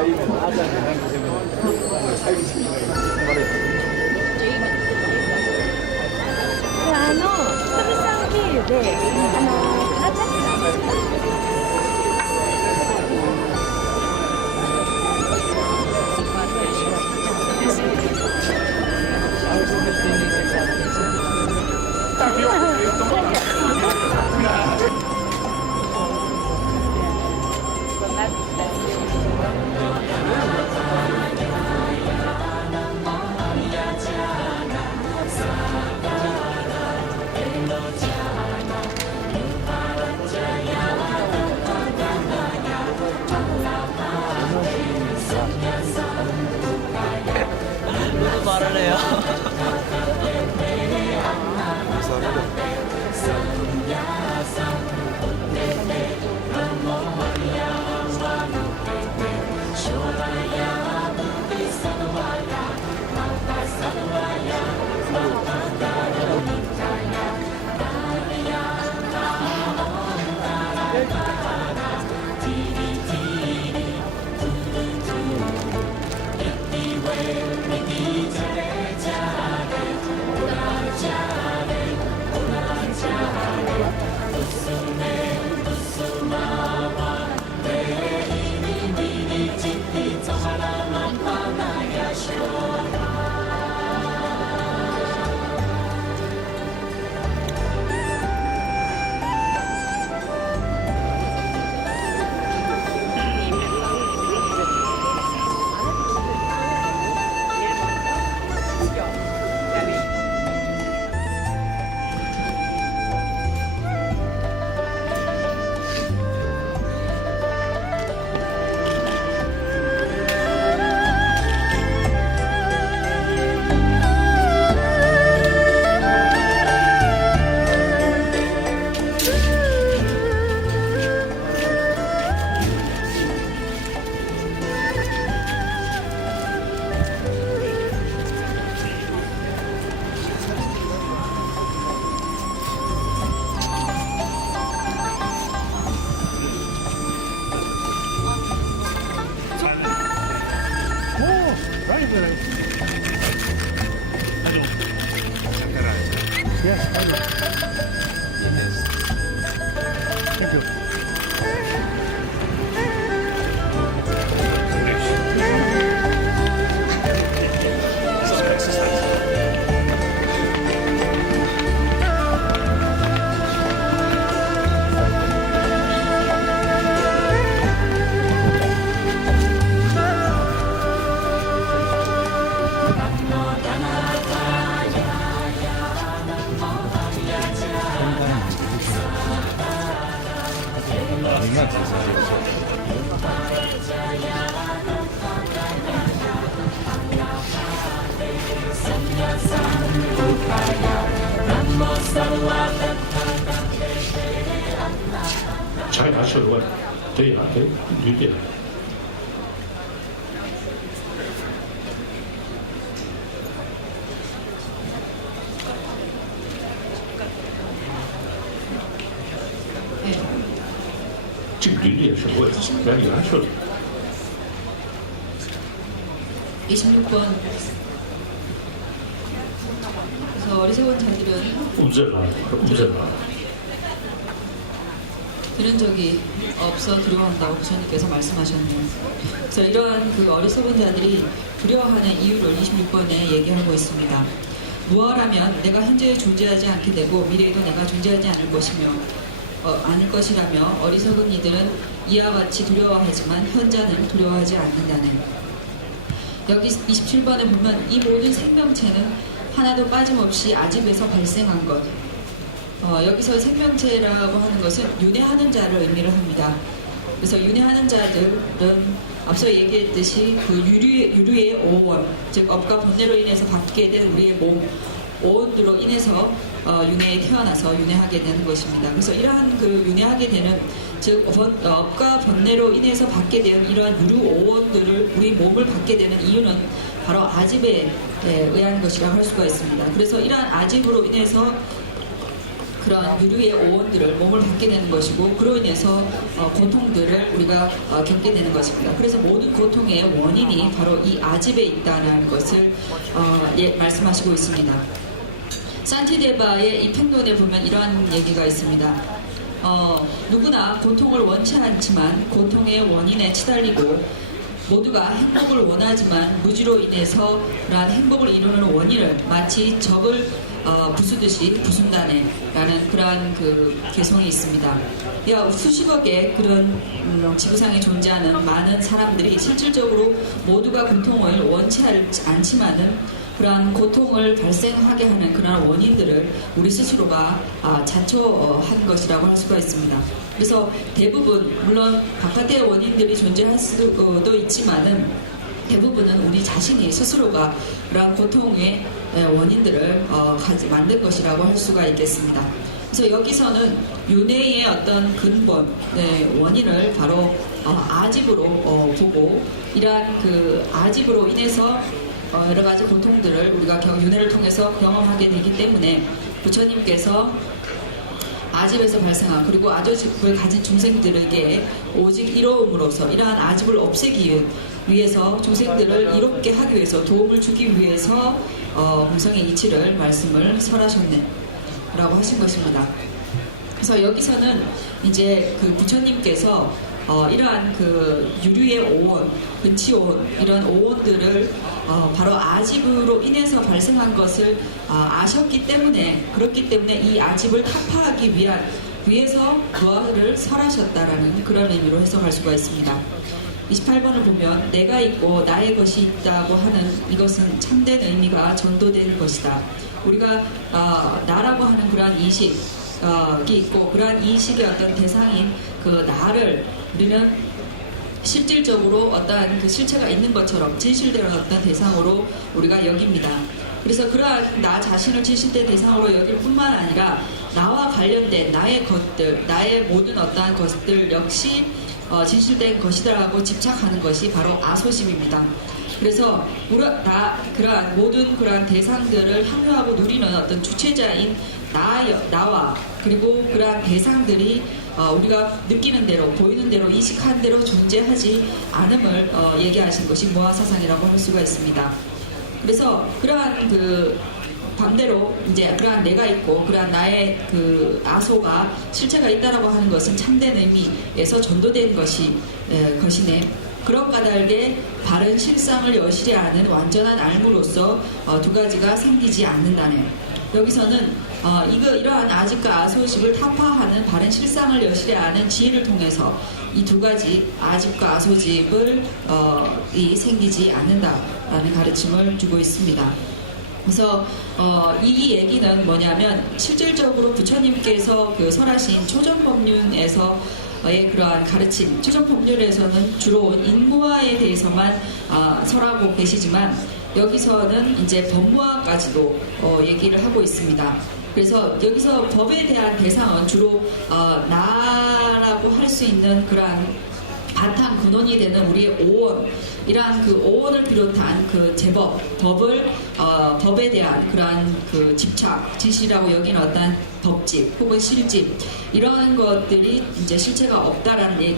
富さん経由で、カラチャックなんですよ。너무 말을 해요. Yes, I will. Yes. Thank you. 잘 맞춰도 돼야 돼, 유대야. 这个也是我来元素的。 26번. 그래서 어리석은 자들은 들은 적이 없어 두려워한다고 부처님께서 말씀하셨네요. 그래서 이러한 그 어리석은 자들이 두려워하는 이유를 26번에 얘기하고 있습니다. 무엇하면 내가 현재 존재하지 않게 되고 미래에도 내가 존재하지 않을 것이라며 어리석은 이들은 이와 같이 두려워하지만 현자는 두려워하지 않는다는. 여기 27번에 보면 이 모든 생명체는 하나도 빠짐없이 아집에서 발생한 것. 여기서 생명체라고 하는 것은 윤회하는 자를 의미를 합니다. 그래서 윤회하는 자들은 앞서 얘기했듯이 그 유류의 오원, 즉 업과 번뇌로 인해서 받게 된 우리의 몸, 오원으로 인해서 윤회에 태어나서 윤회하게 되는 것입니다. 그래서 이러한 그 윤회하게 되는, 즉 업과 번뇌로 인해서 받게 되는 이러한 유류 오원들을 우리 몸을 받게 되는 이유는 바로 아집에 의한 것이라고 할 수가 있습니다. 그래서 이러한 아집으로 인해서 그런 유류의 오온들을 몸을 받게 되는 것이고 그로 인해서 고통들을 우리가 겪게 되는 것입니다. 그래서 모든 고통의 원인이 바로 이 아집에 있다는 것을 말씀하시고 있습니다. 산티데바의 이 평론에 보면 이러한 얘기가 있습니다. 누구나 고통을 원치 않지만 고통의 원인에 치달리고 모두가 행복을 원하지만 무지로 인해서 그러한 행복을 이루는 원인을 마치 적을 부수듯이 부순다네라는 그러한 그 개성이 있습니다. 수십억의 그런 지구상에 존재하는 많은 사람들이 실질적으로 모두가 고통을 원치 않지만은 그러한 고통을 발생하게 하는 그러한 원인들을 우리 스스로가 자초한 것이라고 할 수가 있습니다. 그래서 대부분 물론 바깥의 원인들이 존재할 수도 있지만은 대부분은 우리 자신이 스스로가 그러한 고통의 원인들을 만든 것이라고 할 수가 있겠습니다. 그래서 여기서는 윤회의 어떤 근본 원인을 바로 아집으로 보고 이러한 그 아집으로 인해서 여러 가지 고통들을 우리가 윤회를 통해서 경험하게 되기 때문에 부처님께서 아집에서 발생한 그리고 아집을 가진 중생들에게 오직 이로움으로써 이러한 아집을 없애기 위해서 중생들을 이롭게 하기 위해서 도움을 주기 위해서 공성의 이치를 말씀을 설하셨네 라고 하신 것입니다. 그래서 여기서는 이제 그 부처님께서 이러한 그 유류의 오온, 근치오온 이런 오온들을 바로 아집으로 인해서 발생한 것을 아셨기 때문에 그렇기 때문에 이 아집을 타파하기 위해서 부활을 설하셨다라는 그런 의미로 해석할 수가 있습니다. 28번을 보면 내가 있고 나의 것이 있다고 하는 이것은 참된 의미가 전도되는 것이다. 우리가 나라고 하는 그러한 인식이 있고 그러한 인식의 어떤 대상인 그 나를 우리는 실질적으로 어떠한 그 실체가 있는 것처럼 진실되는 어떤 대상으로 우리가 여깁니다. 그래서 그러한 나 자신을 진실된 대상으로 여길 뿐만 아니라 나와 관련된 나의 것들, 나의 모든 어떠한 것들 역시 진실된 것이다라고 집착하는 것이 바로 아소심입니다. 그래서 그러한 모든 그러한 대상들을 향유하고 누리는 어떤 주체자인 나와 그리고 그러한 대상들이 우리가 느끼는 대로 보이는 대로 인식한 대로 존재하지 않음을 얘기하신 것이 모아사상이라고 할 수가 있습니다. 그래서 그러한 그 반대로 이제 그러한 내가 있고 그러한 나의 그 아소가 실체가 있다라고 하는 것은 참된 의미에서 전도된 것이네. 그런 까닭에 바른 실상을 여실히 아는 완전한 알무로서 두 가지가 생기지 않는다네. 여기서는 이러한 아집과 아소집을 타파하는 바른 실상을 여실히 아는 지혜를 통해서 이 두 가지 아집과 아소집을 생기지 않는다라는 가르침을 주고 있습니다. 그래서 이 얘기는 뭐냐면 실질적으로 부처님께서 그 설하신 초전법륜에서의 그러한 가르침, 초전법륜에서는 주로 인무화에 대해서만 설하고 계시지만 여기서는 이제 법무화까지도 얘기를 하고 있습니다. 그래서 여기서 법에 대한 대상은 주로 나라고 할 수 있는 그러한 바탕 근원이 되는 우리의 오온, 이러한 그 오온을 비롯한 그 제법, 법에 대한 그러한 그 집착, 진실이라고 여기는 어떠한 덕집 혹은 실집, 이러한 것들이 이제 실체가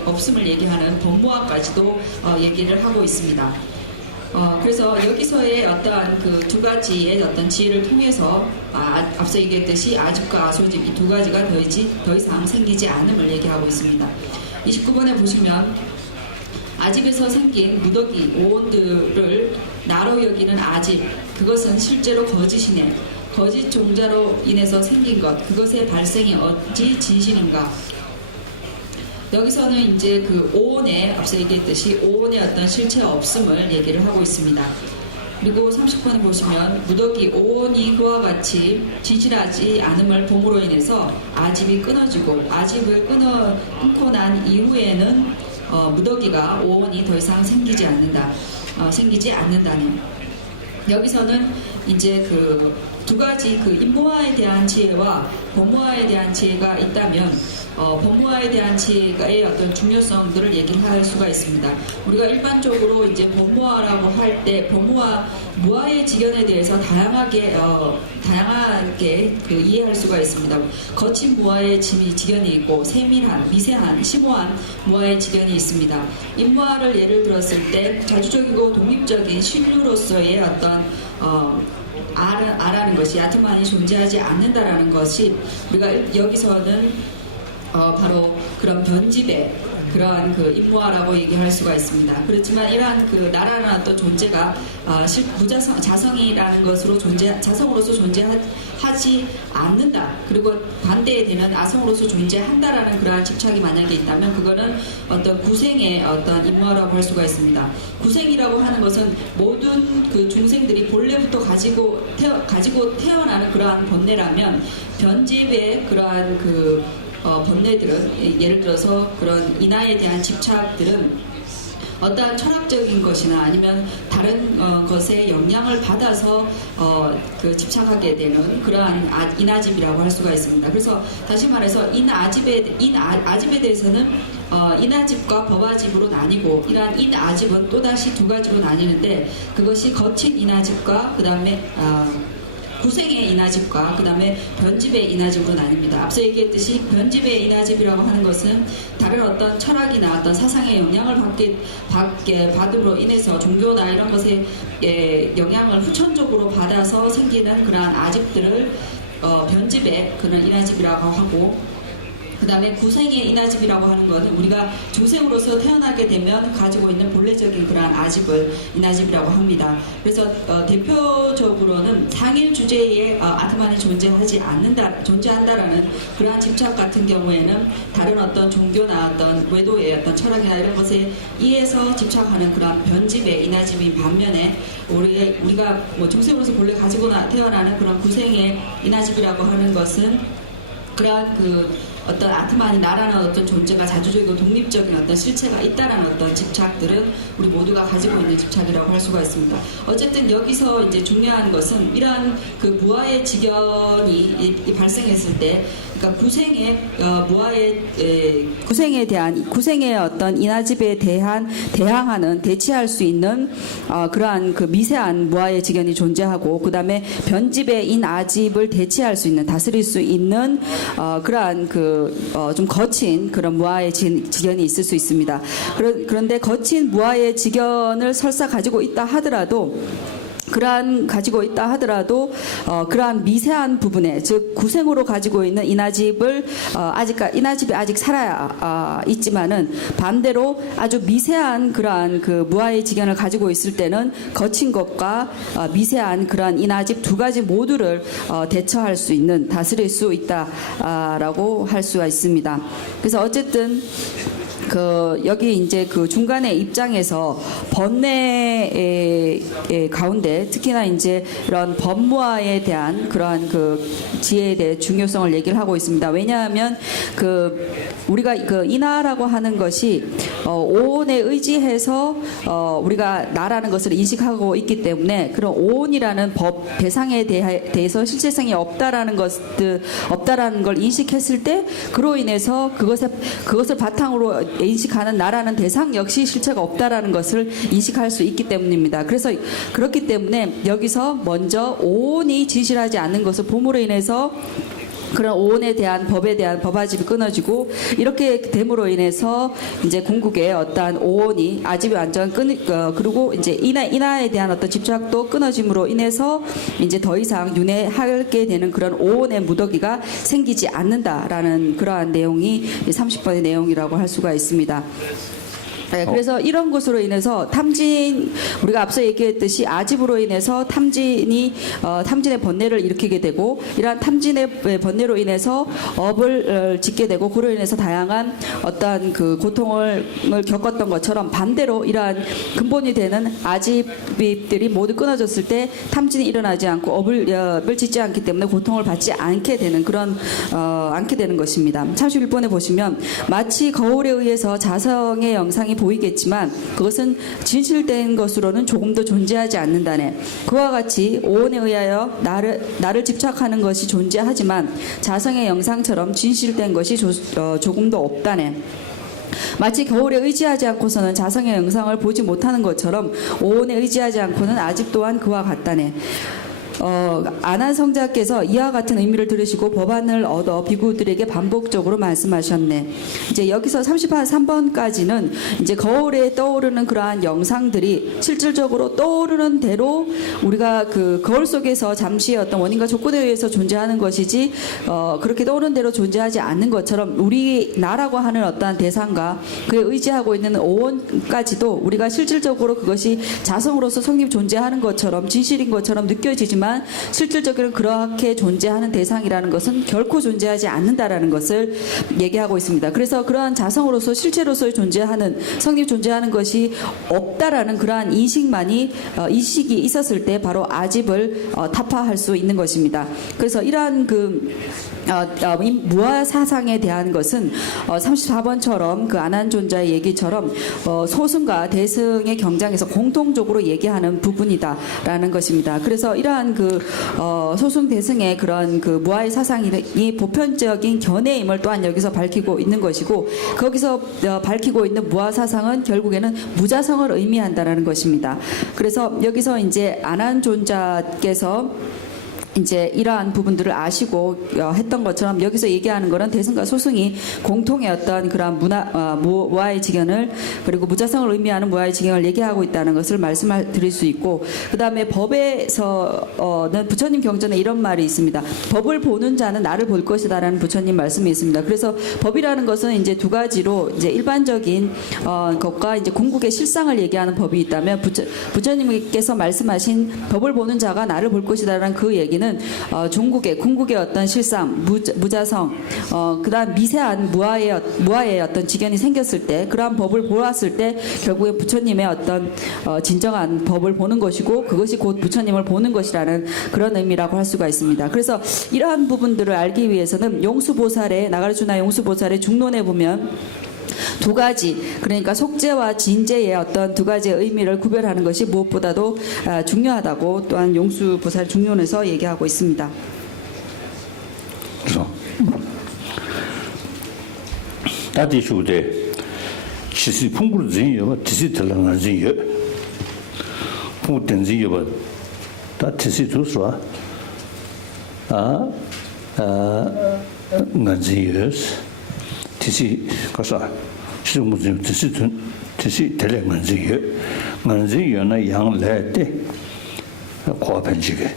없음을 얘기하는 법무화까지도 얘기를 하고 있습니다. 그래서 여기서의 어떠한 그 두 가지의 어떤 지혜를 통해서 앞서 얘기했듯이 아집과 아소집 이 두 가지가 더 이상 생기지 않음을 얘기하고 있습니다. 29번에 보시면 아집에서 생긴 무더기 오온들을 나로 여기는 아집, 그것은 실제로 거짓이네. 거짓 종자로 인해서 생긴 것, 그것의 발생이 어찌 진실인가. 여기서는 이제 그 오온에 앞서 얘기했듯이 오온의 어떤 실체 없음을 얘기를 하고 있습니다. 그리고 30번에 보시면 무더기 오온이 그와 같이 진실하지 않음을 봄으로 인해서 아집이 끊어지고 아집을 끊고 난 이후에는 무더기가 오온이 더 이상 생기지 않는다네. 여기서는 이제 그 두 가지 그 인무화에 대한 지혜와 법무화에 대한 지혜가 있다면 법무화에 대한 지혜의 어떤 중요성들을 얘기할 수가 있습니다. 우리가 일반적으로 이제 법무화라고 할 때 법무화 무화의 직연에 대해서 다양하게 그 이해할 수가 있습니다. 거친 무화의 직연이 있고 세밀한, 미세한, 심오한 무화의 직연이 있습니다. 인무화를 예를 들었을 때 자주적이고 독립적인 신류로서의 어떤 아라는 것이 아트만이 존재하지 않는다라는 것이 우리가 여기서는 바로 그런 변집의 그러한 그 임무화라고 얘기할 수가 있습니다. 그렇지만 이러한 그 나라는 어떤 존재가 자성이라는 것으로 자성으로서 존재하지 않는다. 그리고 반대에 되는 아성으로서 존재한다라는 그러한 집착이 만약에 있다면 그거는 어떤 구생의 어떤 임무화라고 할 수가 있습니다. 구생이라고 하는 것은 모든 그 중생들이 본래부터 가지고 태어나는 그러한 본내라면 변집의 그러한 그 번뇌들은 예를 들어서 그런 인하에 대한 집착들은 어떠한 철학적인 것이나 아니면 다른 것에 영향을 받아서 그 집착하게 되는 그러한 인아집이라고 할 수가 있습니다. 그래서 다시 말해서 인아집에 대해서는 인아집과 법아집으로 나뉘고 이러한 인아집은 또다시 두 가지로 나뉘는데 그것이 거친 인아집과 그 다음에 구생의 인아집과 그 다음에 변집의 인아집으로 나뉩니다. 앞서 얘기했듯이 변집의 인아집이라고 하는 것은 다른 어떤 철학이나 어떤 사상의 영향을 받음으로 인해서 종교나 이런 것에 영향을 후천적으로 받아서 생기는 그러한 아집들을 변집의 그런 인아집이라고 하고 그 다음에 구생의 인아집이라고 하는 것은 우리가 중생으로서 태어나게 되면 가지고 있는 본래적인 그러한 아집을 인아집이라고 합니다. 그래서 대표적으로는 상일 주제에 아트만이 존재한다라는 그러한 집착 같은 경우에는 다른 어떤 종교나 어떤 외도의 어떤 철학이나 이런 것에 의해서 집착하는 그러한 변집의 인아집인 반면에 우리가 뭐 중생으로서 본래 가지고 태어나는 그런 구생의 인아집이라고 하는 것은 그러한 그 어떤 아트만이 나라는 어떤 존재가 자주적이고 독립적인 어떤 실체가 있다라는 어떤 집착들은 우리 모두가 가지고 있는 집착이라고 할 수가 있습니다. 어쨌든 여기서 이제 중요한 것은 이러한 그 무아의 직연이 발생했을 때, 그러니까 구생의 어떤 인아집에 대항하는 대치할 수 있는 그러한 그 미세한 무아의 직연이 존재하고, 그 다음에 변집의 인아집을 대치할 수 있는, 다스릴 수 있는 그러한 좀 거친 그런 무아의 직연이 있을 수 있습니다. 그런데 거친 무아의 직연을 설사 가지고 있다 하더라도 그러한 미세한 부분에, 즉 구생으로 가지고 있는 인아집을 인아집이 아직 살아 있지만은 반대로 아주 미세한 그러한 그 무아의 직연을 가지고 있을 때는 거친 것과 미세한 그러한 인아집 두 가지 모두를 대처할 수 있는, 다스릴 수 있다라고 할 수가 있습니다. 그래서 어쨌든 여기 이제 그 중간의 입장에서 번뇌의 가운데 특히나 이제 이런 법무화에 대한 그러한 그 지혜에 대해 중요성을 얘기를 하고 있습니다. 왜냐하면 우리가 인하라고 하는 것이 오온에 의지해서 우리가 나라는 것을 인식하고 있기 때문에 그런 오온이라는 법 대상에 대해서 실체성이 없다라는 걸 인식했을 때 그로 인해서 그것을 바탕으로 인식하는 나라는 대상 역시 실체가 없다라는 것을 인식할 수 있기 때문입니다. 그래서 그렇기 때문에 여기서 먼저 오온이 진실하지 않는 것을 봄으로 인해서 그런 오온에 대한 법에 대한 법아집이 끊어지고, 이렇게 됨으로 인해서 이제 궁극의 어떠한 오온이 아집이 완전 그리고 이제 인하에 대한 어떤 집착도 끊어짐으로 인해서 이제 더 이상 윤회하게 되는 그런 오온의 무더기가 생기지 않는다라는 그러한 내용이 30번의 내용이라고 할 수가 있습니다. 네, 그래서 이런 것으로 인해서 우리가 앞서 얘기했듯이 아집으로 인해서 탐진의 번뇌를 일으키게 되고, 이러한 탐진의 번뇌로 인해서 업을 짓게 되고, 그로 인해서 다양한 어떤 그 고통을 겪었던 것처럼 반대로 이러한 근본이 되는 아집들이 모두 끊어졌을 때 탐진이 일어나지 않고 업을 짓지 않기 때문에 고통을 받지 않게 되는 것입니다. 31번에 보시면 마치 거울에 의해서 자성의 영상이 보이겠지만 그것은 진실된 것으로는 조금도 존재하지 않는다네. 그와 같이 오온에 의하여 나를 집착하는 것이 존재하지만 자성의 영상처럼 진실된 것이 조금도 없다네. 마치 겨울에 의지하지 않고서는 자성의 영상을 보지 못하는 것처럼 오온에 의지하지 않고는 아직 또한 그와 같다네. 아난 성자께서 이와 같은 의미를 들으시고 법안을 얻어 비구들에게 반복적으로 말씀하셨네. 이제 여기서 33번까지는 이제 거울에 떠오르는 그러한 영상들이 실질적으로 떠오르는 대로 우리가 그 거울 속에서 잠시의 어떤 원인과 조건에 의해서 존재하는 것이지 그렇게 떠오르는 대로 존재하지 않는 것처럼 우리 나라고 하는 어떠한 대상과 그에 의지하고 있는 오온까지도 우리가 실질적으로 그것이 자성으로서 성립 존재하는 것처럼 진실인 것처럼 느껴지지만 실질적으로 그렇게 존재하는 대상이라는 것은 결코 존재하지 않는다라는 것을 얘기하고 있습니다. 그래서 그러한 자성으로서 실체로서 존재하는 성립 존재하는 것이 없다라는 그러한 인식이 있었을 때 바로 아집을 타파할 수 있는 것입니다. 그래서 이러한 무아 사상에 대한 것은 34번처럼 그 아난존자의 얘기처럼 소승과 대승의 경장에서 공통적으로 얘기하는 부분이다라는 것입니다. 그래서 이러한 그 소승 대승의 그런 그 무아의 사상이 보편적인 견해임을 또한 여기서 밝히고 있는 것이고 거기서 밝히고 있는 무아 사상은 결국에는 무자성을 의미한다라는 것입니다. 그래서 여기서 이제 아난존자께서 이제 이러한 부분들을 아시고 했던 것처럼 여기서 얘기하는 것은 대승과 소승이 공통의 어떤 그런 무아의 지견을 그리고 무자성을 의미하는 무아의 지견을 얘기하고 있다는 것을 말씀을 드릴 수 있고 그 다음에 법에서는 부처님 경전에 이런 말이 있습니다. 법을 보는 자는 나를 볼 것이다라는 부처님 말씀이 있습니다. 그래서 법이라는 것은 이제 두 가지로 이제 일반적인 것과 이제 궁극의 실상을 얘기하는 법이 있다면 부처님께서 말씀하신 법을 보는 자가 나를 볼 것이다라는 그 얘기는 궁극의 어떤 실상, 무자성, 그다음 미세한 무아의 어떤 지견이 생겼을 때, 그러한 법을 보았을 때 결국에 부처님의 어떤 진정한 법을 보는 것이고 그것이 곧 부처님을 보는 것이라는 그런 의미라고 할 수가 있습니다. 그래서 이러한 부분들을 알기 위해서는 나가르주나 용수보살의 중론에 보면 두 가지, 그러니까 속죄와 진죄의 어떤 두 가지의 의미를 구별하는 것이 무엇보다도 중요하다고 또한 용수보살 중론에서 얘기하고 있습니다. 다디슈데 치시 풍구르진여 치시 들랑아진여 풍구텐진여 다 치시 두스와 나진여스 티시 가사 무슨 티시 텔레만지여나 양래때 과반지게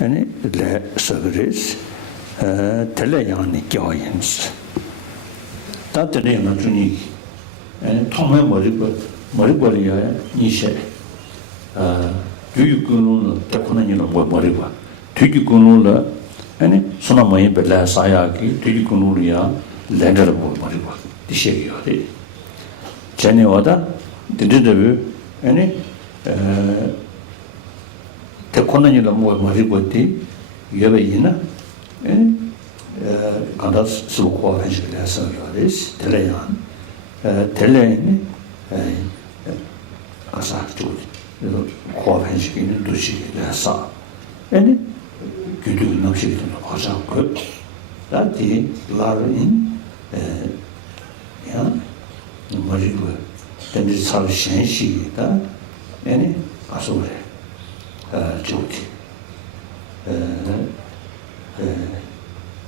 아니 레 서그리스 텔레양이 교인스 다들이나 주니 통매 머리거리야 이셰 유유군은 때코나니는 머리고 뒤기군을 아니 소나마이 벨라 사야기 뒤기군을이야 렌더를 머리고 디셰기요데 제네와다 디디드브 아니 때코나니는 머리고디 예베이나 간다 수고와 해주려서 요리스 텔레양 텔레니 아사 주 고와 해주기는 도시에서 아니 규칙 넘치는 거죠 그 다디 라인 야 머리고 덴지 살 신시다 아니 아소래 좋지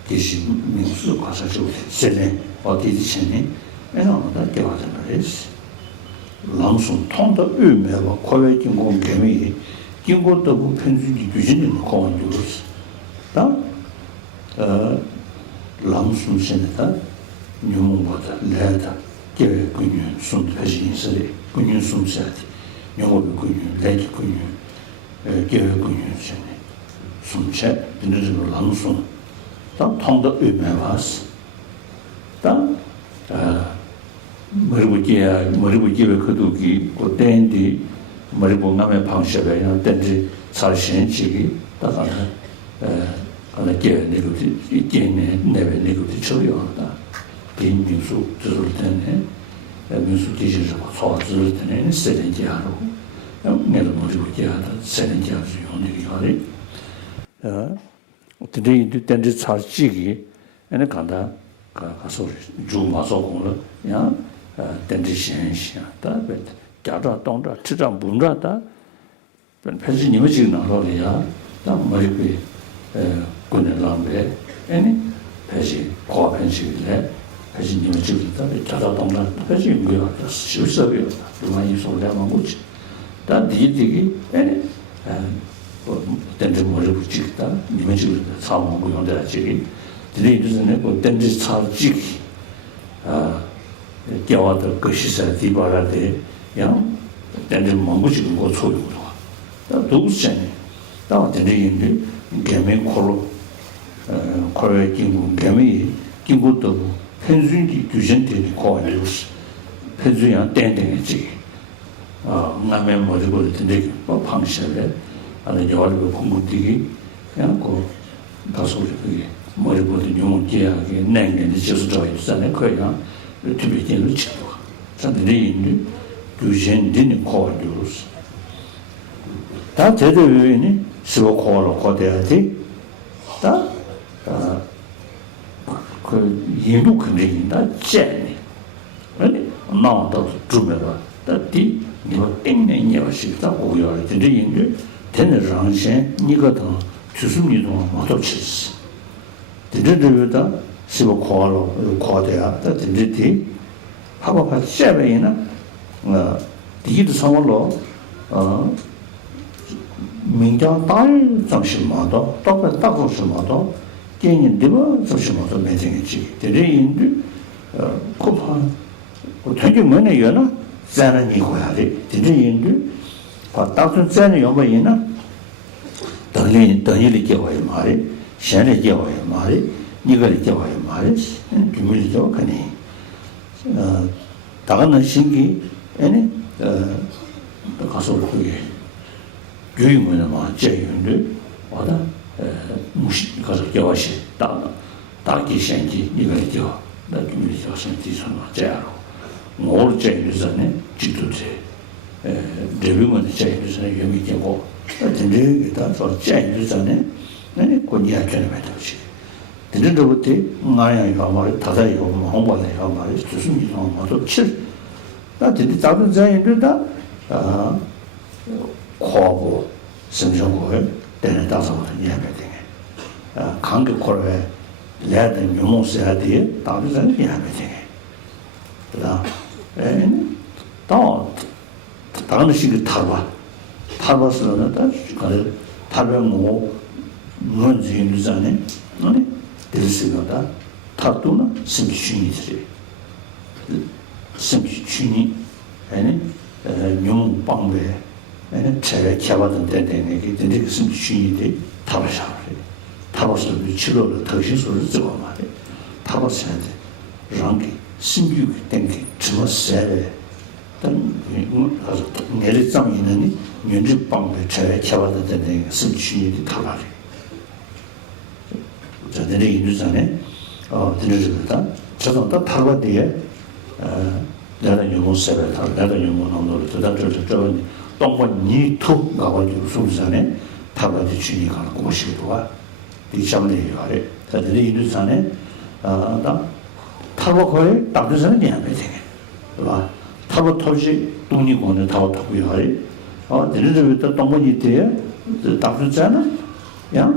기시 민수 가서 좋지 세네 어디지 세네 에너다 개와잖아요 랑순 통도 의미와 과외 경고 개미 경고도 뭐 편집이 주시는 거원도 다 랑순 세네다 뉴몽보다 레다 계획 근유 순대신설이 근유 순세티 영업의 근유 레기 근유 계획 근유 세네 순체 드는 랑순 다 통도 의미와스 다 머리부기에 그도기 고된디 머리봉남의 방식에 댄지 살신지기 다가나 하나께 내고지 있겠네 내외 내고지 처리한다 개인민수 들을 때네 민수 기지를 소화를 되는 세련지하로 내가 모르고 지하다 세련지하로 용되게 하래. 근데 이제 차지기 에네 간다 가서 주마서 공을 야 덴지 현시다 배 자다 동다 지장 문자다 펜시 님이 지금 나로야 다 머리에 군을랑배 에네 펜시 고 펜시래 펜시 님이 지금 자다 동다 펜시 뭐야 실습이야 많이 소리하면 뭐지 다 디디기 에네 덴지 머리를 찍다 님이 지금 사먹고 용대라 지기 드리드스네 그 덴지 차지기 겨와도 것이서 디바라데 양 덴지 먹으시는 거 소리고 다 도우스네 다 덴지인데 개미 콜로 코에 긴고 개미 긴고도 펜준기 규전되는 거예요스 펜준이야 땡땡이지 남의 머리고 덴지 뭐 방식에 아니 여와도 공부되기 그냥 그 가서 그게 머리보다 용기하게 냉면이 just 있잖아요. 그냥 특별히 치고. 산들이 규전되는 거예요스. 다 제대로니 스고 코로 거대하지. 그 인도 근행이다 쟤네. 아니 나와도 주면은 다디 이거 땡내 녀석이다 오열 되는데 되는 장신 니거든 주스미도 못 치스. 되는데다 스고 코로 거대야. 되는데 하고 쉐베이나 디도 상월로 민경 딸 정신마도 똑같은 딱 정신마도 개인들은 정신마도 매생이지 대리인들 코판 되게 뭐네 여나 자는 이거야 대리인들 딱선 자는 요거이나 덩이를 겨워요 말이 샤를 겨워요 말이 니가를 겨워요 말이 비밀이 줘 가니 다가는 신기 아니 가서 그게 유인문은 뭐 제윤들 와다 무시 가서 겨와시 다기 생기 이거 겨 나중에 저선 뒤선 제야로 뭘 제윤전에 지도제 데뷔문 제윤전에 유미되고 근데 일단 저 제윤전에 아니 권이야 되는 거지 근데부터 나야 이거 말이 다다 이거 홍보네 이거 말이 무슨 이거 뭐도 칠 나한테 다른 자인들다 코하고 심정고에 때는 다서부터 이해하게 되네. 관계 코로에 내는 유목세야 돼. 다른 사람이 이해하게 되네. 그다음 다른 식의 탈바스는 다 그래 탈병고 뭔지 인자네. 아니 될수가 탈도나 심취니지. 심취니 아니 용 방배 아니 제가 개발된 데는 이게 되게 심취니데 타바샤래. 타바스 치료를 더 신소를 쓰고 말해. 타바스한테 랑기 심규 땡기 주어세 단 가서 내리장 있는 연주 방배 제가 개발된 데는 심취니데 타바래. 저 내리 인주산에 들으셨다. 저도 또 탈바디에 내가 유모세를 다 내가 유모노를 도다들 저는 동번 니투 가가지고 숨산에 타바디 주니 가는 곳이도와 이참내 요래 다들이 인도산에 다 타바코에 딱들산에 미안해 되게 봐 타바 토지 동리고는 타바 타고 요래 내려서 동번 이때에 딱들잖아 야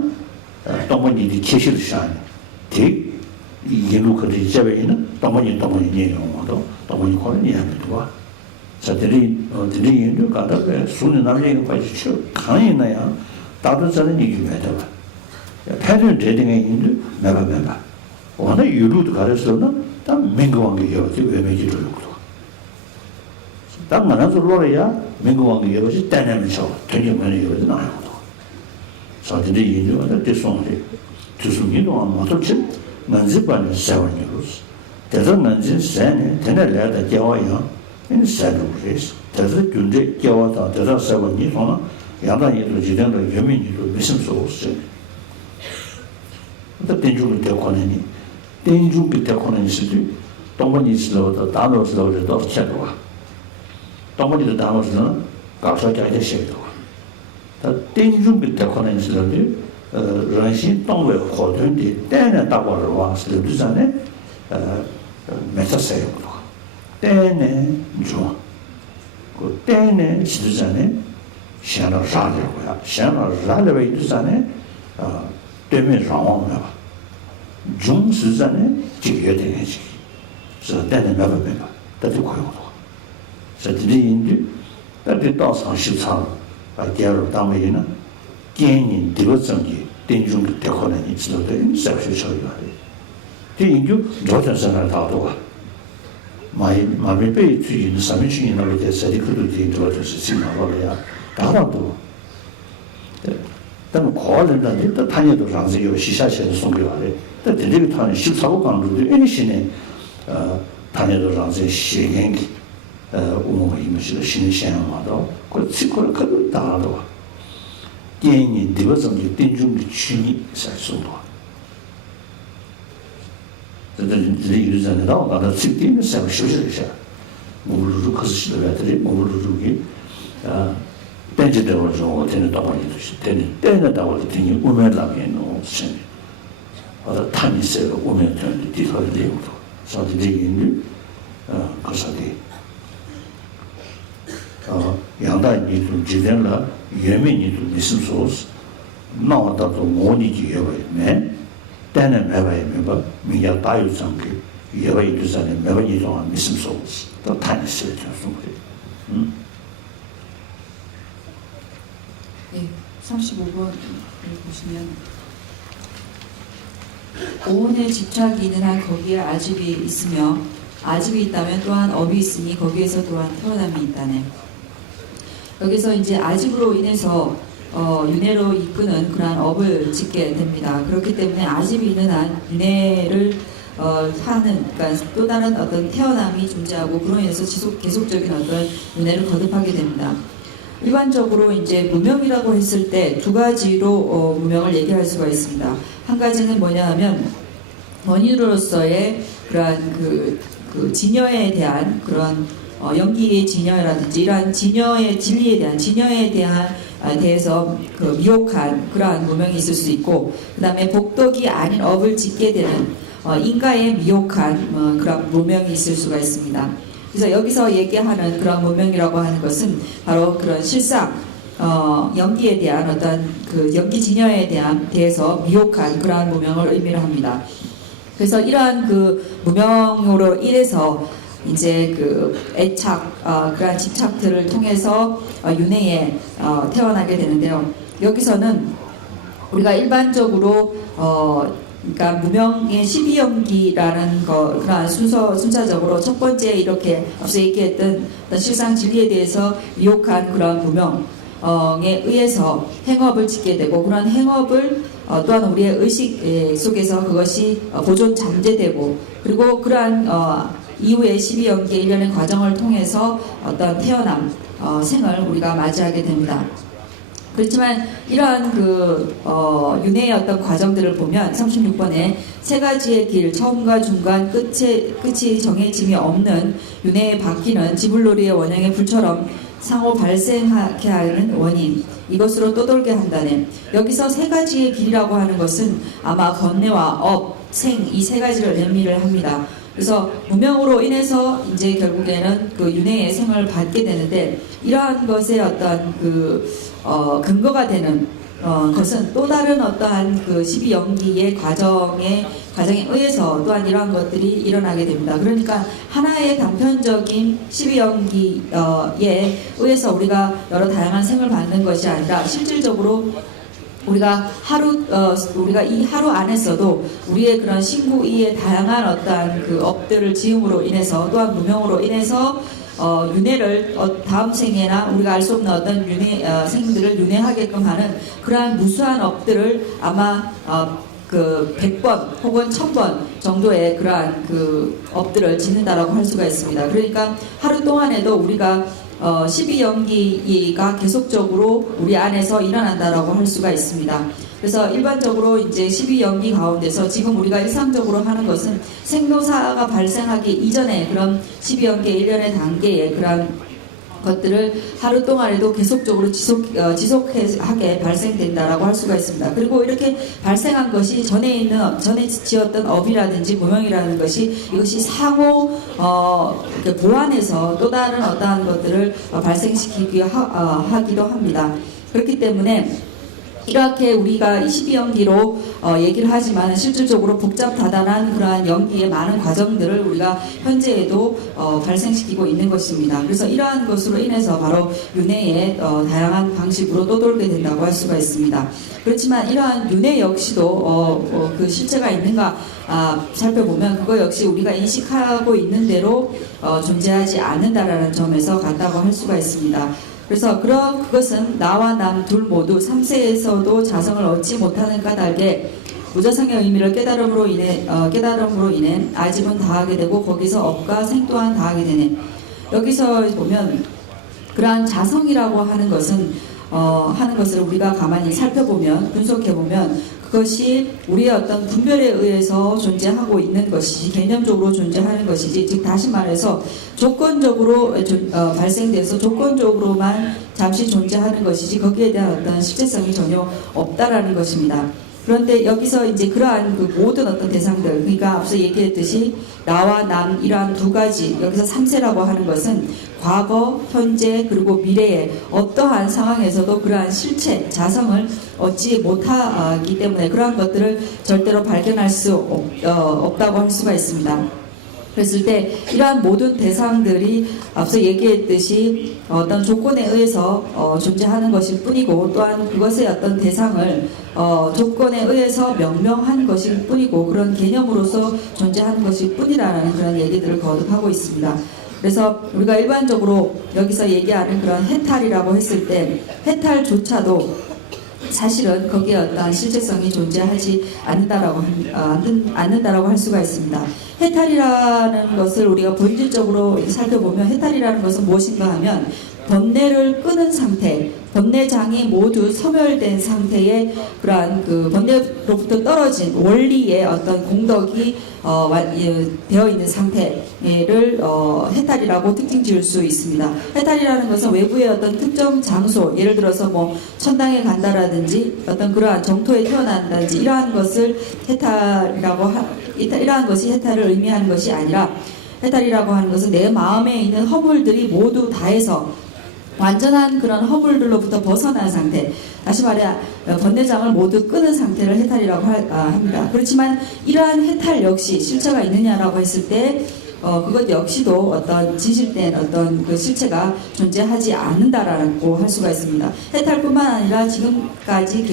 동번 이때 계시를 샤네 대 이게로 그리 잡에는 동번이 내용도 동번이 거는 이야기도 자들이 들이 가다 수는 남자가 빠지죠 강이나야 다른 사람이 얘기해다 패널 데딩에 있는 나가면다 오늘 유루도 가르쳐서는 다 민구왕이 여기 외매지를 놓고 딱 만나서 로래야 민구왕이 여기 때내면서 되게 많이 여기 나와요 자들이 인도가 됐었는데 주승이도 아무도 친 난지반을 세워니로스 대선 난지 세네 되nerlerde 겨와요 인 세루레스 대선 군대 겨와다 대선 세워니 소나 야단이도 지den도 여민이도 미심소스 또 된주를 대권하니 된주를 대권하니 시도 동문이 슬로도 단어 슬로도 쳐도 동문이도 단어는 가서자게 시도 다 땡중 밑에 거는 슬로도 런신 동외 호든데 때는 따고를 와서 두잖아요 메타세요 때는 좀그 때는 시두잖아요 시안을 라려고요 시안을 라려고 두잖아요 때문에 상황을 봐 중수잖아요 지겨야 되겠지 그래서 때는 몇 번 봐 다들 고용도 그래서 드리인데 다들 또상 시상 아디아로 담으이나 개인 디버전기 땡중 대권은 있어도 사실 처리해야 돼. 대인주 조선선을 다도가 마음에 주인 삼주인 나를 대해서 그도 뒤돌아서 생각하려야 다라도但国人的的他也都让是有西夏县送给我的，但这个他修草港路的原先呢，他也都让是写给我们因为是新鲜嘛的，过吃过了可都大了哇，电影这个东西定中的区域才送到，这有人到刚才吃点稍微休息一下，我们如可是去了这里，我们如给벤치 대로 저 되는 다원이 되는 다원이 되는 우면라면 없으니 탄이 세고 우면 되는 뒤서를 내고 저도 내기는 그사디 양다니 좀 지내라 예민이 좀 있으면서 나왔다도 모니지 예외네 때는 매바에 매바 미야 다유 상기 예외 두산에 매바니 좀 있으면서 또 탄이 세죠 좀 네, 35번을 보시면 오온에 집착이 있는 한 거기에 아집이 있으며 아집이 있다면 또한 업이 있으니 거기에서 또한 태어남이 있다네. 여기서 이제 아집으로 인해서 윤회로 이끄는 그러한 업을 짓게 됩니다. 그렇기 때문에 아집이 있는 한 윤회를 하는, 그러니까 또 다른 어떤 태어남이 존재하고 그로 인해서 계속적인 어떤 윤회를 거듭하게 됩니다. 일반적으로 이제 무명이라고 했을 때 두 가지로 무명을 얘기할 수가 있습니다. 한 가지는 뭐냐 하면 원인으로서의 그러한 그 진여에 대한 그런 연기의 진여라든지 이러한 진여의 진리에 대한 진여에 대해서 그 미혹한 그러한 무명이 있을 수 있고, 그 다음에 복덕이 아닌 업을 짓게 되는 인가에 미혹한 그런 무명이 있을 수가 있습니다. 그래서 여기서 얘기하는 그런 무명이라고 하는 것은 바로 그런 실상 연기에 대한 어떤 그 연기 진여에 대해서 미혹한 그러한 무명을 의미를 합니다. 그래서 이러한 그 무명으로 인해서 이제 그 애착 그러한 집착들을 통해서 윤회에 태어나게 되는데요. 여기서는 우리가 일반적으로 그러니까 무명의 12연기라는 그러한 순차적으로 첫 번째 이렇게 앞서 얘기했던 실상 진리에 대해서 미혹한 그런 무명에 의해서 행업을 짓게 되고, 그런 행업을 또한 우리의 의식 속에서 그것이 보존 잠재되고, 그리고 그러한 이후에 12연기의 일련의 과정을 통해서 어떤 태어남, 생을 우리가 맞이하게 됩니다. 그렇지만 이러한 윤회의 어떤 과정들을 보면 36번에 세 가지의 길, 처음과 중간, 끝이 정해짐이 없는 윤회의 바뀌는 지불놀이의 원형의 불처럼 상호 발생하게 하는 원인, 이것으로 떠돌게 한다네. 여기서 세 가지의 길이라고 하는 것은 아마 번뇌와 업, 생, 이 세 가지를 의미를 합니다. 그래서 무명으로 인해서 이제 결국에는 그 윤회의 생을 받게 되는데, 이러한 것의 어떤 근거가 되는 것은 또 다른 어떠한 그 12연기의 과정에 의해서 또한 이러한 것들이 일어나게 됩니다. 그러니까 하나의 단편적인 12연기에 의해서 우리가 여러 다양한 생을 받는 것이 아니라 실질적으로 우리가 이 하루 안에서도 우리의 그런 신구이의 다양한 어떠한 그 업들을 지음으로 인해서, 또한 무명으로 인해서 윤회를 다음 생에나 우리가 알 수 없는 어떤 생들을 윤회하게끔 하는 그러한 무수한 업들을 아마 그 100번 혹은 1000번 정도의 그러한 그 업들을 짓는다라고 할 수가 있습니다. 그러니까 하루 동안에도 우리가 12연기가 계속적으로 우리 안에서 일어난다라고 할 수가 있습니다. 그래서 일반적으로 이제 12연기 가운데서 지금 우리가 일상적으로 하는 것은 생로사가 발생하기 이전에 그런 12연계 일련의 단계에 그런 것들을 하루 동안에도 계속적으로 지속하게 발생된다라고 할 수가 있습니다. 그리고 이렇게 발생한 것이 전에 지었던 업이라든지 무명이라는 것이 이것이 상호 보완해서 또 다른 어떠한 것들을 발생시키기도 합니다. 그렇기 때문에 이렇게 우리가 12연기로 얘기를 하지만 실질적으로 복잡다단한 그러한 연기의 많은 과정들을 우리가 현재에도 발생시키고 있는 것입니다. 그래서 이러한 것으로 인해서 바로 윤회의 다양한 방식으로 떠돌게 된다고 할 수가 있습니다. 그렇지만 이러한 윤회 역시도 그 실체가 있는가 살펴보면 그거 역시 우리가 인식하고 있는 대로 존재하지 않는다라는 점에서 같다고 할 수가 있습니다. 그래서 그것은 나와 남 둘 모두 3세에서도 자성을 얻지 못하는 까닭에 무자성의 의미를 깨달음으로 인해 아집은 다하게 되고 거기서 업과 생 또한 다하게 되네. 여기서 보면 그러한 자성이라고 하는 것을 우리가 가만히 살펴보면 분석해보면 그것이 우리의 어떤 분별에 의해서 존재하고 있는 것이지 개념적으로 존재하는 것이지 즉 다시 말해서 조건적으로 발생돼서 조건적으로만 잠시 존재하는 것이지 거기에 대한 어떤 실제성이 전혀 없다라는 것입니다. 그런데 여기서 이제 그러한 그 모든 어떤 대상들, 그러니까 앞서 얘기했듯이 나와 남 이러한 두 가지, 여기서 3세라고 하는 것은 과거, 현재, 그리고 미래의 어떠한 상황에서도 그러한 실체, 자성을 얻지 못하기 때문에 그러한 것들을 절대로 발견할 수 없다고 할 수가 있습니다. 그랬을 때 이러한 모든 대상들이 앞서 얘기했듯이 어떤 조건에 의해서 존재하는 것일 뿐이고 또한 그것의 어떤 대상을 조건에 의해서 명명한 것일 뿐이고 그런 개념으로서 존재하는 것일 뿐이라는 그런 얘기들을 거듭하고 있습니다. 그래서 우리가 일반적으로 여기서 얘기하는 그런 해탈이라고 했을 때 해탈조차도 사실은 거기에 어떠한 실제성이 존재하지 않는다라고 할 수가 있습니다. 해탈이라는 것을 우리가 본질적으로 살펴보면 해탈이라는 것은 무엇인가 하면 번뇌를 끄는 상태, 번뇌장이 모두 소멸된 상태의 그러한 그 번뇌로부터 떨어진 원리의 어떤 공덕이 되어 있는 상태를 해탈이라고 특징 지을 수 있습니다. 해탈이라는 것은 외부의 어떤 특정 장소, 예를 들어서 뭐 천당에 간다라든지 어떤 그러한 정토에 태어난다든지 이러한 것을 이러한 것이 해탈을 의미하는 것이 아니라 해탈이라고 하는 것은 내 마음에 있는 허물들이 모두 다해서 완전한 그런 허물들로부터 벗어난 상태, 다시 말해 번뇌장을 모두 끄는 상태를 해탈이라고 합니다. 그렇지만 이러한 해탈 역시 실체가 있느냐라고 했을 때 그것 역시도 어떤 진실된 어떤 그 실체가 존재하지 않는다라고 할 수가 있습니다. 해탈뿐만 아니라 지금까지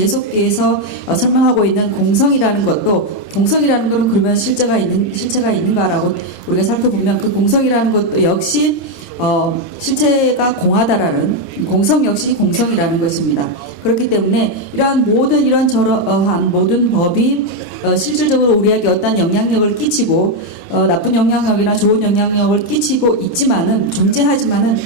설명하고 있는 공성이라는 것도 공성이라는 것은 그러면 실체가 있는가라고 우리가 살펴보면 그 공성이라는 것도 역시 실체가 공하다라는 공성 역시 공성이라는 것입니다. 그렇기 때문에 이러한 저러한 모든 법이 실질적으로 우리에게 어떤 영향력을 끼치고 나쁜 영향력이나 좋은 영향력을 끼치고 존재하지만은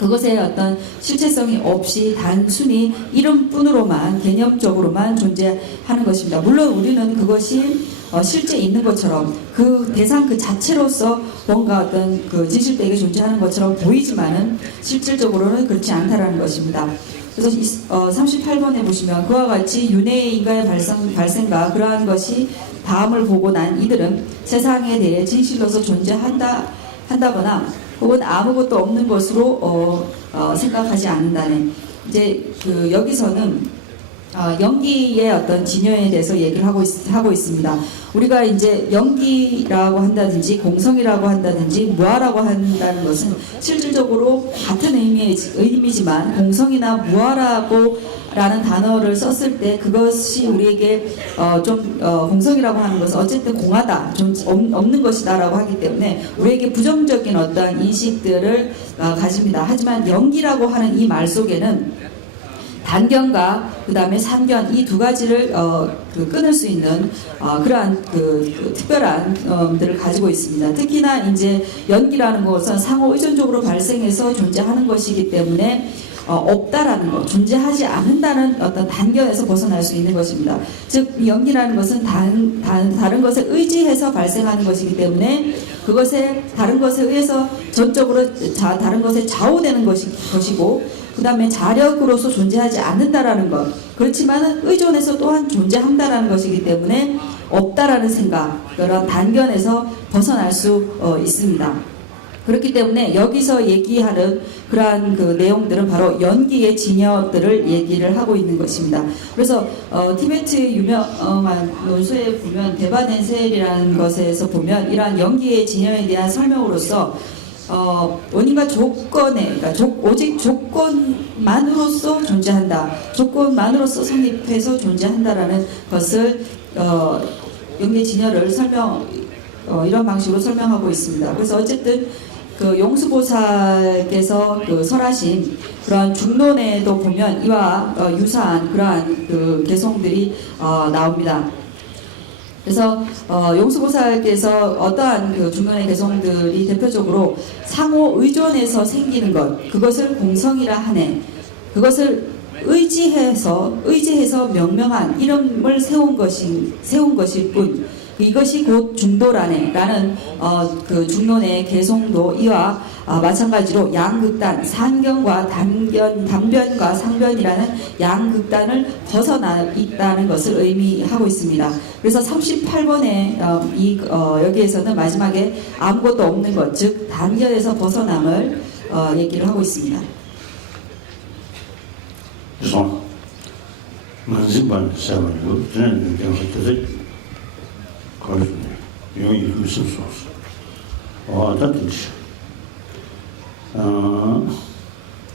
그것에 어떤 실체성이 없이 단순히 이름뿐으로만 개념적으로만 존재하는 것입니다. 물론 우리는 그것이 실제 있는 것처럼 그 대상 그 자체로서 뭔가 어떤 그 진실되게 존재하는 것처럼 보이지만은 실질적으로는 그렇지 않다라는 것입니다. 그래서 38번에 보시면 그와 같이 윤회의 인가의 발생과 그러한 것이 다음을 보고 난 이들은 세상에 대해 진실로서 존재한다거나 혹은 아무것도 없는 것으로 생각하지 않는다네. 이제 그 여기서는 연기의 어떤 진여에 대해서 얘기를 하고 있습니다. 우리가 이제 연기라고 한다든지 공성이라고 한다든지 무아라고 한다는 것은 실질적으로 같은 의미지만 공성이나 무아라고 라는 단어를 썼을 때 그것이 우리에게 공성이라고 하는 것은 어쨌든 공하다, 좀 없는 것이다 라고 하기 때문에 우리에게 부정적인 어떤 인식들을 가집니다. 하지만 연기라고 하는 이 말 속에는 단견과 그 다음에 산견 이 두 가지를 끊을 수 있는 그러한 특별한 들을 가지고 있습니다. 특히나 이제 연기라는 것은 상호 의존적으로 발생해서 존재하는 것이기 때문에 없다라는 것, 존재하지 않는다는 어떤 단견에서 벗어날 수 있는 것입니다. 즉, 이 연기라는 것은 다른 것에 의지해서 발생하는 것이기 때문에 그것에 다른 것에 의해서 전적으로 다른 것에 좌우되는 것이고, 그 다음에 자력으로서 존재하지 않는다라는 것. 그렇지만은 의존해서 또한 존재한다라는 것이기 때문에 없다라는 생각, 그런 단견에서 벗어날 수 있습니다. 그렇기 때문에 여기서 얘기하는 그러한 그 내용들은 바로 연기의 진여들을 얘기를 하고 있는 것입니다. 그래서 티베트 유명한 논수에 보면 데바덴셀이라는 것에서 보면 이러한 연기의 진여에 대한 설명으로서 원인과 조건에, 그러니까 오직 조건만으로서 존재한다, 조건만으로서 성립해서 존재한다라는 것을 연기의 진여를 이런 방식으로 설명하고 있습니다. 그래서 어쨌든 그 용수보살께서 그 설하신 그런 중론에도 보면 이와 유사한 그러한 그 개송들이 나옵니다. 그래서 용수보살께서 어떠한 그 중론의 개송들이 대표적으로 상호 의존에서 생기는 것, 그것을 공성이라 하네. 그것을 의지해서 명명한 이름을 세운 것일 뿐, 이것이 곧 중도라네 라는 그 중론의 개송도 이와 마찬가지로 양극단, 상견과 단변과 상변이라는 양극단을 벗어나 있다는 것을 의미하고 있습니다. 그래서 38번에 여기에서는 마지막에 아무것도 없는 것, 즉 단견에서 벗어남을 얘기를 하고 있습니다. 그래서 만신반 사람이고 저는 그래서 용이 무슨 소스? 다든지.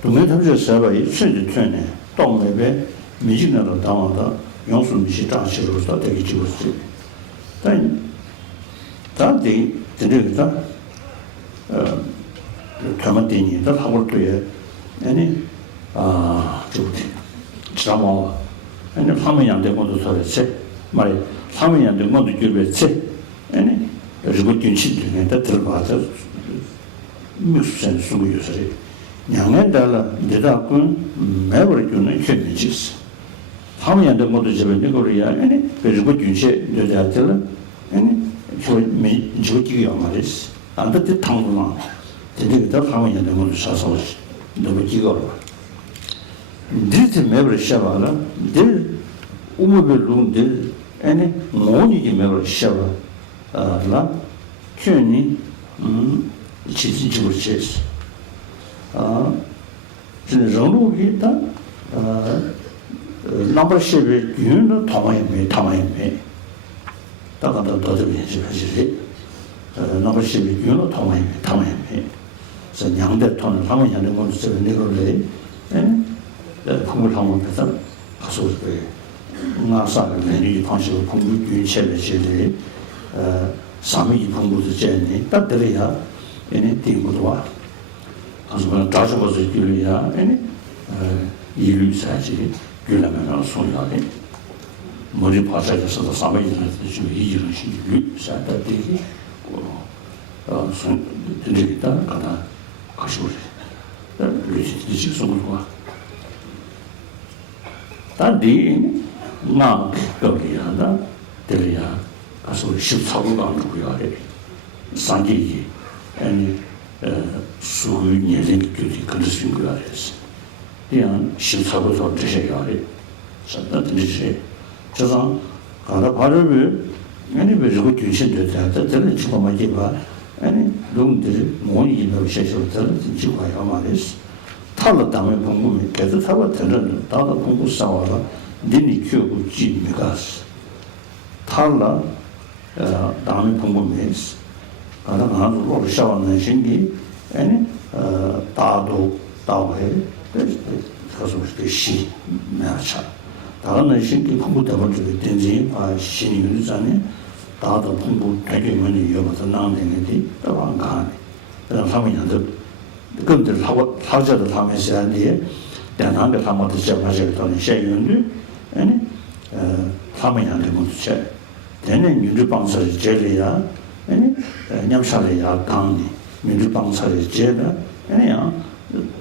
동네 탐지 사바이 순지 전에 동네에 미진나로 당하다 용수 미시 장치로서 되게 지었어요. 단 다들 들으다 가만히니 다 하고 또에 아니 저기 지나와 아니 화면이 안 되고도 소리ছে 말이 화면이 안 되고도 줄베ছে 아니 그리고 균치들에 다 들어가서 무슨 수고요서리 냥엔달라 대다군 매버리는 현지스 화면이 안 되고도 저번에 거리야 아니 그리고 균치 여자들 아니 저기가 말이스 안한테 당분만 되게 다 화면이 안 되고도 사서 너무 기거로 드리트 매버리 샤바라 들 우무벨룸 들 아니 모니기 매버리 샤바 라 큐니 지지지고 체스 저는 정로기다 넘버 10에 균은 타마이메 다가다 더더비지 넘버 10에 균은 타마이메 그래서 양대 톤을 하면 하는 건 쓰는 이거를 공부를 하면 해서 가서 나사를 내리 방식으로 공부 유체를 제대로 삼위 공부도 제니 따들이야 얘네 띵고도 와 가서 자주 가서 길이야 얘네 이루사지 길라면 소리하네 머리 파자에서 삼위를 좀 이루시 루사다들이 손 들리다 가다 가시고 루시 속으로 다디 나 거기야다 들이야 가서 14분간 누구야 해 산지기 아니 수년이 그렇게 그랬을 거야 했어 그냥 14분서 드셔야 해 산다든지 저상 가다 바르면 아니 왜 저거 균신되다 들은 지금 많이 봐 아니 롱들 모니 있는 셔셔 들은 지금 가야 말했어 탈로 다음에 공부면 계속 타고 들은 다다 공부 싸워라 니니 키우고 지미가스 탈라 다음에 공부면 가다 나도 샤워는 신기 아니 다도 다해 그래서 시 나차 다는 신기 공부 때문에 된지 신이 유잖아요 다도 공부 되게 많이 여봐서 나는데 또안 가네 그런 사람이한테 그들 하고 하자도 하면서 하는데 대한민국 사람들 제가지고 돈 쉐윤들 아니 사람이한테 못쳐 되는 민주방사를 제리야 아니 냠샤리야 강니 민주방사를 제다 아니야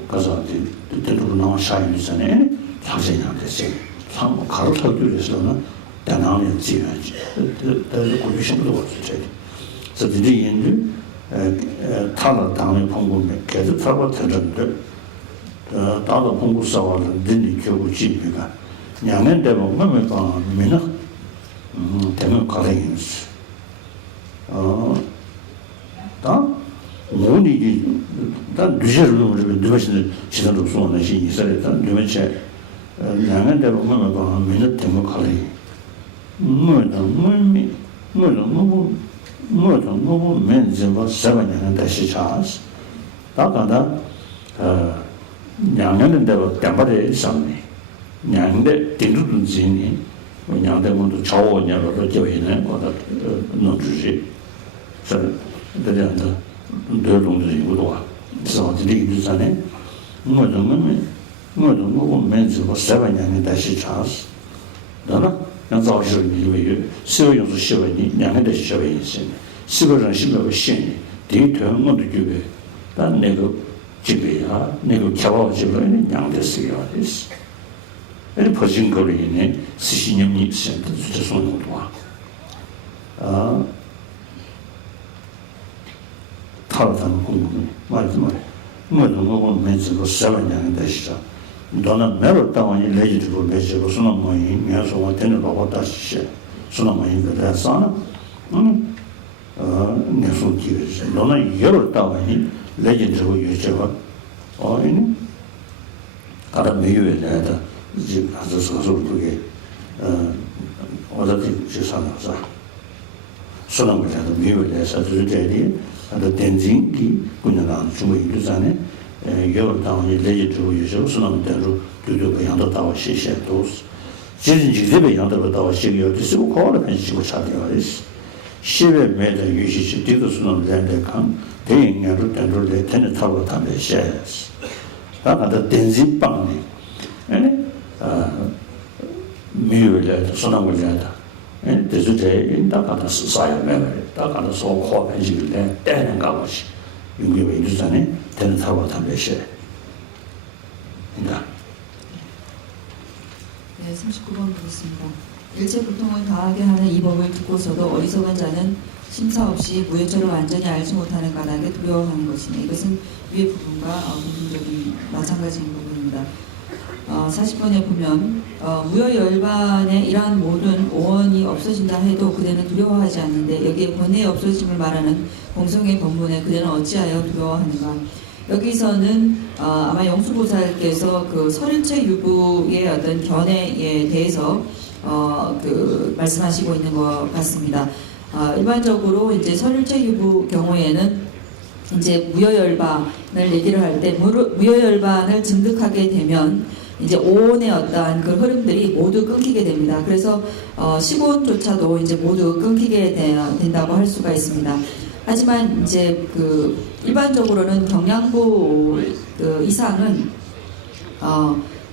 가서 대도로 나와 샤인 전에 당신한테 참 가르쳐 주려서는 대나무에 지어야지. 그래서 고비심도 없었지. 그래서 이제 타다 당의 공부에 계속 타고 들었는데 다도 공부 싸워는 늘 교구 집이가 양년 되면 뭐면 봐 미는 되면 가랭이스 다 뭐니 단 두셔를 우리 누가시는 지난도 소원의 시 이스라엘은 누면체 양년 되면 뭐면 봐 미는 되면 가랭이 뭐도 맨제가 세번이나 다시 차스 다가다 양년은 대로 담바에 상네 양대 딩두든지니 양대 모두 저원냐로 저기는 거다 놓주지 저 대단다 늘 이거도 와 그래서 어디 전에 뭐도 맨제가 세번이나 다시 차스 다나 让造势以为社会用是社会的两个的社会意识，社会上是没有限的，第一条我都觉得，但那个这个啊，那个开发这个两的是要的是，那破进口里呢，是新年你现在这种用的啊，他们公公，我们这个7年的时候。너는 매로 따원이 레지드고 레지고 수능모이 미야소와 되는 로고 다시 수능모이 그래서 내손 기회지 너는 여러 따원이 레지드고 유저가 어이니 가다 매유에다 이제 가서 서서 그게 어디 지사나서 수능모이도 매유에서 주제리 그 덴징기 군나라 중국 인도산에 여러 당원이 레지드고 유저 수능대로 두두가 양도 다와 시시도 진진집에 양도 다와 시기요 디스고 코어를 편지고 차려야지 시외 매대 유시시 디도 수능 랜데칸 대행야로 된돌에 되는 타고 담에 셔야지 다가다 덴진빵네 아니 미유를 수능을 대주제 인다가다 사야 매매 다가다 소코 편지를 때는 가보시 용기에 인도산에 되는 타고 담에 셔 네, 39번 보겠습니다. 일체 고통을 다하게 하는 이 법을 듣고서도 어리석은 자는 심사 없이 무효죄를 완전히 알지 못하는 까닭에 두려워하는 것이네. 이것은 위의 부분과 부분적인 마찬가지인 부분입니다. 40번에 보면 무효열반의 이러한 모든 오원이 없어진다 해도 그대는 두려워하지 않는데 여기에 번뇌의 없어짐을 말하는 공성의 법문에 그대는 어찌하여 두려워하는가. 여기서는 아마 영수보살께서 그 설일체 유부의 어떤 견해에 대해서 말씀하시고 있는 것 같습니다. 일반적으로 이제 설일체 유부 경우에는 이제 무효열반을 얘기를 할 때 무효열반을 증득하게 되면 이제 오온의 어떠한 그 흐름들이 모두 끊기게 됩니다. 그래서 식온조차도 이제 모두 끊기게 된다고 할 수가 있습니다. 하지만 이제 그 일반적으로는 경량부 그 이상은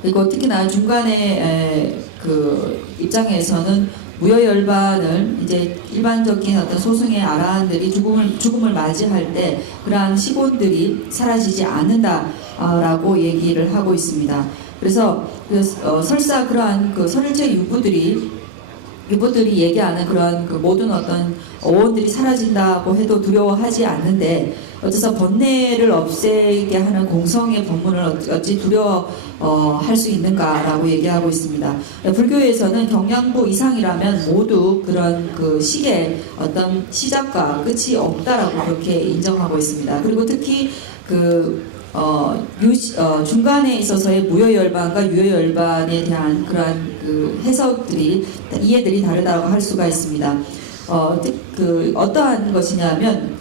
그리고 특히나 중간에 그 입장에서는 무효열반을 이제 일반적인 어떤 소승의 아라한들이 죽음을 맞이할 때 그러한 식온들이 사라지지 않는다라고 얘기를 하고 있습니다. 그래서 설사 그러한 그 설일체 유부들이 얘기하는 그런 그 모든 어떤 오원들이 사라진다고 해도 두려워하지 않는데 어째서 번뇌를 없애게 하는 공성의 법문을 어찌 두려워할 수 있는가라고 얘기하고 있습니다. 불교에서는 경량부 이상이라면 모두 그런 그 식의 어떤 시작과 끝이 없다라고 그렇게 인정하고 있습니다. 그리고 특히 그 중간에 있어서의 무효열반과 유효열반에 대한 그러한 그 해석들이 이해들이 다르다고 할 수가 있습니다. 어떠한 것이냐면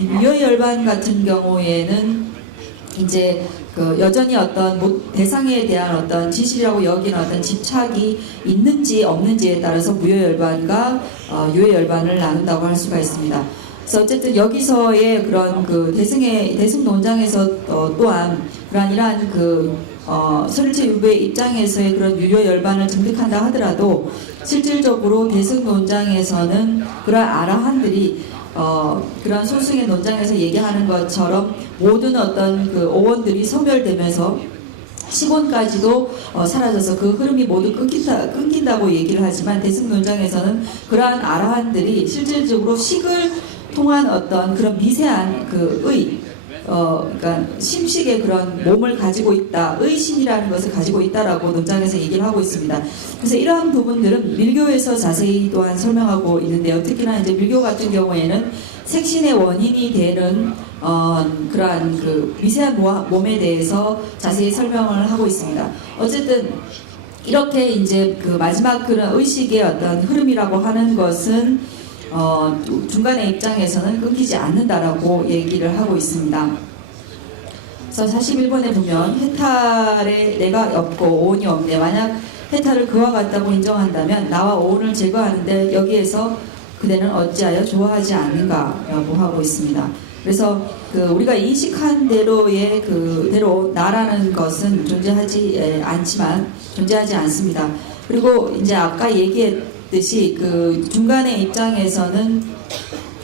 유효열반 같은 경우에는 이제 그 여전히 어떤 대상에 대한 어떤 지실이라고 여기는 어떤 집착이 있는지 없는지에 따라서 무효열반과 유효열반을 나눈다고 할 수가 있습니다. 그래서 어쨌든 여기서의 그런 그 대승 논장에서 또한 이러한 그 설일체 유부의 입장에서의 그런 유효열반을 증득한다 하더라도 실질적으로 대승 논장에서는 그러한 아라한들이 그런 소승의 논장에서 얘기하는 것처럼 모든 어떤 그 오원들이 소멸되면서 시본까지도 사라져서 그 흐름이 모두 끊긴다고 얘기를 하지만 대승론장에서는 그러한 아라한들이 실질적으로 식을 통한 어떤 그런 미세한 그러니까 심식의 그런 몸을 가지고 있다, 의심이라는 것을 가지고 있다라고 논장에서 얘기를 하고 있습니다. 그래서 이러한 부분들은 밀교에서 자세히 또한 설명하고 있는데요. 특히나 이제 밀교 같은 경우에는 색신의 원인이 되는 그러한 그 미세한 몸에 대해서 자세히 설명을 하고 있습니다. 어쨌든 이렇게 이제 그 마지막 그런 의식의 어떤 흐름이라고 하는 것은 중간의 입장에서는 끊기지 않는다라고 얘기를 하고 있습니다. 그래서 41번에 보면 해탈에 내가 없고 오온이 없네. 만약 해탈을 그와 같다고 인정한다면 나와 오온을 제거하는데 여기에서 그대는 어찌하여 좋아하지 않는가라고 하고 있습니다. 그래서 그 우리가 인식한 대로의 그대로 나라는 것은 존재하지 않습니다. 그리고 이제 아까 얘기했듯이 그 중간의 입장에서는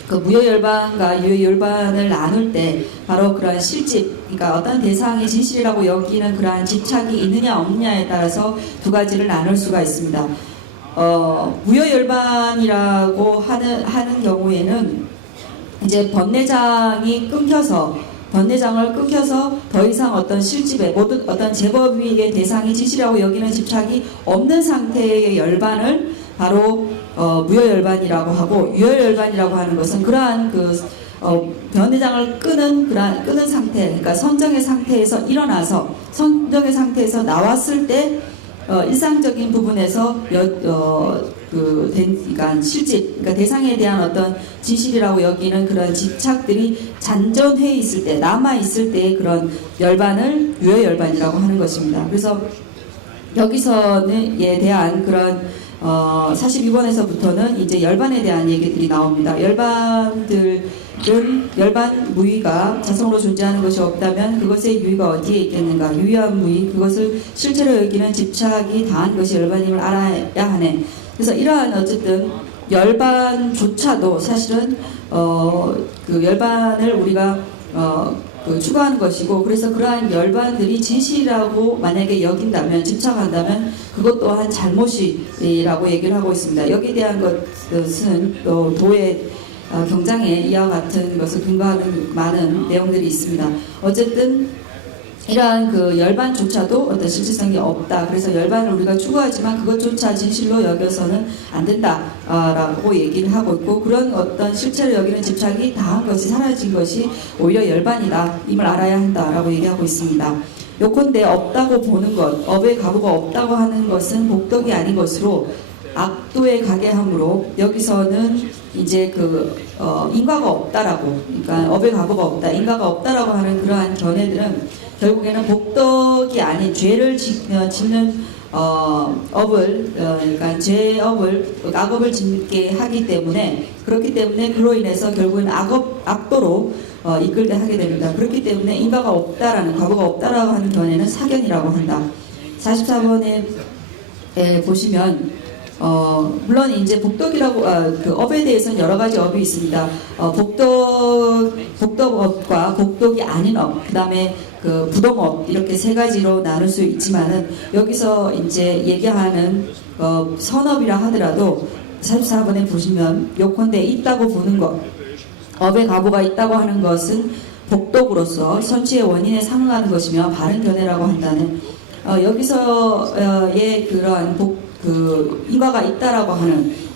그 무효열반과 유효열반을 나눌 때 바로 그러한 실집, 그러니까 어떤 대상이 진실이라고 여기는 그러한 집착이 있느냐 없느냐에 따라서 두 가지를 나눌 수가 있습니다. 무효열반이라고 하는 경우에는 이제 번뇌장을 끊겨서 더 이상 어떤 실집에 모든 어떤 제법위의 대상이 진실이라고 여기는 집착이 없는 상태의 열반을 바로 무효열반이라고 하고, 유효열반이라고 하는 것은 그러한 변회장을 끄는 상태, 그러니까 선정의 상태에서 일어나서 선정의 상태에서 나왔을 때 일상적인 부분에서 그러니까 실집, 그러니까 대상에 대한 어떤 진실이라고 여기는 그런 집착들이 잔존해 있을 때, 남아 있을 때의 그런 열반을 유효열반이라고 하는 것입니다. 그래서 여기서는에 대한 그런 42번에서부터는 이제 열반에 대한 얘기들이 나옵니다. 열반 무의가 자성으로 존재하는 것이 없다면 그것의 유의가 어디에 있겠는가? 유의한 무의, 그것을 실체로 여기는 집착이 다한 것이 열반임을 알아야 하네. 그래서 이러한 어쨌든 열반조차도 사실은 그 열반을 우리가 추구하는 것이고, 그래서 그러한 열반들이 진실이라고 만약에 여긴다면, 집착한다면 그것 또한 잘못이라고 얘기를 하고 있습니다. 여기에 대한 것은 또 도의 경장에 이와 같은 것을 근거하는 많은 내용들이 있습니다. 어쨌든 이러한 그 열반조차도 어떤 실질성이 없다. 그래서 열반을 우리가 추구하지만 그것조차 진실로 여겨서는 안 된다라고 얘기를 하고 있고, 그런 어떤 실체로 여기는 집착이 다한 것이 사라진 것이 오히려 열반이다. 임을 알아야 한다라고 얘기하고 있습니다. 요컨대 없다고 보는 것, 업의 가부가 없다고 하는 것은 복덕이 아닌 것으로 악도에 가게 하므로 여기서는 이제 인과가 없다라고, 그러니까 업의 가부가 없다, 인과가 없다라고 하는 그러한 견해들은 결국에는 복덕이 아닌 죄를 짓는 업을, 그러니까 죄업을, 악업을 짓게 하기 때문에, 그렇기 때문에 그로 인해서 결국에는 악도로 이끌게 하게 됩니다. 그렇기 때문에 인과가 없다라는, 과거가 없다라고 하는 견해는 사견이라고 한다. 44번에 보시면 물론 이제 복덕이라고 그 업에 대해서는 여러 가지 업이 있습니다. 복덕업과 복덕이 아닌 업, 그다음에 그 부동업, 이렇게 세 가지로 나눌 수 있지만은 여기서 이제 얘기하는 선업이라 하더라도 44번에 보시면 요컨대 있다고 보는 것, 업의 가보가 있다고 하는 것은 복덕으로서 선취의 원인에 상응하는 것이며 바른 견해라고 한다는 여기서의 그러한 인과가 있다라고 하는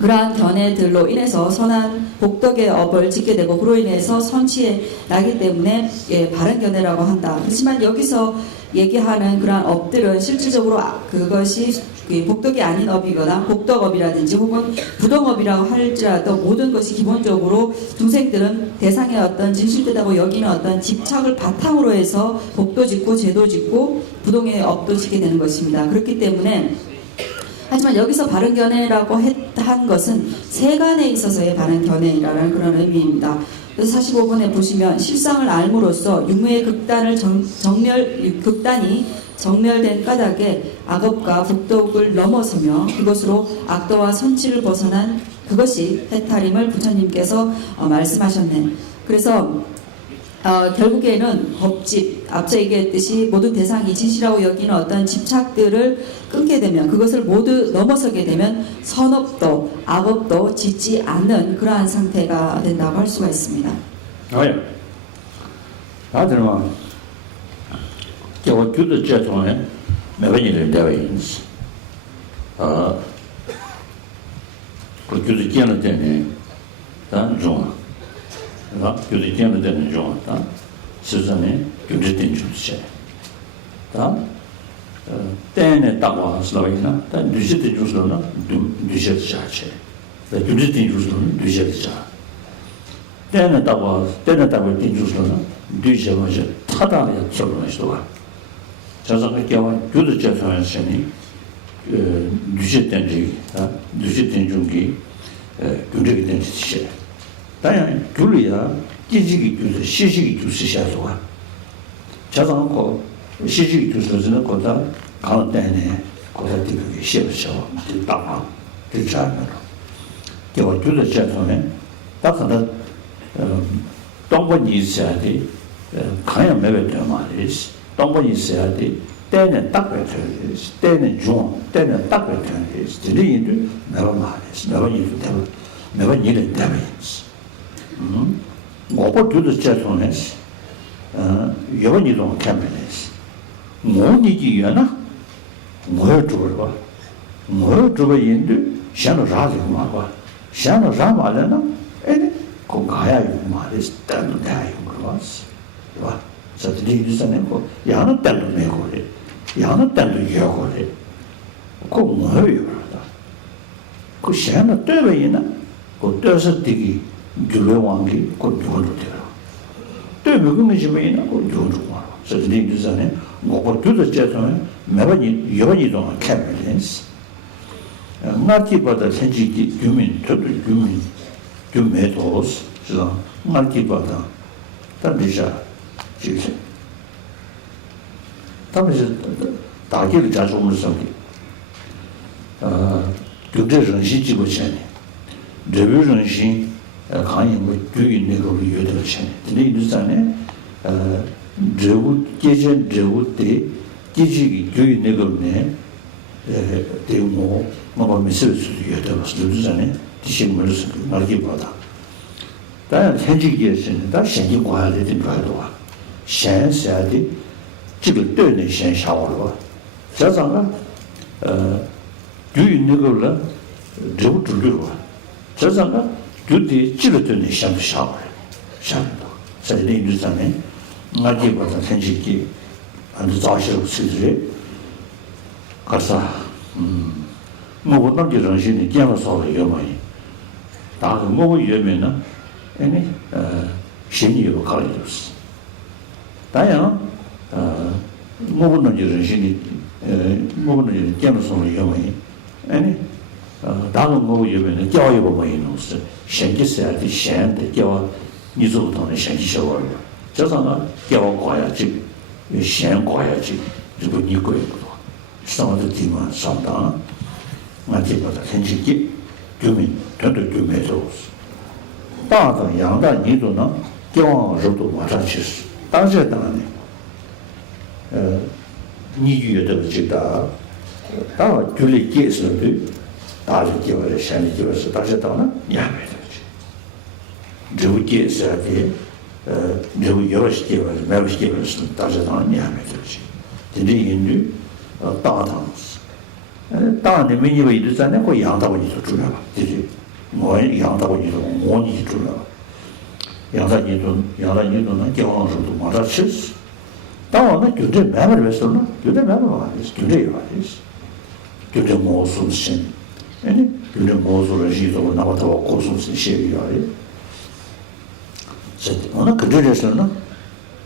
그러한 견해들로 인해서 선한 복덕의 업을 짓게 되고, 그로 인해서 선취에 나기 때문에 바른 견해라고 한다. 그렇지만 여기서 얘기하는 그러한 업들은 실질적으로 그것이 복덕이 아닌 업이거나 복덕업이라든지 혹은 부동업이라고 할지라도 모든 것이 기본적으로 중생들은 대상의 어떤 진실되다고 여기는 어떤 집착을 바탕으로 해서 복도 짓고 죄도 짓고 부동의 업도 짓게 되는 것입니다. 그렇기 때문에 하지만 여기서 바른 견해라고 한 것은 세간에 있어서의 바른 견해라는 그런 의미입니다. 그래서 45번에 보시면 실상을 알므로써 유무의 극단이 정멸된 까닭에 악업과 복덕을 넘어서며 그것으로 악도와 선치를 벗어난 그것이 해탈임을 부처님께서 말씀하셨네. 그래서 결국에는 법집, 앞서 얘기했듯이 모든 대상이 진실이라고 여기는 어떤 집착들을 끊게 되면, 그것을 모두 넘어서게 되면 선업도 악업도 짓지 않는 그러한 상태가 된다고 할 수가 있습니다. 다들 막 교도 제통에 매번 일을 되어 있는지 그 교도见了 때문에 다 좋아. 교도见了 때문에 좋아. 세상에 교도 된 줄이지. 다 때에 따와 슬라이나 다 뉴시드 주스로나 뉴시드 자체. 교도 된 줄로는 뉴시드 자. 때에 따와 된 줄로는 뉴시드 맞아. 타다야 처럼이죠. 자상의 경우 교도 제통에서니 뉴시드 된지 뉴시드 된 중기 교도가 된 짓이야. 당연 둘이야 기지기 교수 시식이 교수셔서 자상고 시식이 교수는 거다 가는 때에 거다 되게 싫어서 딱아 되잖아요. 저 교도 제통에 딱하다 동번이 있어야 돼. 가야 매번 말이지. 동번이 있어야 돼. 때는 딱 뱉어야 돼. 때는 좀, 때는 딱 뱉어야 돼. 들리는데 매번 말이지. 매번 일을 되면 매번 일을 되면서. 뭐고 교도 제통에서 여번 이동 캠페인에서 뭐 얘기하나? 뭘 들어봐. 뭘 들어봐 있는데 샤노 라지고 말봐. 샤노 라마려나? 에네 그 가야 이 말이지. 때는 가야 이 말이지. 봐. 저들이 유산에 뭐 야는 때도 내고 그래. 야는 때도 여고 그래. 그 뭐예요? 그 샤노 때가 있나? 그 때서 되기 줄레왕기 그 누구도 되라. 때 먹으면 집에나 그 누구도 와. 저들이 유산에 뭐 교도 제통에 매번 여번이 동안 캠페인스. 나티바다 현지 주민, 저도 주민 좀 매도스. 그래서 나티바다 단지자 지금 다음에 다기를 자주 오면서 경제 정신 지고 전에 레벨 정신 강의 뭐 교육 내고를 요구를 전에 근데 이전에 제우 계전 제우 때 기지기 교육 내고네 대모 뭐 메시지 요구를 이전에 디심을 말기 보다当然天气也是但现在关的挺多的现在的这个对内现象了加上呢对于那个了这不主流加上呢对的这个对内想不下来想不到在那一上面我给把它天气按照早些时间可是我不能就认识你见了少了有没有大概我们原面呢아니 신이요 가르쳤어. 다양 뭐는 이런 신이 뭐는 이런 깨면서 영어이 아니 다른 뭐 유명한 교육 뭐 있는 거 신기해야 돼 신데 교육 니조도는 신기셔워. 저서는 교육 과야지 신 과야지 그리고 니고요. 상황도 뒤만 상당 맞지보다 현실기 주민 전도 주민에서 大等阳的你都能交往热度马上去世，当时当然你觉得这个当距离解释对，大的结果是现在就是当时当然也没得去，只有解释的只有有些结果是没有结果是当时当然也没得去，这里因为大堂当然你们以为一直在那个阳道你就主要了，这是。 我养到你种模拟住了，养到你种呢，交往时都马上吃死。当然呢，就这慢慢的时候呢，就这慢慢的，就这个意思，就这摸索性，哎，就这摸索的时候，那么他把过程是写一样的。是的，我那跟着这时候呢，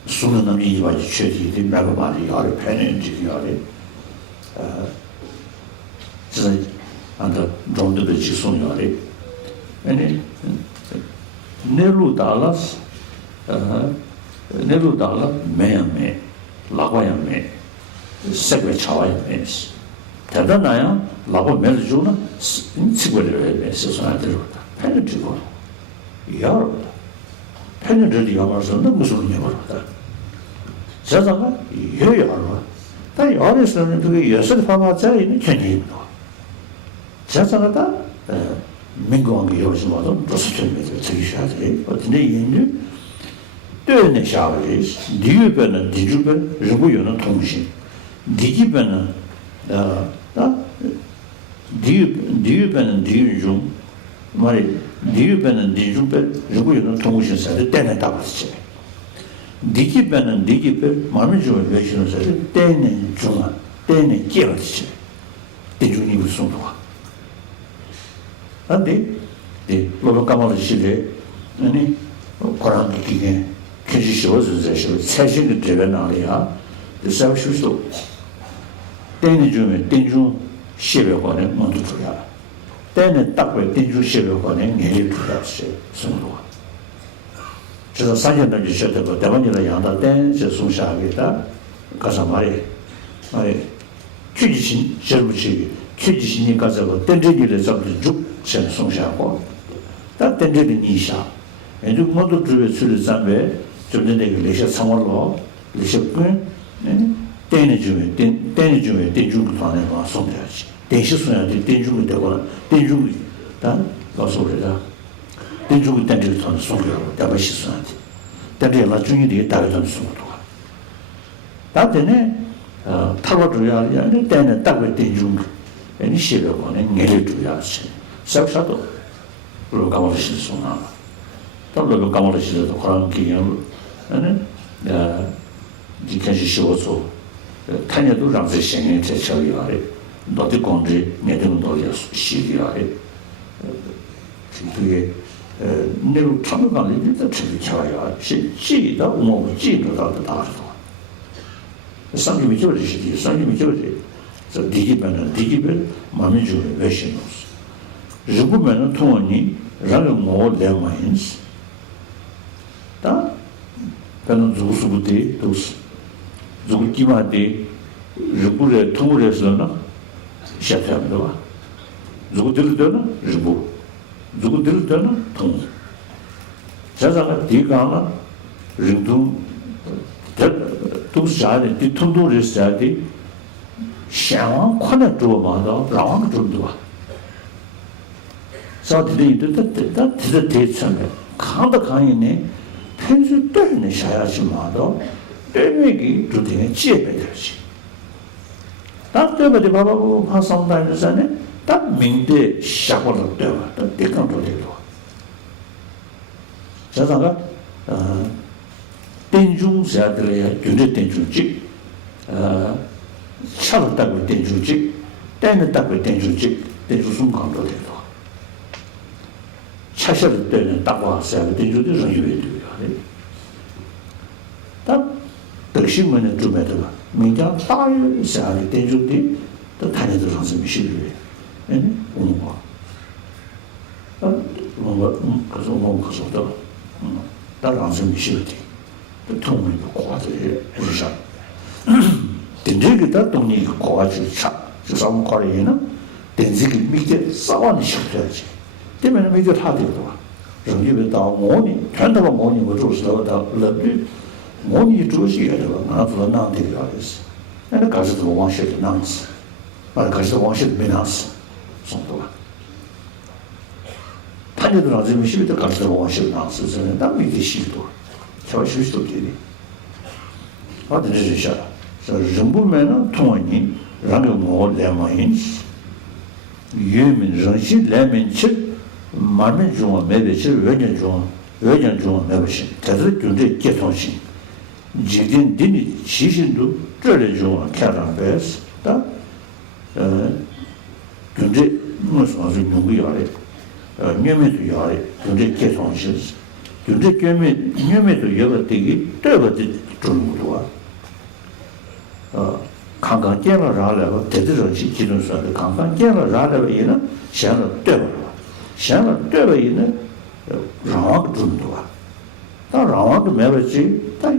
书呢那么一把就确定的，慢慢的要的，判断这个要的，是按照中等的去送要的。 아니 네루달라스 네루달라 매야매 라과야매 세베 차와야메스 대단하야 라고 매를 주나 치고를 세상에 들어다 펜을 주고 이하로 펜을 들이가면서 무슨 일을 하다 자자가 이해야로 다 여기서는 그 예술 파마자 있는 견인도 자자가 민공의 요즘도 도스천에서 저기셔야 돼 어떤데 이제对下为第一边呢，地主边如果有人通信，第一边呢，第一边呢，地主，嘛的，第一边呢，地主边如果有人通信，才是单人打不起来。第一边呢，第一边慢慢就微信才是单人中啊，单人接了起来，地主你不送的话，啊对，我干嘛的系列，那你过两天。开始学是在学，财经的这边哪里啊？就稍微学熟，等你就等住学的话呢，忙都出来了。等你大概等住学的话呢，眼睛出来是什么话？这是3年就晓得个，台湾就来养到等就送下给他，干什么嘞？具体性写不起，具体性你干这个等这里的找的住先送下过，但等这里你下，也就我都准备出来准备。좀 전에 그 레시아 상월로 레시아군 때는 중에 대중을 반에 와送돼야지 대시소야지 대중이 되거나 대중이 다 가서 그래라 대중이 된들 돈送给我 내가 시소한테 근데 나 중이들이 다른 돈送도 다때네 타고줘야 아니 때는 딱왜 대중 아니 시려고는 내려 줘야지 싹사도 그리고 가서 시소나 또 가서 시소도 그런 기념 는你开始学做，他也都让这些人在教育来，到底工资年龄到也洗的来，这个那种长的讲的，你在这里教育啊，是记得我们记得到的大的多，上级没教的是的，上级没教的，这第一本慢慢就会学东西，如果没能通过你，让我来买东西，但。그는 누구수부터 도스 누구 기마데 누구를 통으로 해서나 시작합니다. 누구들 되나 누구들 되나 통 자자가 뒤가나 링동 도스자데 뒤통도를 해서야지 샹왕 콘에 들어와도 라왕 들어와 저들이 다 대처네 강다 강이네 편수 때문에 샤야지마도 때문에 두딩에 지혜되지. 딱 때문에 바바고 파상다니잖아요. 딱 민대 샤고를 때와 딱 대강도 되고. 자다가 땡중자들의 균제 땡중직 차로 따고 땡중직 때는 따고 땡중직 땡중순 강도 되고. 차셔를 때는 따고 왔어야 땡중도 정유해도 딱德行门的准备的吧，民间大约下的点兄弟都谈的都上什么系列，文化，可是我可说的，当然什么系列，都通过一个跨的路上，等这个的东西跨就差，就啥么跨的呢？等这个每天3万的小条去，对面每天他的对吧？人就会到模拟，全到模拟我就是到人类模拟主席的吧，那做那的了是，那开始做王学的那子，那开始王学的没那子，送到了。他就让这边学的开始王学的那子，真的那没得许多，小学都给的。我这是啥？是人不买呢，通过你让个我来买东西，人民人心来民吃。慢慢中没得吃，越讲中没不行，但是就这结通性，一定对你起心度这类中看上白是的，就这我说是用不要的，原面都要的，就这结通性，就这原面都有个这个的中度啊，刚刚见了啥来吧，在这种基础上的，刚刚见了啥来吧，也能想着对吧？想了对了以呢，让我准多，但让我都没了去，但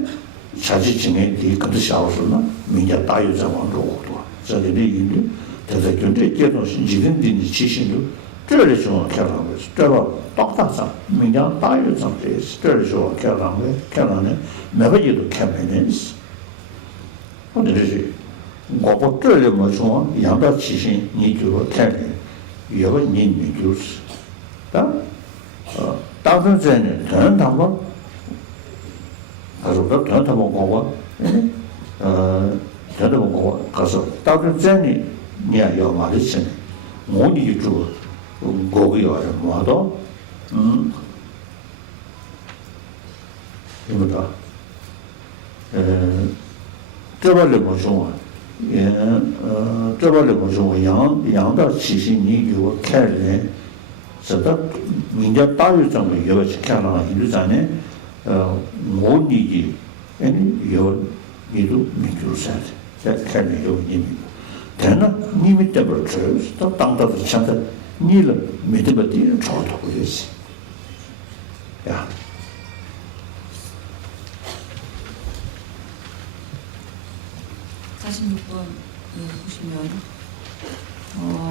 下去今年的跟着小时呢，明年大约在往中多，这里的因为 대사 견제 계속 지금된 지신도 这里是我看到的，这个大大上，明年8月上这这里是我看到的，看到的每个月都看每年是，或者是我不这里么说，养到起薪你就看的，有个年龄就是，但当时在呢，等他们，他说等他们我，等他们我，可是当时在呢，你也要嘛的钱，我你就。고기요 뭐도 이거다 저번에 보죠 저번에 보죠 양다 지신이 이거 캐래 저다 민자 따위 정도 이거 지켜라 이러잖아요 뭐니지 아니 이거 이도 미주사지 캐래 이거 님이 대나 님이 때문에 저 땅다도 찬다 니를 믿어버리는 좋다고 그랬지. 야. 46번 보시면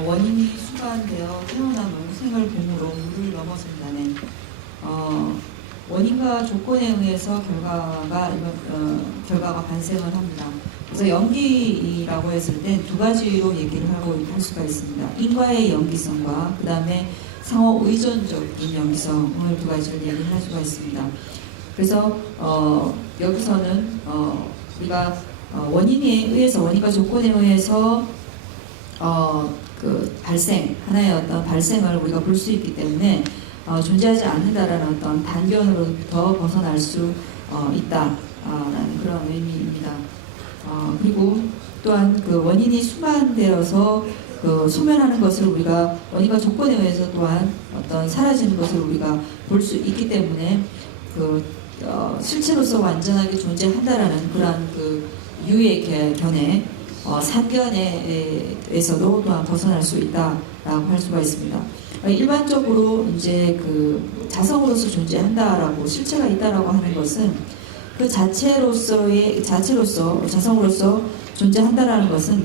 원인이 수반되어 태어난 후 생활공으로 물을 넘어선다는 원인과 조건에 의해서 결과가 발생을 합니다. 그래서 연기라고 했을 때 두 가지로 얘기를 할 수가 있습니다. 인과의 연기성과 그 다음에 상호 의존적인 연기성을 두 가지를 얘기를 할 수가 있습니다. 그래서 여기서는 우리가 원인에 의해서 원인과 조건에 의해서 그 발생 하나의 어떤 발생을 우리가 볼 수 있기 때문에 존재하지 않는다라는 어떤 단견으로부터 벗어날 수 있다라는 그런 의미입니다. 그리고 또한 그 원인이 수반되어서 그 소멸하는 것을 우리가 원인과 조건에 의해서 또한 어떤 사라지는 것을 우리가 볼 수 있기 때문에 그 실체로서 완전하게 존재한다라는 그러한 그 유의 견해 산견에서도 또한 벗어날 수 있다라고 할 수가 있습니다. 일반적으로 이제 그 자성으로서 존재한다라고 실체가 있다라고 하는 것은 그 자체로서 자성으로서 존재한다라는 것은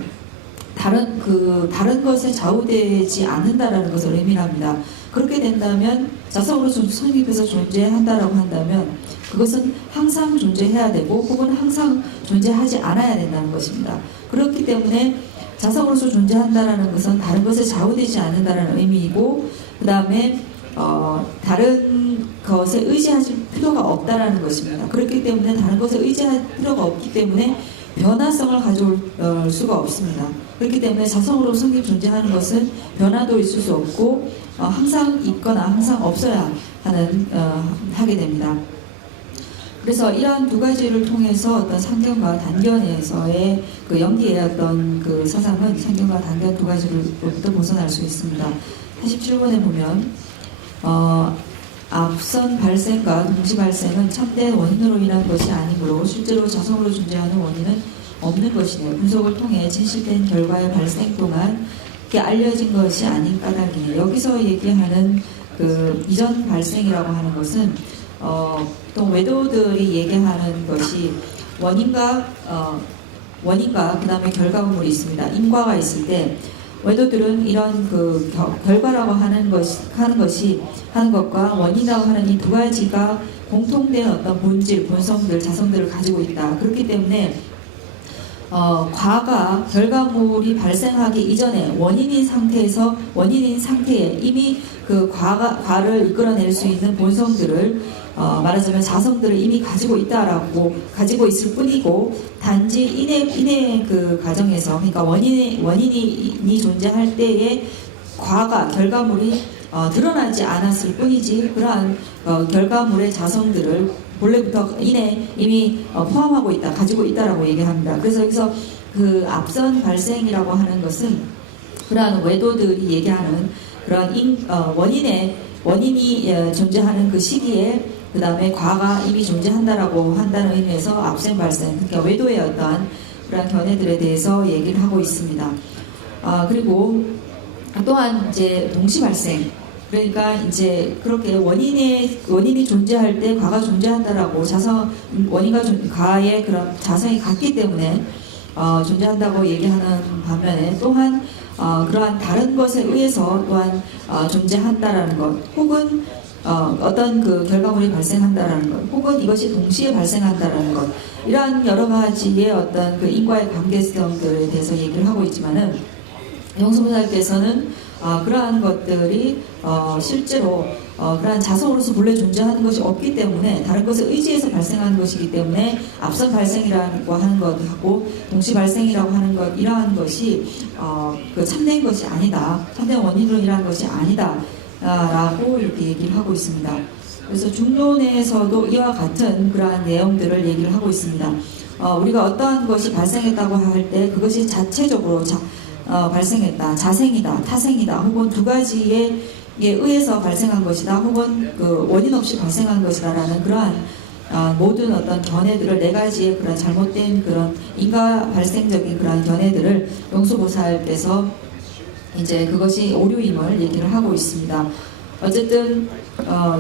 다른 것에 좌우되지 않는다라는 것을 의미합니다. 그렇게 된다면 자성으로서 성립해서 존재한다라고 한다면 그것은 항상 존재해야 되고 혹은 항상 존재하지 않아야 된다는 것입니다. 그렇기 때문에 자성으로서 존재한다라는 것은 다른 것에 좌우되지 않는다라는 의미이고 그 다음에 다른 것에 의지할 필요가 없다라는 것입니다. 그렇기 때문에 다른 것에 의지할 필요가 없기 때문에 변화성을 가져올 수가 없습니다. 그렇기 때문에 자성으로 성립 존재하는 것은 변화도 있을 수 없고 항상 있거나 항상 없어야 하게 됩니다. 그래서 이러한 두 가지를 통해서 어떤 상견과 단견에서의 그 연기의 어떤 그 사상은 상견과 단견 두 가지로부터 벗어날 수 있습니다. 87번에 보면 앞선 발생과 동시 발생은 참된 원인으로 인한 것이 아니므로 실제로 자성으로 존재하는 원인은 없는 것이네. 분석을 통해 진실된 결과의 발생 동안 이렇게 알려진 것이 아닌 까닭이네. 여기서 얘기하는 그 이전 발생이라고 하는 것은 또 외도들이 얘기하는 것이 원인과 그 다음에 결과물이 있습니다. 인과가 있을 때 외도들은 이런 그 결과라고 하는 것과 원인이라고 하는 이 두 가지가 공통된 어떤 본질, 본성들, 자성들을 가지고 있다. 그렇기 때문에 과가 결과물이 발생하기 이전에 원인인 상태에 이미 그 과를 이끌어낼 수 있는 본성들을 말하자면 자성들을 이미 가지고 있을 뿐이고 단지 인의 그 과정에서 그러니까 원인이 존재할 때에 결과물이 드러나지 않았을 뿐이지 그러한 결과물의 자성들을 본래부터 인에 이미 포함하고 있다, 가지고 있다라고 얘기합니다. 그래서 여기서 그 앞선 발생이라고 하는 것은 그러한 외도들이 얘기하는 그러한 원인이 존재하는 그 시기에 그 다음에 과가 이미 존재한다라고 한다는 의미에서 앞생 발생, 그러니까 외도의 어떠한 그러한 견해들에 대해서 얘기를 하고 있습니다. 그리고 또한 이제 동시 발생. 그러니까 이제 그렇게 원인이 존재할 때 과가 존재한다라고 원인과 과의 그런 자성이 같기 때문에 존재한다고 얘기하는 반면에 또한 그러한 다른 것에 의해서 또한 존재한다라는 것, 혹은 어떤 그 결과물이 발생한다라는 것, 혹은 이것이 동시에 발생한다라는 것, 이러한 여러 가지의 어떤 그 인과의 관계성들에 대해서 얘기를 하고 있지만은 영수보살께서는 그러한 것들이 실제로 그러한 자성으로서 본래 존재하는 것이 없기 때문에 다른 것에 의지해서 발생하는 것이기 때문에 앞선 발생이라고 하는 것하고 동시 발생이라고 하는 것, 이러한 것이 그 참된 것이 아니다, 참된 원인론이라는 것이 아니다 라고 이렇게 얘기를 하고 있습니다. 그래서 중론에서도 이와 같은 그러한 내용들을 얘기를 하고 있습니다. 우리가 어떠한 것이 발생했다고 할 때 그것이 자체적으로 발생했다, 자생이다, 타생이다, 혹은 두 가지에 의해서 발생한 것이다, 혹은 그 원인 없이 발생한 것이다라는 그러한 모든 어떤 견해들을, 네 가지의 그런 잘못된 그런 인과 발생적인 그러한 견해들을 용수보살께서 이제 그것이 오류임을 얘기를 하고 있습니다. 어쨌든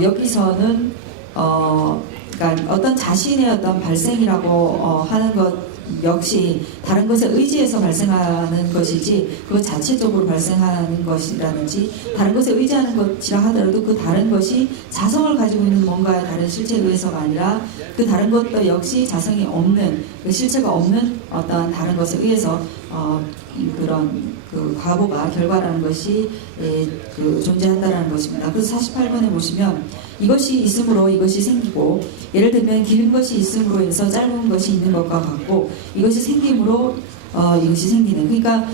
여기서는 그러니까 어떤 자신의 어떤 발생이라고 하는 것 역시 다른 것에 의지해서 발생하는 것이지 그것 자체적으로 발생하는 것이라든지 다른 것에 의지하는 것이라 하더라도 그 다른 것이 자성을 가지고 있는 뭔가의 다른 실체에 의해서가 아니라 그 다른 것도 역시 자성이 없는, 그 실체가 없는 어떤 다른 것에 의해서 그런 그 과보가, 결과라는 것이 그 존재한다라는 것입니다. 그래서 48번에 보시면 이것이 있으므로 이것이 생기고, 예를 들면 긴 것이 있음으로 해서 짧은 것이 있는 것과 같고, 이것이 생김으로 이것이 생기는, 그러니까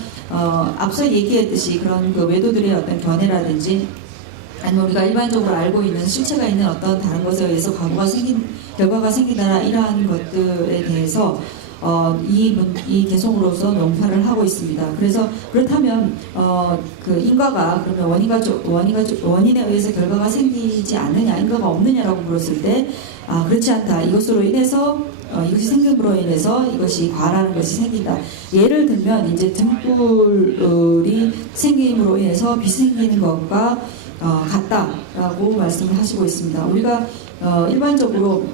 앞서 얘기했듯이 그런 그 외도들의 어떤 견해라든지 아니면 우리가 일반적으로 알고 있는 실체가 있는 어떤 다른 것에 의해서 결과가 생긴다나 이러한 것들에 대해서 이 개송으로서 논파를 하고 있습니다. 그래서 그렇다면 그 인과가 그러면 원인에 의해서 결과가 생기지 않느냐, 인과가 없느냐라고 물었을 때 그렇지 않다. 이것으로 인해서 이것이 생김으로 인해서 이것이 과라는 것이 생긴다. 예를 들면 이제 등불이 생김으로 인해서 빛이 생기는 것과 같다라고 말씀을 하시고 있습니다. 우리가 일반적으로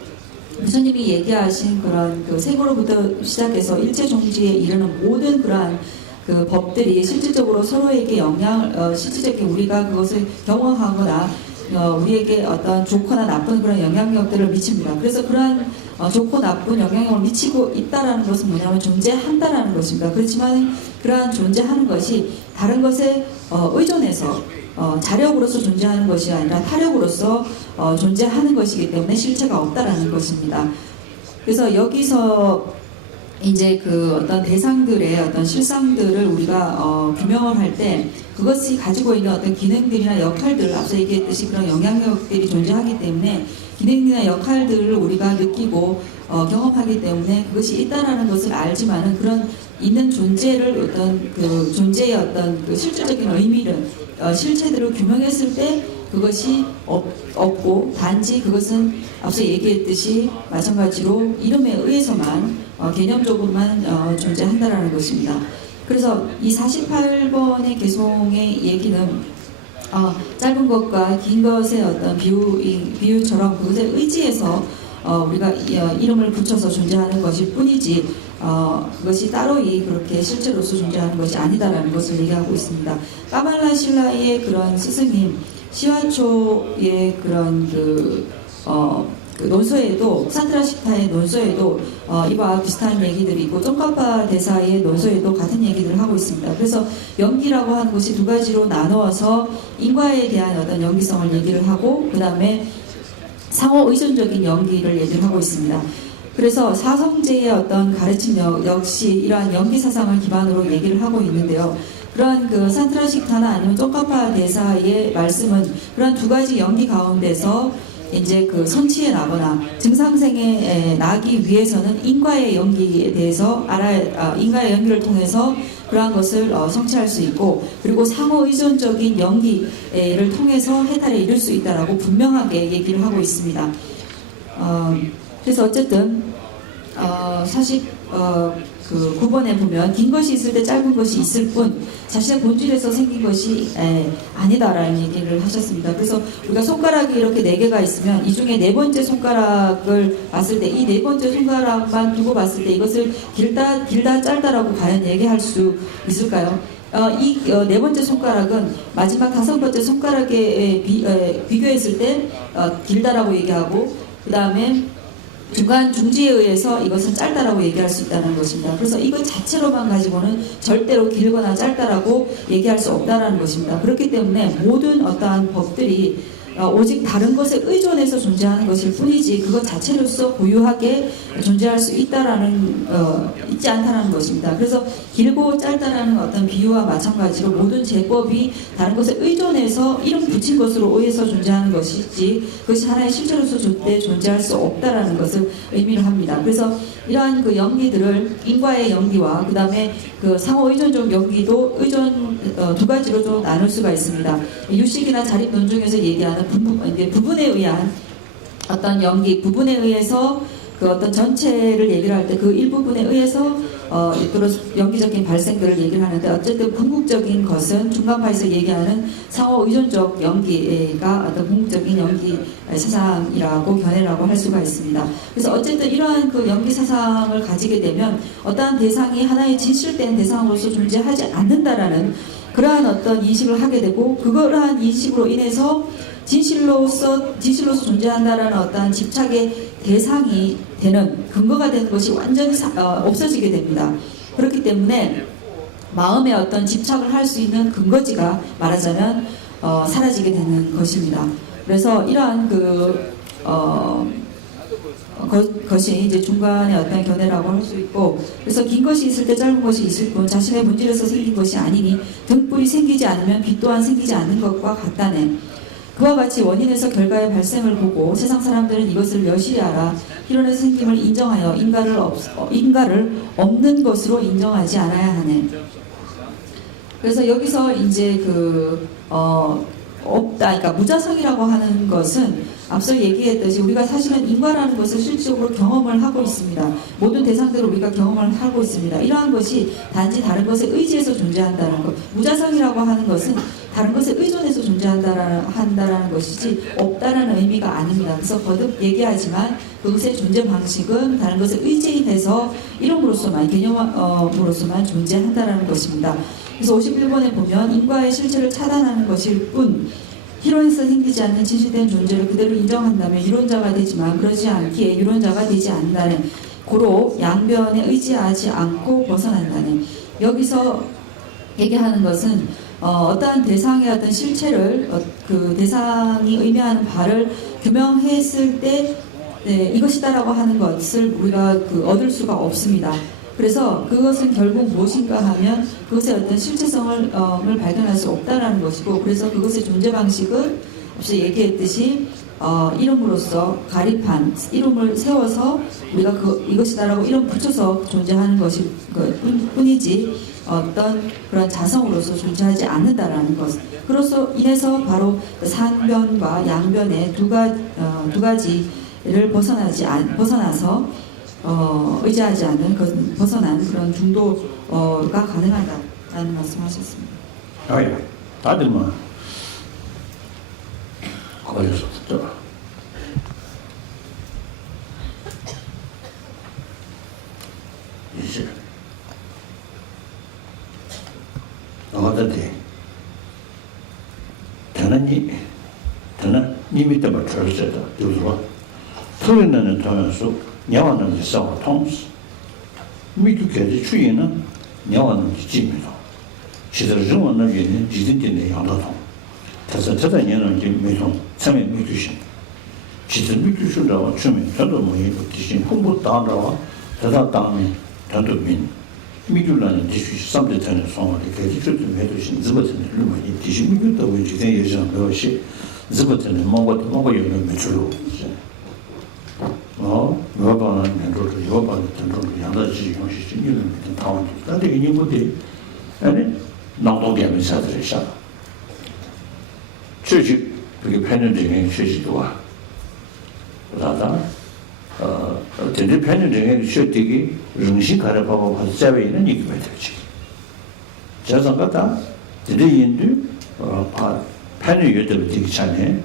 부처님이 얘기하신 그런 그 생으로부터 시작해서 일체 종지에 이르는 모든 그러한 그 법들이 실질적으로 서로에게 실질적인 우리가 그것을 경험하거나 우리에게 어떤 좋거나 나쁜 그런 영향력들을 미칩니다. 그래서 그러한 좋고 나쁜 영향력을 미치고 있다라는 것은 뭐냐면 존재한다라는 것입니다. 그렇지만 그러한 존재하는 것이 다른 것에 의존해서 자력으로서 존재하는 것이 아니라 타력으로서 존재하는 것이기 때문에 실체가 없다라는 것입니다. 그래서 여기서 이제 그 어떤 대상들의 어떤 실상들을 우리가 규명을 할 때 그것이 가지고 있는 어떤 기능들이나 역할들, 앞서 얘기했듯이 그런 영향력들이 존재하기 때문에 기능이나 역할들을 우리가 느끼고 경험하기 때문에 그것이 있다라는 것을 알지만은 그런 있는 존재를 어떤 그 존재의 어떤 그 실질적인 의미를 실체들을 규명했을 때 그것이 없고 단지 그것은 앞서 얘기했듯이 마찬가지로 이름에 의해서만 개념적으로만 존재한다라는 것입니다. 그래서 이 48번의 개송의 얘기는 짧은 것과 긴 것의 어떤 비유처럼 그것에 의지해서 우리가 이름을 붙여서 존재하는 것일 뿐이지 그것이 따로이 그렇게 실체로서 존재하는 것이 아니다라는 것을 얘기하고 있습니다. 까말라 신라의 그런 스승님 시화초의 그런 그 논서에도 산트라식타의 논서에도 이와 비슷한 얘기들이 있고 쫑카파 대사의 논서에도 같은 얘기들을 하고 있습니다. 그래서 연기라고 하는 것이 두 가지로 나누어서 인과에 대한 어떤 연기성을 얘기를 하고 그 다음에 상호 의존적인 연기를 얘기를 하고 있습니다. 그래서 사성제의 어떤 가르침 역시 이러한 연기 사상을 기반으로 얘기를 하고 있는데요. 그러한 그 산트라식타나 아니면 쫑카파 대사의 말씀은 그러한 두 가지 연기 가운데서 이제 그 선치에 나거나 증상생에 나기 위해서는 인과의 연기에 대해서 인과의 연기를 통해서 그러한 것을 성취할 수 있고 그리고 상호 의존적인 연기를 통해서 해탈에 이를 수 있다라고 분명하게 얘기를 하고 있습니다. 그래서 어쨌든 사실 그 9번에 보면 긴 것이 있을 때 짧은 것이 있을 뿐 자신의 본질에서 생긴 것이 아니다라는 얘기를 하셨습니다. 그래서 우리가 손가락이 이렇게 4개가 있으면 이 중에 4번째 손가락을 봤을 때 이 4번째 손가락만 두고 봤을 때 이것을 길다 짧다라고 과연 얘기할 수 있을까요? 네 번째 손가락은 마지막 다섯 번째 손가락에 비교했을 때 길다라고 얘기하고, 그 다음에 중간 중지에 의해서 이것은 짧다라고 얘기할 수 있다는 것입니다. 그래서 이것 자체로만 가지고는 절대로 길거나 짧다라고 얘기할 수 없다는 것입니다. 그렇기 때문에 모든 어떠한 법들이 오직 다른 것에 의존해서 존재하는 것일 뿐이지 그것 자체로서 고유하게 존재할 수 있다라는 있지 않다라는 것입니다. 그래서 길고 짧다라는 어떤 비유와 마찬가지로 모든 제법이 다른 것에 의존해서 이름 붙인 것으로 의해서 존재하는 것이지 그것이 하나의 실체로서 존재할 수 없다라는 것을 의미를 합니다. 그래서 이러한 그 연기들을 인과의 연기와 그 다음에 그 상호 의존적 연기도 두 가지로 좀 나눌 수가 있습니다. 유식이나 자립론 중에서 얘기하는 부분에 의한 어떤 연기, 부분에 의해서 그 어떤 전체를 얘기를 할 때 그 일부분에 의해서 연기적인 발생들을 얘기를 하는데, 어쨌든 궁극적인 것은 중간파에서 얘기하는 상호 의존적 연기가 어떤 궁극적인 연기 사상이라고 견해라고 할 수가 있습니다. 그래서 어쨌든 이러한 그 연기 사상을 가지게 되면 어떠한 대상이 하나의 진실된 대상으로서 존재하지 않는다라는 그러한 어떤 인식을 하게 되고, 그러한 인식으로 인해서 진실로서 존재한다라는 어떠한 집착의 대상이 되는 근거가 되는 것이 완전히 없어지게 됩니다. 그렇기 때문에 마음의 어떤 집착을 할 수 있는 근거지가 말하자면 사라지게 되는 것입니다. 그래서 이러한 것이 이제 중간에 어떤 견해라고 할 수 있고, 그래서 긴 것이 있을 때 짧은 것이 있을 뿐 자신의 본질에서 생긴 것이 아니니 등불이 생기지 않으면 빛 또한 생기지 않는 것과 같다네. 그와 같이 원인에서 결과의 발생을 보고 세상 사람들은 이것을 여실히 알아 이론에서 생김을 인정하여 인가를 없는 것으로 인정하지 않아야 하네. 그래서 여기서 이제 없다, 그러니까 무자성이라고 하는 것은 앞서 얘기했듯이 우리가 사실은 인과라는 것을 실질적으로 경험을 하고 있습니다. 모든 대상들을 우리가 경험을 하고 있습니다. 이러한 것이 단지 다른 것에 의지해서 존재한다는 것. 무자성이라고 하는 것은 다른 것에 의존해서 존재한다는 것이지 없다라는 의미가 아닙니다. 그래서 거듭 얘기하지만 그것의 존재 방식은 다른 것에 의지해서 이름으로서만, 개념으로서만 존재한다는 것입니다. 그래서 51번에 보면 인과의 실체를 차단하는 것일 뿐 이론에서 생기지 않는 진실된 존재를 그대로 인정한다면 이론자가 되지만 그러지 않기에 유론자가 되지 않는다는, 고로 양변에 의지하지 않고 벗어난다는. 여기서 얘기하는 것은 어떠한 대상의 어떤 실체를 그 대상이 의미하는 바를 규명했을 때 이것이다라고 하는 것을 우리가 얻을 수가 없습니다. 그래서 그것은 결국 무엇인가 하면 그것의 어떤 실체성을 발견할 수 없다라는 것이고, 그래서 그것의 존재 방식은 앞서 얘기했듯이 이름으로서 가립한 이름을 세워서 우리가 이것이다라고 이름 붙여서 존재하는 것일 뿐이지 어떤 그런 자성으로서 존재하지 않는다라는 것. 그로서 인해서 바로 상변과 양변의 두 가지를 벗어나서 의지하지 않는 벗어난 그런 중도가 가능하다라는 말씀하셨습니다. 아야, 다들 걸려서 듣더라. 이제 너한테 저는 이미 때문에 절세다. 여기서 토론하는 통해서 냐와는 싸워 통스 미국의 주인은 냐와는 지입니다. 시절 중원의原因 지진되는 양도통. 그래서 저단에는 이제 매종 참여 미국신. 시절 미국신라고 주면 저도 뭐이 지신 홍보 당라와 저다 당면 저도 민 미국라는 지시 3대전의 성원이 계속적으로 해두신 ዝ버튼을 뭐이 지신 미국도 왜 지진 예전 것이 ዝ버튼은 뭔가 연결 매출로 여바는 면도를 여바는 전도를 양다지 용시 진행을 된 다원이 다들 이님들이 아니 나도게 미사들이셔 최지 그게 편연적인 최지도 와 그러다 전제 편연적인 최되기 정신 가르파고 받자에 있는 얘기가 되지 저선 같다 드리인들 편의 여대로 되기 전에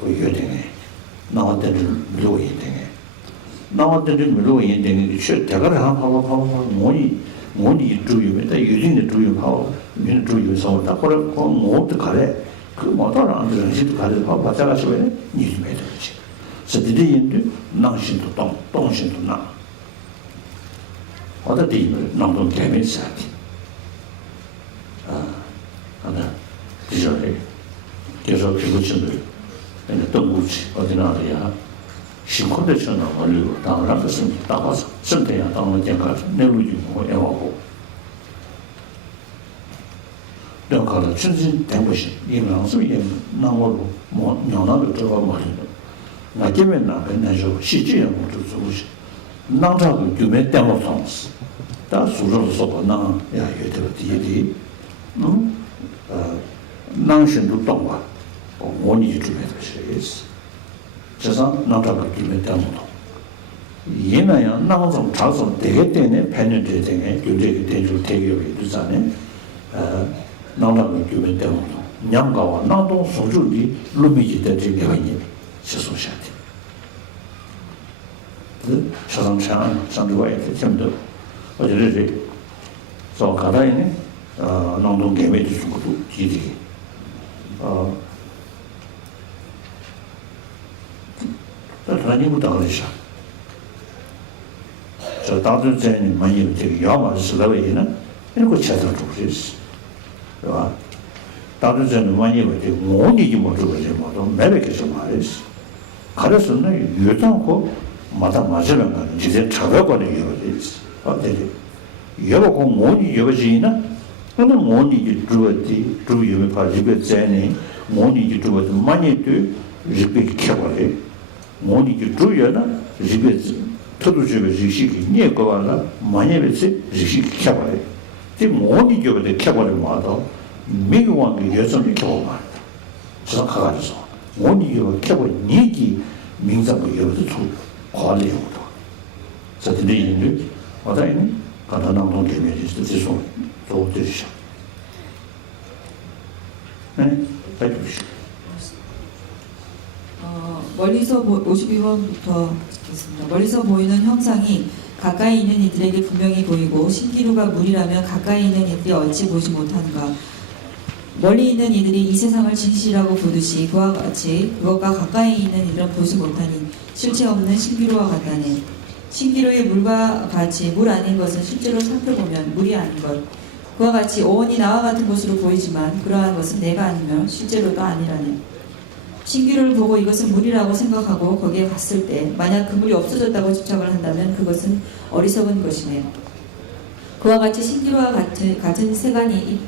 그 여대에 나왔다는 물로인데 나왔다는 물로인데 그 대가를 하고 뭐니 원이 주요에다 유진의 주요하고 민의 주요에서 다 그래 그 모두 가래 그 모두는 안 되는 시도 가래 봐 맞아가지고 니지 매도 그렇지 서들이 인도 낭신도 동신도 나 어디 남동 개미사티 하나 디저에 계속 피고치들 근데 동구치 어디 나리야 신콘대처럼 올리고 당을 것은 따가서 선대야 당을 제가 내루지 뭐 해하고 내가 진진 된 것이 이면서 이 나무로 뭐 년나도 들어가 말이야 나 때문에 나 그냥 시지에 모두 주고시 남자도 주면 때문에 통스 다 수저로서 나 야예들 뒤에 남신도 동과 원이 주면서 있어 그래서 남자가 주면 때문에 얘나야 남성 자성 되게 때문에 팬을 되게 교제가 되줄 대교에 두잖아요 남자가 주면 때문에 냥가와 나도 소주리 루미지 되게 되게 세소샤티 그 사람상 상주와의 점도 어제를 저 가다에는 농동 개매도 주고도 지리 라니부터 그러셔. 저 다들 전에 많이 되게 야만 쓰다가이나 이거 찾아 주시스. 봐. 다들 전에 많이 되게 뭐니지 못 주고지 뭐도 매력해서 말했어. 가르스는 유tan고 마다 맞으면 가는 이제 찾아거는 이거지. 어때? 여보고 뭐니 여보지나? 오늘 뭐니 주어지 주요에 가지고 전에 뭐니 주어도 많이 돼. 이렇게 켜버려. 뭐니 주요나 집에 터두지가 지식이 니에거 봐라 많이 베지 지식이 켜버려. 이 뭐니 주어도 켜버려 마다 미국왕이 여전히 켜버려. 저 가가지고 뭐니 주어 켜버려 니기 민상의 여도 두 관리용도. 저들이 있는 어디에 가다나온 개념이 있어서 또 되시죠. 네, 해주시죠. 멀리서 52번부터 읽겠습니다. 멀리서 보이는 형상이 가까이 있는 이들에게 분명히 보이고 신기루가 물이라면 가까이 있는 이들이 어찌 보지 못하는가. 멀리 있는 이들이 이 세상을 진실이라고 보듯이 그와 같이 그것과 가까이 있는 이들은 보지 못하니 실체 없는 신기루와 같다네. 신기루의 물과 같이 물 아닌 것은 실제로 살펴보면 물이 아닌 것. 그와 같이 오온이 나와 같은 것으로 보이지만 그러한 것은 내가 아니면 실제로도 아니라네. 신기루를 보고 이것은 물이라고 생각하고 거기에 갔을 때 만약 그 물이 없어졌다고 집착을 한다면 그것은 어리석은 것이네. 그와 같이 신기루와 같은 세간이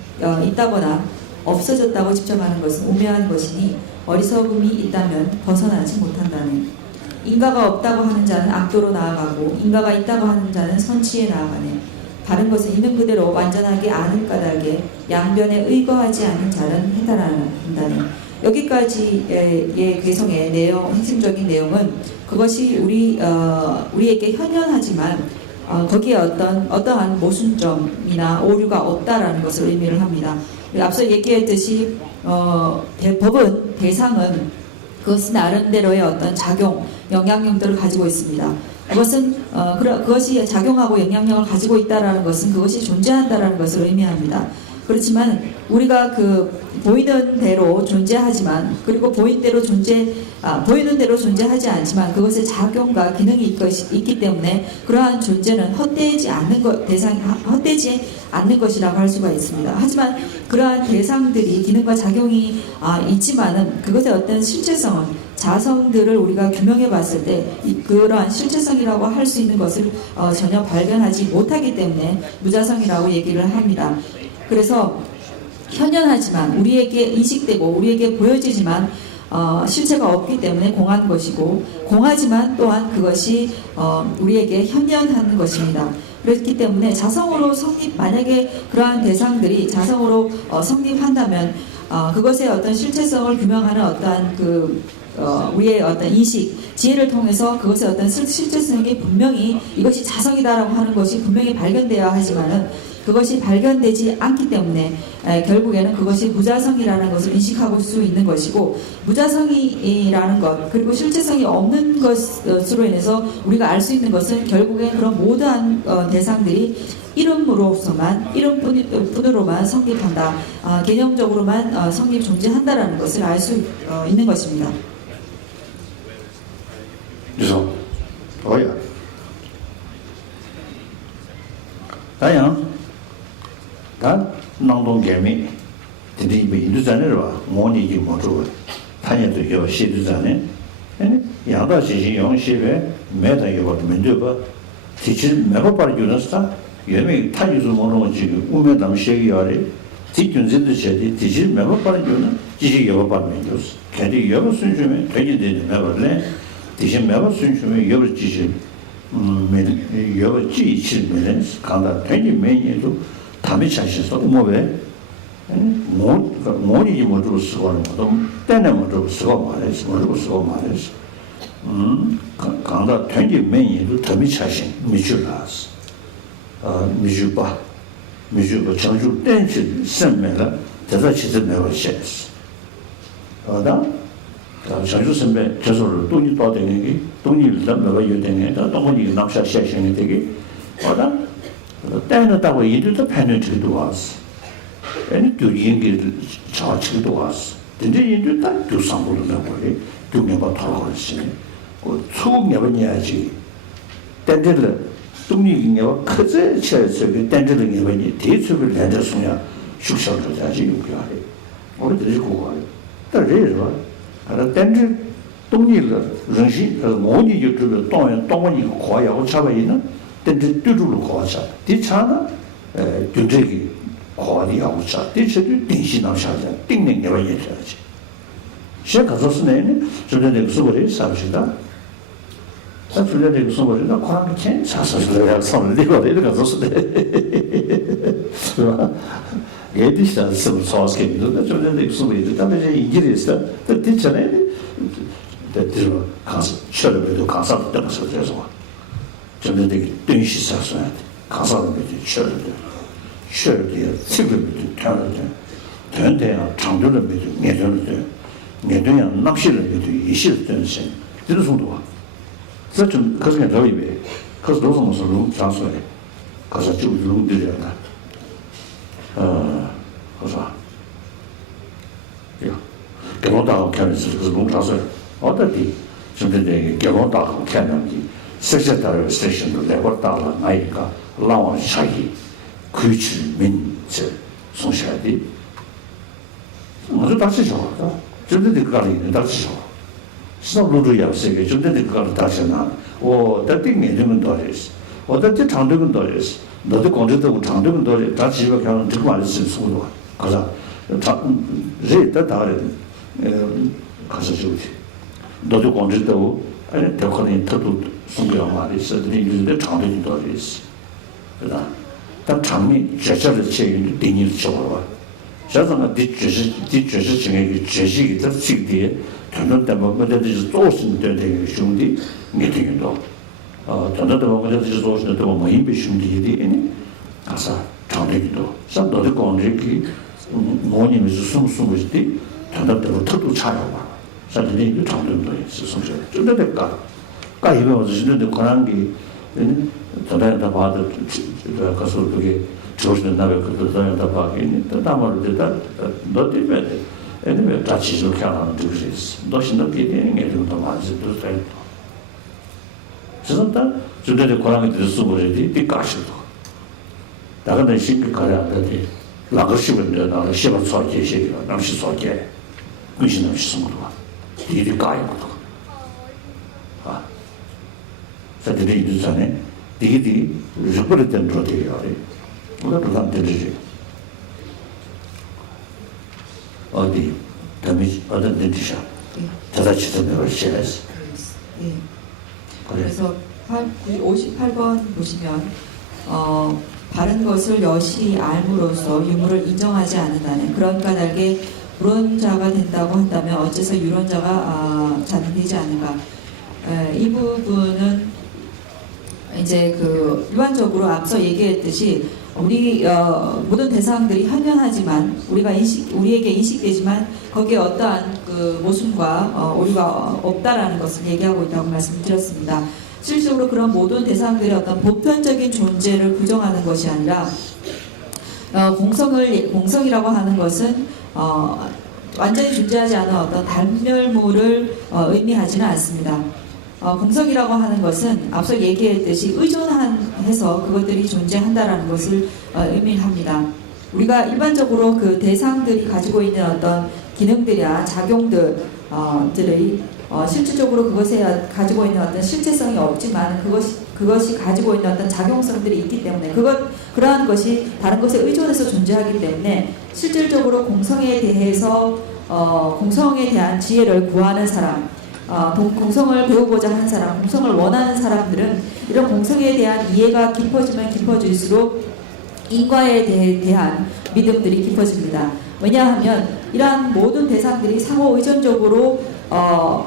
있다거나 없어졌다고 집착하는 것은 오묘한 것이니 어리석음이 있다면 벗어나지 못한다네. 인가가 없다고 하는 자는 악도로 나아가고 인가가 있다고 하는 자는 선치에 나아가네. 다른 것은 있는 그대로 완전하게 아는 까닭에 양변에 의거하지 않은 자는 해달한다네. 여기까지의 개성의 내용, 핵심적인 내용은 그것이 우리에게 현현하지만 거기에 어떠한 모순점이나 오류가 없다라는 것을 의미를 합니다. 앞서 얘기했듯이 법은 대상은 그것은 나름대로의 어떤 작용, 영향력들을 가지고 있습니다. 그것이 작용하고 영향력을 가지고 있다라는 것은 그것이 존재한다라는 것을 의미합니다. 그렇지만 우리가 보이는 대로 존재하지만 그리고 보이는 대로 존재하지 않지만 그것의 작용과 기능이 있기 때문에 그러한 존재는 헛되지 않는 것이라고 할 수가 있습니다. 하지만 그러한 대상들이 기능과 작용이 있지만은 그것의 어떤 실체성은 자성들을 우리가 규명해 봤을 때 그러한 실체성이라고 할 수 있는 것을 전혀 발견하지 못하기 때문에 무자성이라고 얘기를 합니다. 그래서 현현하지만 우리에게 인식되고 우리에게 보여지지만 실체가 없기 때문에 공한 것이고 공하지만 또한 그것이 우리에게 현현하는 것입니다. 그렇기 때문에 자성으로 만약에 그러한 대상들이 자성으로 성립한다면 그것의 어떤 실체성을 규명하는 어떠한 우리의 어떤 인식, 지혜를 통해서 그것의 어떤 실체성이 분명히 이것이 자성이다라고 하는 것이 분명히 발견되어야 하지만은 그것이 발견되지 않기 때문에 결국에는 그것이 무자성이라는 것을 인식하고 수 있는 것이고, 무자성이라는 것 그리고 실체성이 없는 것으로 인해서 우리가 알 수 있는 것은 결국엔 그런 모든 대상들이 이름뿐으로만 성립한다, 개념적으로만 성립 존재한다라는 것을 알 수 있는 것입니다. 그래서 뭐야? 다양 다 낭동 개미 드디 이 인도자네로 모니기 모조 타녀도 요 시도자네 아니 야다 지시 용시베 매다 요거 면도바 지칠 매버 빠르주는스타 예미 타주도 모노 지금 우메담 셰기야리 지균진도 제디 지칠 매버 빠르주는 지시 요거 빠르면도스 걔디 요거 순주면 되게 되는 매버래 지신 매버 순주면 요거 지시 여러 지치면은 간다 되게 매니도 담이 차셔서 뭐왜 뭐니 뭐로 쓰고 하는 것도 때문에 뭐로 쓰고 말해서 간다 되게 매니도 담이 차신 미주라스 미주바 전주 땡치 선매라 대다치도 내가 셰스 전주 선배 저소를 돈이 더 되는 게 돈이 남아가 요되는 게 돈이 남샤 셰션이 되게 때는 따고 일도 패널지도 왔어. 아니 교리인게 자치도 왔어. 근데 인도 딱 교상으로 나고래. 교명과 돌아가시네. 그 초급 내버려야지. 땡들을 동리인가 크제 쳐서 그 땡들을 내버리 대수를 내려서냐 숙성을 하지 요구하래. 우리들이 그거. 따라서 땡들 동리를 정신 모니 유튜브 동원이 고야고 잡아있는 땡들 뚜루로 고아자 뒤차나 뚜들기 고아리하고 자 뒤차도 띵신하셔야 띵는 게 얘기하지 시작하셨으네 저는 수고를 사시다 저는 수고를 과학이 chen 사서를 손을 내고 이렇게 가서네 예디스다 소스케도 저는 수고를 다음에 이기리스다 뒤차네 대로 가서 처리도 가서 때면서 그래서 저는 되게 뜬시사서야 돼. 가서는 이제 처리돼 지금도 타는데 된대야 장도를 믿고 내도야 납시를 믿고 이실 된신 이런 정도가 그래서 좀 그중에 더 이베 그래서 노선에서 룸 장소에 가서 좀 룸들이었다 그래서 야 결혼다고 캐는서 그래서 룸 장소에 어떻게 좀 되게 결혼다고 캐는지 sekretary station도 레버다라 나이가 라원 샤기 규칙 민제 송샤디 아주 다시 좋아. 좀더 그거는 다시 좋아. 스노블루야 세계 좀더 그거는 다시 나. 다띵에 좀 더레스. 어떻게 장도는 더레스. 너도 공주도 장도는 더레. 다 집에 가는 듣고 알 수 있는 소도. 가서 제다 다래. 가서 주지. 너도 공주도 아니 대권이 터도 숨겨 말이서 들이는데 장도는 더레스. 그러나 단 장미 제자를 체인이 되니 저거. 자상아 뒤주시 중에 제시기 더 시기에 전년때 뭐든지 조심 되는 중디 미팅도 전년때 뭐든지 조심 되고 뭐 힘이 심디니 가서 장례기도 산도의 공직이 모님이 숨숨을 전년때로 터도 차요 봐. 사실은 장례도 있었어. 좀 될까? 까이면 어디서든 권한기 전에다 봐도 가서 그게 조선은 나를 그것도 다 봐기니 또 담을 때다 너 때문에 애는 같이 좀 하는 줄이 있어. 너신도 비행에 좀 더 많이 들었어요. 진짜 주대의 권한이 들었어 버리지 비까시도. 나가는 신기 가야 되지. 라거시면 내가 시험 소개 시기가 남시 소개. 그신 남시 성도. 일이 가야도. 사들이 이전에 디디 저번에 된 로데요. 뭐가 더 되지? 어디 담이 어떤 데디셔? 자자치도 내가 시작했어. 예. 그래서 58번 보시면 바른 것을 여실히 알므로써 유무를 인정하지 않는다는 그런 까닭에 불언자가 된다고 한다면 어째서 유론자가 자능되지 않는가? 이 부분은 이제 그 일반적으로 앞서 얘기했듯이 우리 모든 대상들이 현면하지만 우리에게 인식되지만 거기에 어떠한 그 모순과 오류가 없다라는 것을 얘기하고 있다고 말씀드렸습니다. 실질적으로 그런 모든 대상들의 어떤 보편적인 존재를 부정하는 것이 아니라 공성이라고 하는 것은 완전히 존재하지 않은 어떤 단멸물을 의미하지는 않습니다. 공성이라고 하는 것은 앞서 얘기했듯이 의존해서 그것들이 존재한다라는 것을 의미합니다. 우리가 일반적으로 그 대상들이 가지고 있는 어떤 기능들이나 작용들이 실질적으로 그것에 가지고 있는 어떤 실체성이 없지만 그것이 가지고 있는 어떤 작용성들이 있기 때문에 그러한 것이 다른 것에 의존해서 존재하기 때문에 실질적으로 공성에 대한 지혜를 구하는 사람, 공성을 배우고자 하는 사람, 공성을 원하는 사람들은 이런 공성에 대한 이해가 깊어지면 깊어질수록 인과에 대한 믿음들이 깊어집니다. 왜냐하면 이러한 모든 대상들이 상호 의존적으로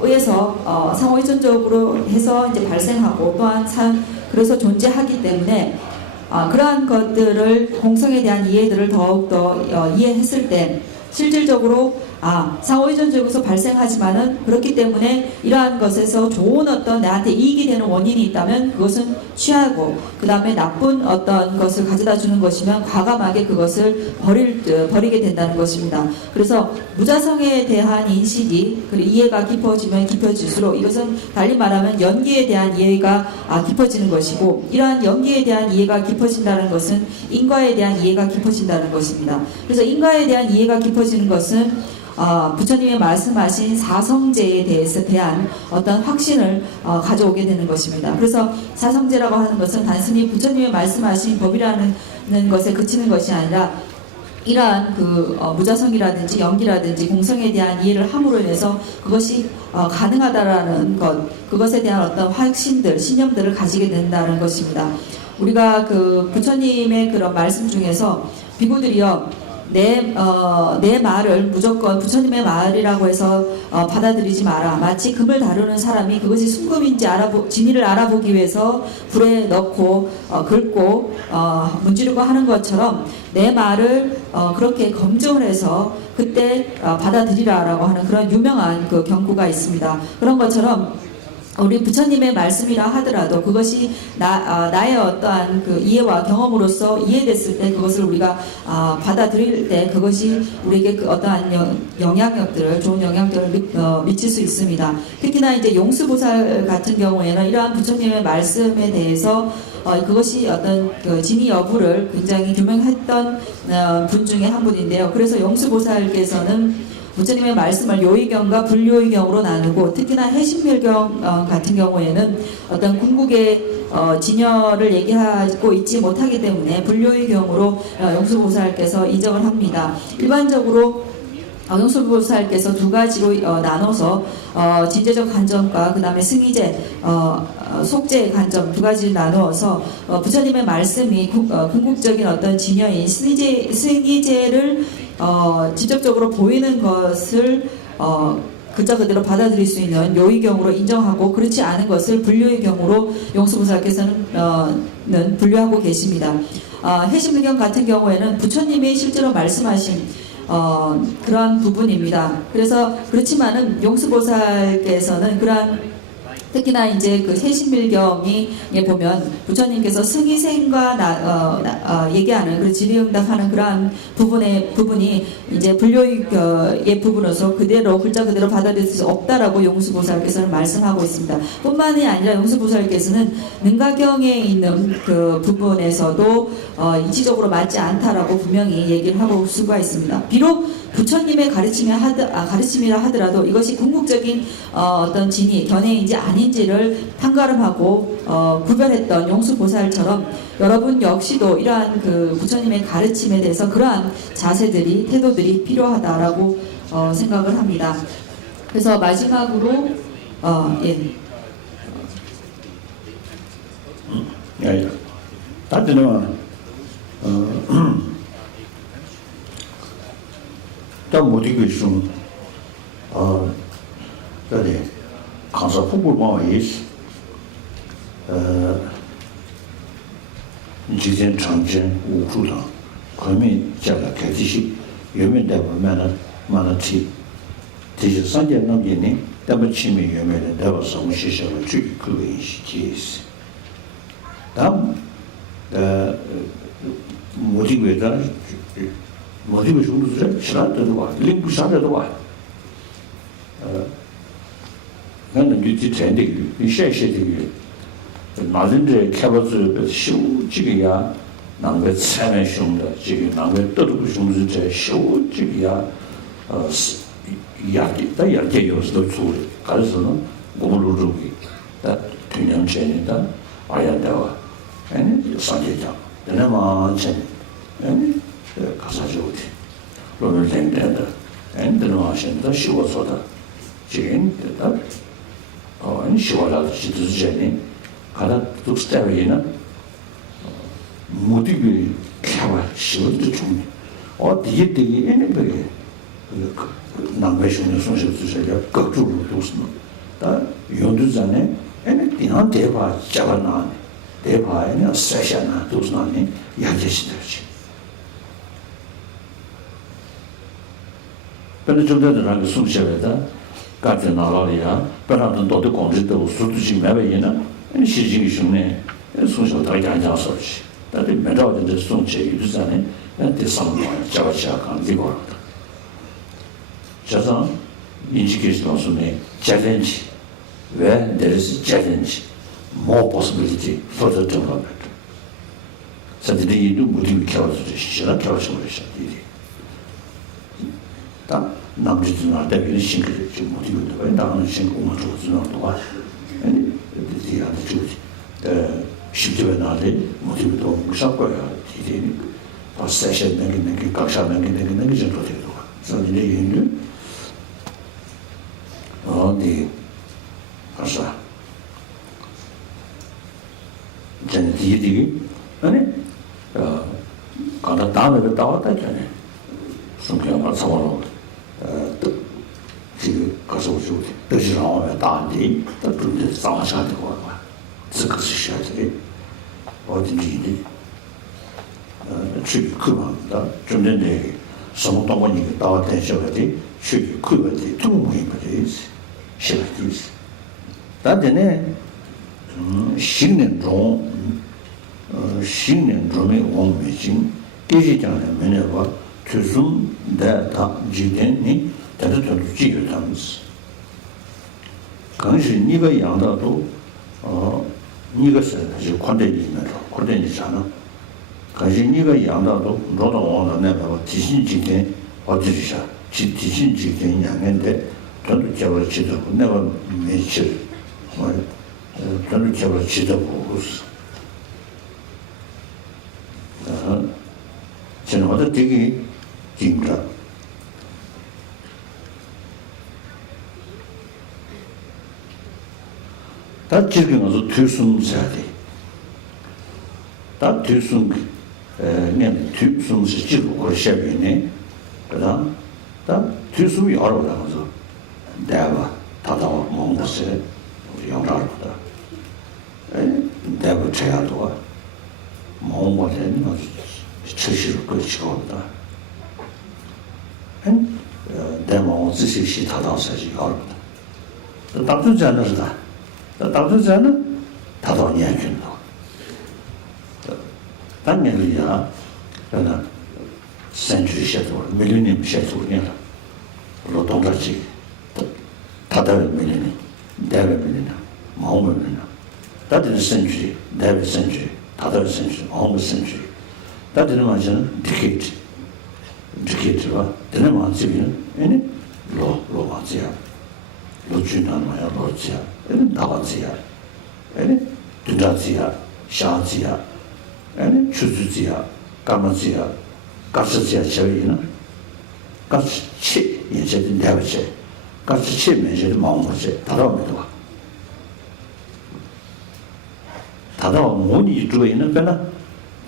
해서 이제 발생하고 또한 그래서 존재하기 때문에 그러한 것들을 공성에 대한 이해들을 더욱더 이해했을 때 실질적으로 상호의존적으로서 발생하지만은 그렇기 때문에 이러한 것에서 좋은 어떤 나한테 이익이 되는 원인이 있다면 그것은 취하고 그 다음에 나쁜 어떤 것을 가져다 주는 것이면 과감하게 그것을 버리게 된다는 것입니다. 그래서 무자성에 대한 인식이 그리고 이해가 깊어지면 깊어질수록 이것은 달리 말하면 연기에 대한 이해가 깊어지는 것이고 이러한 연기에 대한 이해가 깊어진다는 것은 인과에 대한 이해가 깊어진다는 것입니다. 그래서 인과에 대한 이해가 깊어지는 것은 부처님이 말씀하신 사성제에 대한 어떤 확신을 가져오게 되는 것입니다. 그래서 사성제라고 하는 것은 단순히 부처님이 말씀하신 법이라는 것에 그치는 것이 아니라 이러한 무자성이라든지 연기라든지 공성에 대한 이해를 함으로 인해서 그것이 가능하다라는 것, 그것에 대한 어떤 확신들, 신념들을 가지게 된다는 것입니다. 우리가 부처님의 그런 말씀 중에서 비구들이요, 내 말을 무조건 부처님의 말이라고 해서 받아들이지 마라. 마치 금을 다루는 사람이 그것이 순금인지 진위를 알아보기 위해서 불에 넣고 긁고 문지르고 하는 것처럼 내 말을 그렇게 검증을 해서 그때 받아들이라라고 하는 그런 유명한 그 경구가 있습니다. 그런 것처럼 우리 부처님의 말씀이라 하더라도 그것이 나의 어떠한 그 이해와 경험으로서 이해됐을 때 그것을 우리가 받아들일 때 그것이 우리에게 그 어떠한 좋은 영향력을 미칠 수 있습니다. 특히나 이제 용수보살 같은 경우에는 이러한 부처님의 말씀에 대해서 그것이 어떤 그 진위 여부를 굉장히 규명했던 분 중에 한 분인데요. 그래서 용수보살께서는 부처님의 말씀을 요의경과 불요의경으로 나누고 특히나 해신멸경 같은 경우에는 어떤 궁극의 진여를 얘기하고 있지 못하기 때문에 불요의경으로 용수보살께서 인정을 합니다. 일반적으로 용수보살께서 두 가지로 나눠서 진제적 관점과 그 다음에 승의제, 속제의 관점 두 가지를 나누어서 부처님의 말씀이 궁극적인 어떤 진여인 승의제를 직접적으로 보이는 것을 글자 그대로 받아들일 수 있는 요의경으로 인정하고 그렇지 않은 것을 불요의경으로 용수보살께서는 분류하고 계십니다. 해심의경 같은 경우에는 부처님이 실제로 말씀하신 그러한 부분입니다. 그래서 그렇지만은 용수보살께서는 그러한 특히나 이제 그 해심밀경이 보면 부처님께서 승의생과 얘기하는 그 질의응답하는 그러한 부분이 이제 불교의 부분으로서 그대로 글자 그대로 받아들일 수 없다라고 용수보살께서는 말씀하고 있습니다. 뿐만이 아니라 용수보살께서는 능가경에 있는 그 부분에서도 이치적으로 맞지 않다라고 분명히 얘기를 하고 수가 있습니다. 비록 부처님의 가르침이라 하더라도 이것이 궁극적인 어떤 진위, 견해인지 아닌지를 판가름하고 구별했던 용수보살처럼 여러분 역시도 이러한 그 부처님의 가르침에 대해서 그러한 자세들이, 태도들이 필요하다라고 생각을 합니다. 그래서 마지막으로 다들은 또 모두 좀 그래 강사 후보만 있어 직전长征无助了，后面加了开这些原本的我慢了提，这些3年那年呢，那么前面原本的那个什么学校的最高一些解释，但目的为了目的为什么是其他的话，领不下来的话，那就去谈这个，你现这个。那人这开发者修这个呀，那个财源凶的，这个那个德鲁凶是在修这个呀，是压力，但压力有时都做的，还是呢，我们入住的，但同样钱的，二样的话，上节讲，那么钱，搞啥就的，我们认真的，那么现在修我做的，这个的，你修完了，其实钱呢。하나 또 스타일이나 모두가 개와 시원도 좀 어디에 되게 애매하게 그 남배신의 손실수세가 극적으로 도스는 다 연두전에 애매 그냥 대바 잡아나 대바에는 세션나 도스나니 야제시들지 근데 좀 전에 손실에다 같은 나라리야 변화도 너도 공지도 수두지 매매이나 시진이 중에 손실 다 양자서 지. 근데 매달 때 손체 유지자네. 근데 상황 자가 시작한 이거다. 자서 인식해서 나서네 challenge. When there is challenge, more possibility for the development. 사실이 이 모두를 키워서 시시라 키워서 그러셔. 다 남주도 나한테 신경을 좀 모두를 왜 나는 신경을 줘서 또 아니 이제 아주 좋지. 쉽게 나한테 모두도 무섭고요. 이제 또 세션 내게 각자 내게 정도 되고. 그래서 이제 이제 어디 가서 전에 뒤에 아니 가다 다음에 나왔다 전에 성경 말 서로 또 지금 가서 오죠. 뜻이라고 다한테 또 좀 상하셔야 되고 봐. 그것이 쉬어야 돼. 어딘지去그만 다 좀 전에 성동원이 나왔던 시절에去그거지 통무인거지. 시작이지. 다전에 신년 중에 원미진 계시장에 면에와 투순 대다 지den이 대도 지교담스. 강시 네가 양다도 네가是관대리잖아. 강시 네가 양다도 너도 오늘 내가 지신지된 어디지샤 지신지된 양인데 전도 개발 지도부 내가 매칠 전도 개발 지도부 저는 어디 되게 힘들어. 다 지금 가서 투순 해야 돼. 다 투순 그냥 투순 지도 거셔야네. 그다음 다 투순이 여러 가서 내가 다다와 먹었어요. 우리 영라로다. 내가 제야도와 먹어야 뭐 처시를 거치고 온다. 내 몸을 지시 다다서지 여러분. 다도 자는다. 다도 자는 다도 이야기한다. 당연히야. 그러나 센츄리 셔도 밀리님 셔도냐. 로동가지. 다다의 밀리니. 내가 밀리나. 마음을 밀리나. 다들 센츄리, 내가 센츄리, 다다의 센츄리, 마음의 센츄리. 다들 맞으면 디케이트가 되는 맞으면 얘네 로마지야. 로준한 마야 로지야. 얘네 나와지야. 얘네 두자지야, 샤지야. 얘네 추주지야, 까마지야, 가스지야 저기는 가스치 예제된 대비체. 가스치 면제의 마음으로지 다다옵니다. 다다와 모니 유튜브에는 배나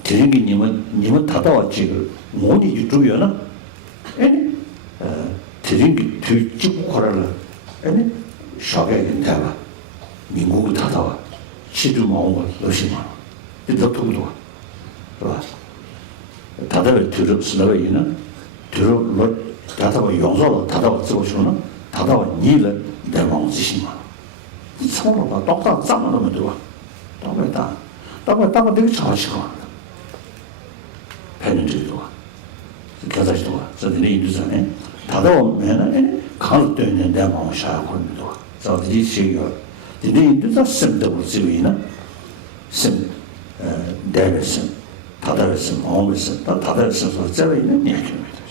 드링이 님은 다다와 지금 모니 유튜브에는 아니 드링이 뒤집고 거라를 아니 샤게긴 대봐 민국이 다다와 시주 마음을 넣으시면 이더 두고도 봐. 다들 들어 쓰다가 이는 들어 뭐 다다가 용서로 다다가 쓰고 싶으나 다다가 니를 내망지시마. 이 처음으로 봐. 똑같은 짱만 하면 들어와. 똑같다 되게 잘하시고. 배는지도 와. 겨자씨도 와. 저들이 인도산에 다다가 오면은 강을 떠있는 내망샤고 그럽니다. 저들이 시기가 근데 인도산 셈도 쓰고이나 셈 대베셈 다다베셈 오메셈 다다베셈서 제가 있는 얘기입니다.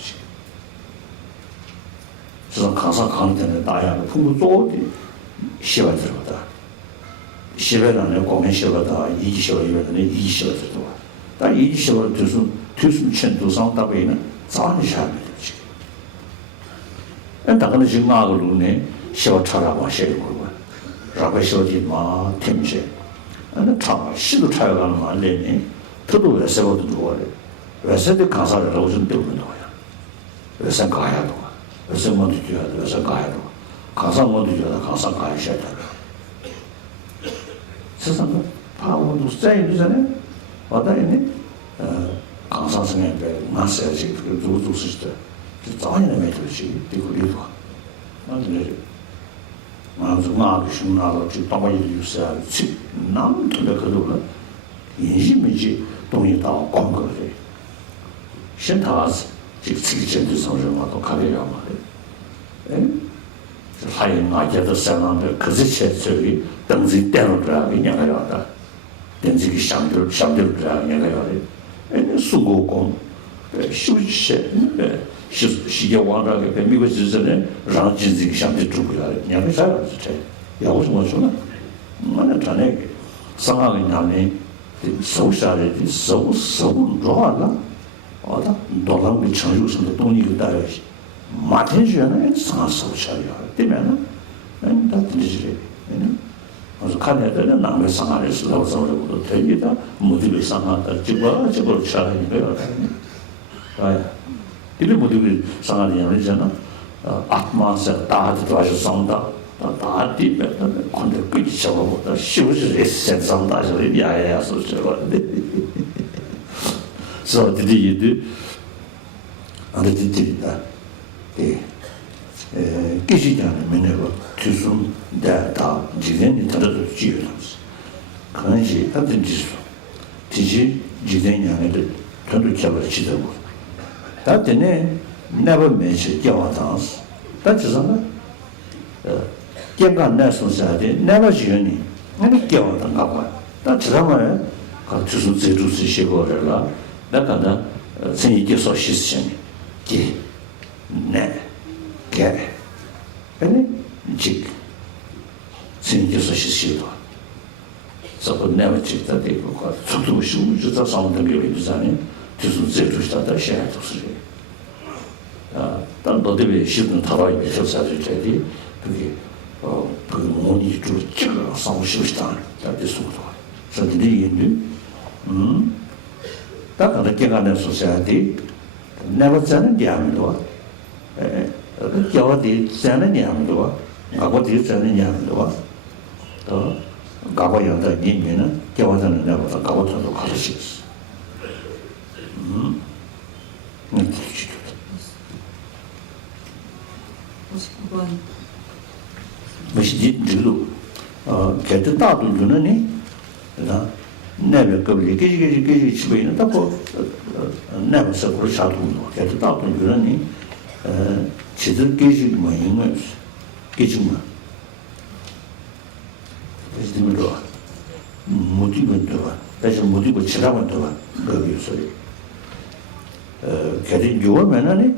그래서 가사 강의되는 나야는 풍부 쪼디 시가 들어가다. 시베라는 공연 시가다 이기 시가 이베라는 이기 시가 들어가. 딱 이기 시가 들으면 천도상 답에는 자원이 시합니다. 다가는 지금 아그루네 시가 차라고 하시고 라고 시어지 마 팀제 아니 차 시도 차가는 말래니 저도 왜세거든 좋아해 왜세대 가사를 하고 좀 때우는 거야 왜세 가야도 왜세 먼저 줘야 돼 왜세 가야도 가사 먼저 줘야 가사 가야셔야 돼 세상에 파워도 쌓이기 전에 와다이네 가사 성에 마셔야지 그 누구도 쓰시다 자원이나 매들지 되고 리도 아니 맞아, 나도 신나고 지 바바이 유사 지 남들의 그들은 인심이지 동이 다 광거래. 신타스 직직전도 성정화도 가려야 말해. 에? 하인 아게도 상황을 그지체 저기 등지 때로라 그냥 하려다. 등지기 샴들 그냥 하려래. 에 수고공 쉬우시 시계 왕라게 미국 지전에 랑진지 샴들 주고야. 그냥 잘 돼. 야고 좀说 만에 전에 상황이 나네. 소샤를 좋아라. 어다 돌아오기 전주선도 돈이 다야지. 마텐주는 상소샤야. 되면은 다 들리지. 그래서 카네다는 남의 상황을 쓰라고 되기다. 모두를 상하다. 저걸 차라리 거야. 아. 이게 모두를 상하는 아니잖아. 악마서 다도 아주 상다. 다 뒤에 근데 끝이 저거보다 쉬우지 센상다서 야야야 소처럼. 그래서 드디어 안에 드디다. 기시잖아요. 맨날 투숨 다 지진이 다들 지으면서. 그런 시 다들 지수. 지지 지진이 아니라 전도 잡을 지도고. 다때네 never mention 겨와다스. 다지잖아. 개간 내선사데 never 지니. 아니 겨와다가 봐. 다지잖아. 그 주수 제주스 시고래라. 나가다 생이게 소시스니. 기. 네. 개. 아니 직. 생이게 소시스도. 저거 never 직다 되고 그 속도 쉬고 주다 상담 게 있잖아요. 주수 제주스다 시야도 쓰지. 딴 너들이 시든 타라이 배설사를 제디 그게 그 모니 주 찍어 싸고 싶다. 다들 속도. 저들이 있는데 딱 그렇게 가는 소사이티 never 자는 게 아니고 그 겨워디 자는 게 아니고 가고디 자는 게 아니고 또 가고여다 님면은 겨워다는 내가 가고도 가르치겠어. 뭐지 지루 개도 다도 주는니 나 내가 그걸 깨지게 집에 있는 다고 내가 서로 사도도 개도 다도 주는니 지들 깨지 뭐 있는 깨지마 그래서 모티브도 그래서 모티브 치라고 또 거기서 개들 요면은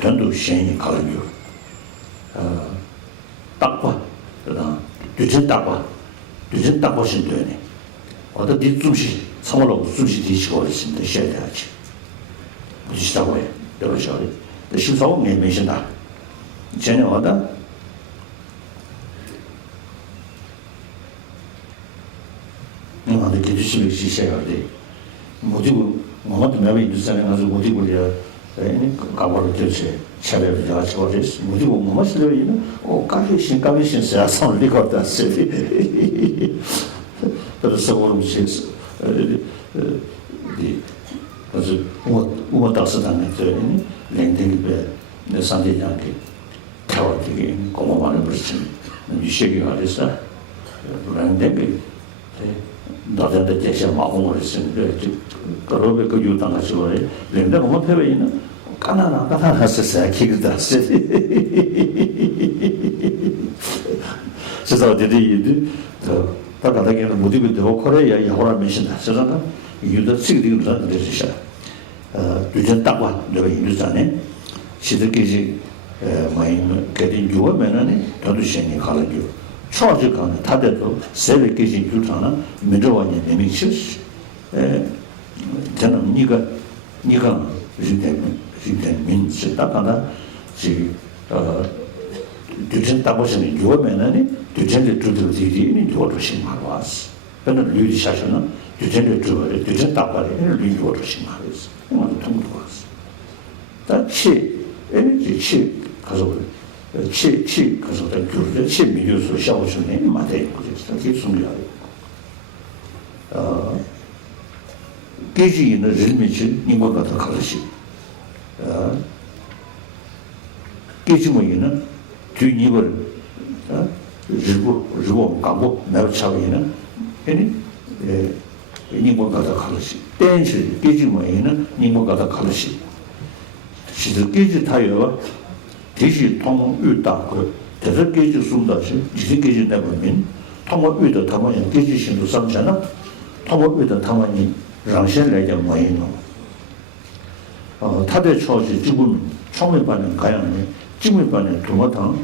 전도 신이 가르쳐 딱 봐. 뒤진 딱 봐. 뒤진 딱 보시면 되네. 어떤 뒤숨시, 성으로 숨시 뒤치고 있습니다. 시야야지. 부딪히다고 해. 여러 시간에. 심사원 내면신다. 전에 어다? 이렇게 주시면 시셔야 돼. 모티브, 뭐만큼 매매 인도산에 가서 모티브를 가보를 들지. 차례를 가지고 그랬어. 모두 뭐 쓰려이는 까비신 사상을 리거다 쓰리. 그래서 오름 시 그래서 우먼닥스당에 들어있는 랭댕입에 내 상대장이 태워지기 고마워하는 것이 유식이가 됐어. 랭댕이 나한테 제시한 마음을 했으니까 그러면 그 유당하시고 랭댕 엄마 패배 있는 까나나 했었어요. 기그다 했어요. 그래서 어디든 다가다게는 못 입고 코레아 야호라 메신다. 저는 유다 시기를 들으셔. 유전 딱와 내가 인도산에 시들끼리 많이 개인 유어면은 도두신이 가르쳐. 초아직하는 다들도 세력끼리 유잖아. 민주원이 내미치. 저는 네가 지금 민지 딱하나 지 유전 딱와서는 유어면은 유전의 두들들이 유어로신 말왔어. 저는 유리 샤셔는 유전의 유전 딱와를 유어로신 말했어. 이건 통도 왔어. 다치 에너지 가서 가서 교류를 미디어로 샤워주네 맞아요. 그래서 이게 중요해요. 계지는 일미치 인고가 더 가르치. 계지모이는 뒤니벌 일부 가고 매우 차이는 아니 인고가 더 가르치. 댄시 계지모이는 인고가 더 가르치. 시들 계지 타요. 대시 통유다고 대서 계지 숨다시 지시 계지 내보면 통화유도 담아야 계지 신도 상잖아. 통화유도 담아니 랑신래게 뭐이노. 타대 초지 지금 총매반은 가야는 지금반은 도마당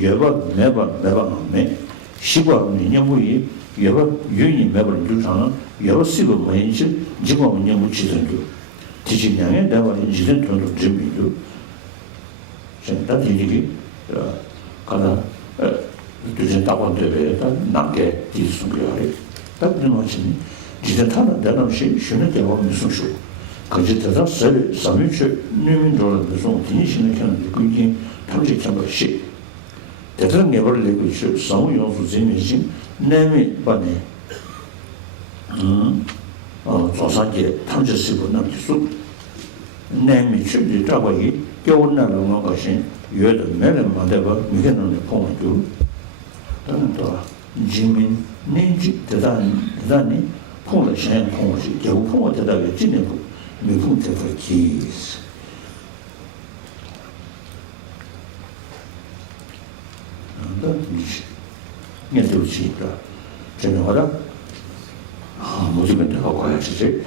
예반 매반매 시과는 년무이 예반 유인이 매번 주잖아. 여러 시고 뭐인지 지금은 년무 지선주 지진량에 내가 지선 돈도 준비주 다 디디기 가나 주진 따관되베다 남게 디스ung려리 딱는것이 지선타는 대남시 쉬는 대화 무슨 수 그지대다 설 삼유치 뉴민들은 무슨 디니시는 켜는 그게 탐지 참것이 대전 예벌을 내고 있어 성용수 재미진 내미 반에 조사계 탐지시고 남기수 내미 취지 작업이 겨울날은 것이 여도 매는 만들고 미개는 포함도 또 지민 내지 대단히 포함을 시행 포함이 겨우 포함 대답에 진행고 미풍 대답 기스 년도치가 저는 하다 무조건 내가 가야지.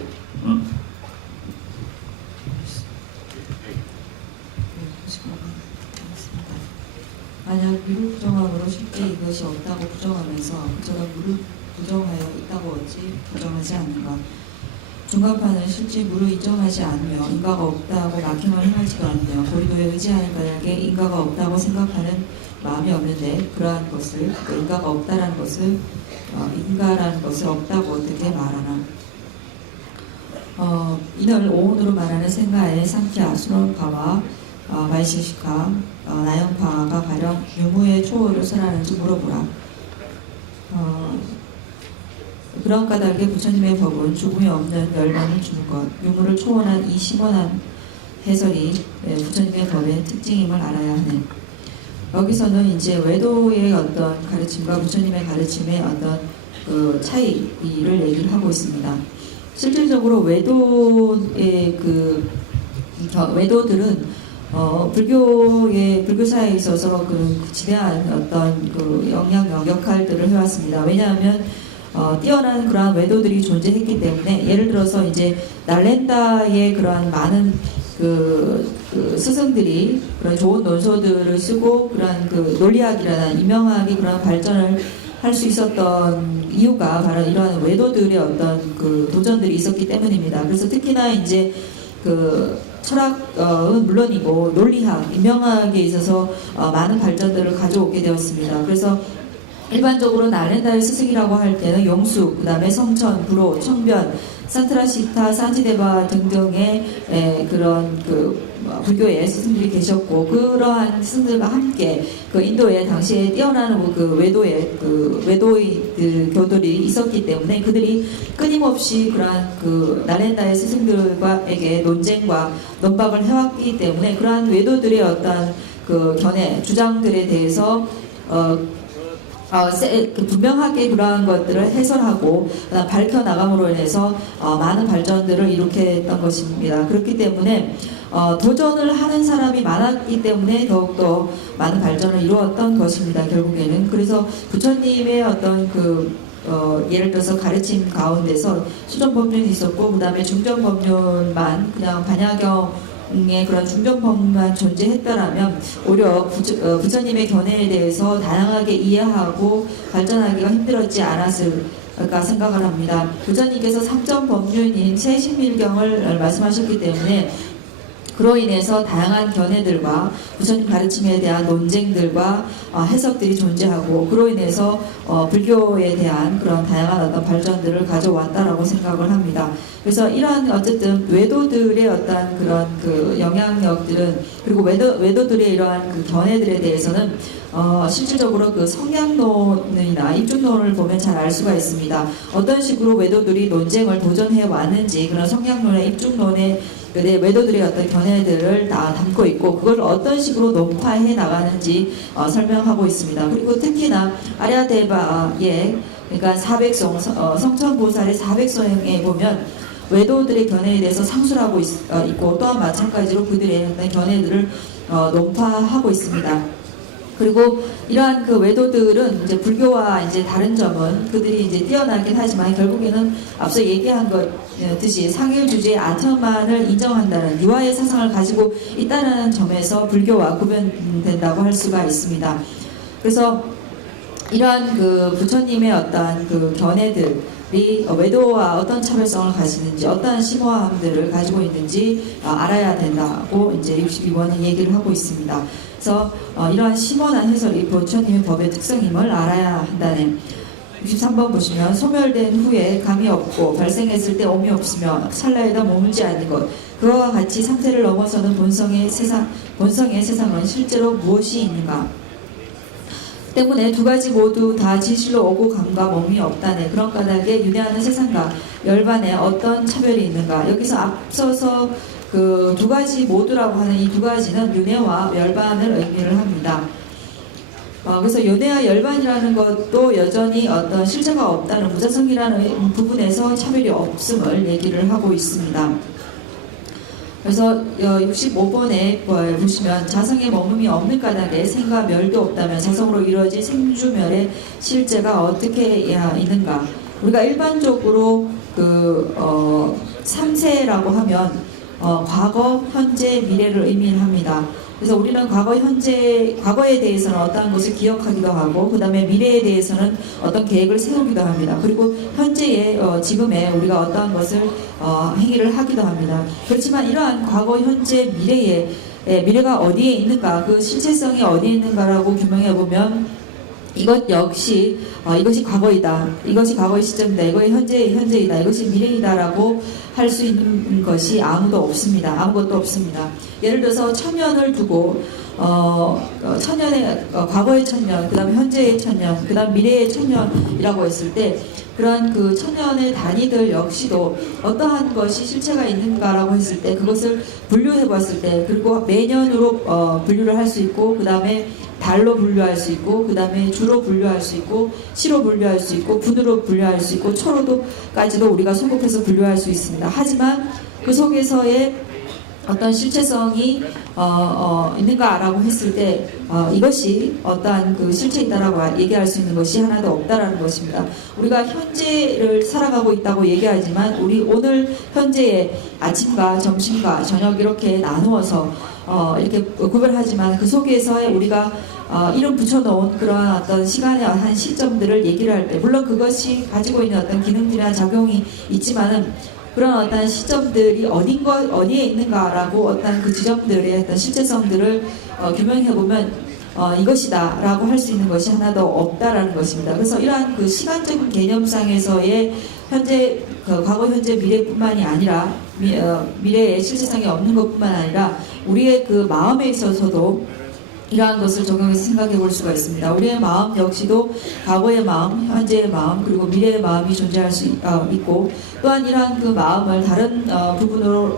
만약 미국 부정함으로 쉽게 이것이 없다고 부정하면서 그처럼 무릇 부정하여 있다고 어찌 부정하지 않는가. 중간판은 실제 무릇 인정하지 않으며 인가가 없다고 막힘을 행하지도 않으며 고리도에 의지하는 가약에 인가가 없다고 생각하는 마음이 없는데 그러한 것을 인가가 없다라는 것을 인가라는 것을 없다고 어떻게 말하나. 이는 오온으로 말하는 생가의 상키아, 수론파와 말시시카, 나연파가 가령 유무의 초월을 설하는지 물어보라. 그런 까닭에 부처님의 법은 죽음이 없는 멸망을 주는 것, 유무를 초월한 이 심원한 해설이 부처님의 법의 특징임을 알아야 하네. 여기서는 이제 외도의 어떤 가르침과 부처님의 가르침의 어떤 그 차이를 얘기를 하고 있습니다. 실질적으로 외도의 외도들은 불교 사회에 있어서 그 지대한 어떤 그 영향력 역할들을 해왔습니다. 왜냐하면 뛰어난 그러한 외도들이 존재했기 때문에 예를 들어서 이제 날렌다의 그러한 많은 그 스승들이 그런 좋은 논소들을 쓰고 그런 그 논리학이라는 이명학이 그런 발전을 할 수 있었던 이유가 바로 이러한 외도들의 어떤 그 도전들이 있었기 때문입니다. 그래서 특히나 이제 그 철학은 물론이고 논리학, 인명학에 있어서 많은 발전들을 가져오게 되었습니다. 그래서 일반적으로 나렌다의 스승이라고 할 때는 용수, 그 다음에 성천, 불호, 청변, 산트라시타, 산티데바 등등의 그런 불교의 스승들이 계셨고, 그러한 스승들과 함께 그 인도에 당시에 뛰어난 그 외도의 교들이 있었기 때문에 그들이 끊임없이 그러한 그 나렌다의 스승들과에게 논쟁과 논박을 해왔기 때문에 그러한 외도들의 어떤 그 견해, 주장들에 대해서 분명하게 그러한 것들을 해설하고 밝혀나감으로 인해서 많은 발전들을 이룩해 했던 것입니다. 그렇기 때문에 도전을 하는 사람이 많았기 때문에 더욱더 많은 발전을 이루었던 것입니다. 결국에는. 그래서 부처님의 어떤 예를 들어서 가르침 가운데서 수정법륜이 있었고, 그 다음에 중전법륜만 그냥 반야경의 그런 중전법만 존재했더라면 오히려 부처님의 견해에 대해서 다양하게 이해하고 발전하기가 힘들었지 않았을까 생각을 합니다. 부처님께서 3점 법륜인 세신밀경을 말씀하셨기 때문에 그로 인해서 다양한 견해들과 부처님 가르침에 대한 논쟁들과 해석들이 존재하고, 그로 인해서 불교에 대한 그런 다양한 어떤 발전들을 가져왔다라고 생각을 합니다. 그래서 이러한 어쨌든 외도들의 어떤 그런 그 영향력들은, 그리고 외도들의 이러한 그 견해들에 대해서는 실질적으로 그 성향론이나 입중론을 보면 잘 알 수가 있습니다. 어떤 식으로 외도들이 논쟁을 도전해 왔는지, 그런 성향론의 입중론의 외도들의 어떤 견해들을 다 담고 있고, 그걸 어떤 식으로 논파해 나가는지 설명하고 있습니다. 그리고 특히나 아랴데바의, 그러니까 성천보살의 400소행에 보면 외도들의 견해에 대해서 상술하고 있고, 또한 마찬가지로 그들의 어떤 견해들을 논파하고 있습니다. 그리고 이러한 그 외도들은 이제 불교와 이제 다른 점은 그들이 이제 뛰어나긴 하지만 결국에는 앞서 얘기한 것듯이 상일 주제의 아트만을 인정한다는 유아의 사상을 가지고 있다는 점에서 불교와 구분된다고 할 수가 있습니다. 그래서 이러한 그 부처님의 어떤 그 견해들이 외도와 어떤 차별성을 가지는지, 어떠한 심오함들을 가지고 있는지 알아야 된다고 이제 62번은 얘기를 하고 있습니다. 그래서 이러한 심오한 해설이 부처님의 법의 특성임을 알아야 한다는. 63번 보시면 소멸된 후에 감이 없고 발생했을 때 엄이 없으며 찰나에다 머물지 않는 것, 그와 같이 상태를 넘어서는 본성의 세상은 실제로 무엇이 있는가 때문에 두 가지 모두 다 진실로 오고 감과 몸이 없다네. 그런 까닭에 윤회하는 세상과 열반에 어떤 차별이 있는가. 여기서 앞서서 그 두 가지 모두라고 하는 이 두 가지는 윤회와 열반을 의미를 합니다. 그래서 윤회와 열반이라는 것도 여전히 어떤 실체가 없다는, 무자성이라는 부분에서 차별이 없음을 얘기를 하고 있습니다. 그래서 65번에 보시면 자성의 머금이 없는 까닭에 생과 멸도 없다면 자성으로 이루어진 생주멸의 실제가 어떻게 있는가. 우리가 일반적으로 삼세라고 하면 과거, 현재, 미래를 의미합니다. 그래서 우리는 과거에 대해서는 어떠한 것을 기억하기도 하고, 그 다음에 미래에 대해서는 어떤 계획을 세우기도 합니다. 그리고 현재에, 지금에 우리가 어떠한 것을 행위를 하기도 합니다. 그렇지만 이러한 과거, 현재, 미래가 어디에 있는가, 그 실체성이 어디에 있는가라고 규명해보면 이것 역시 이것이 과거이다, 이것이 과거의 시점이다, 이것이 현재이다, 이것이 미래이다라고 할 수 있는 것이 아무것도 없습니다. 예를 들어서 천년을 두고 과거의 천년, 그 다음에 현재의 천년, 그 다음 미래의 천년이라고 했을 때 그러한 그 천년의 단위들 역시도 어떠한 것이 실체가 있는가라고 했을 때 그것을 분류해 봤을 때, 그리고 매년으로 분류를 할 수 있고, 그 다음에 달로 분류할 수 있고, 그 다음에 주로 분류할 수 있고, 시로 분류할 수 있고, 분으로 분류할 수 있고, 초로도까지도 우리가 소급해서 분류할 수 있습니다. 하지만 그 속에서의 어떤 실체성이 있는가라고 했을 때 이것이 어떠한 그 실체이다라고 얘기할 수 있는 것이 하나도 없다라는 것입니다. 우리가 현재를 살아가고 있다고 얘기하지만 우리 오늘 현재의 아침과 점심과 저녁 이렇게 나누어서 이렇게 구별하지만 그 속에서의 우리가 이름 붙여놓은 그러한 어떤 시간의 한 시점들을 얘기를 할 때, 물론 그것이 가지고 있는 어떤 기능들이나 작용이 있지만은 그런 어떤 시점들이 어디에 있는가라고 어떤 그 지점들의 어떤 실제성들을 규명해보면 이것이다라고 할 수 있는 것이 하나도 없다라는 것입니다. 그래서 이러한 그 시간적인 개념상에서의 현재 과거, 현재, 미래뿐만이 아니라 미래에 실제성이 없는 것뿐만 아니라 우리의 그 마음에 있어서도 이러한 것을 적용해서 생각해 볼 수가 있습니다. 우리의 마음 역시도 과거의 마음, 현재의 마음, 그리고 미래의 마음이 존재할 수 있고, 또한 이러한 그 마음을 다른 부분으로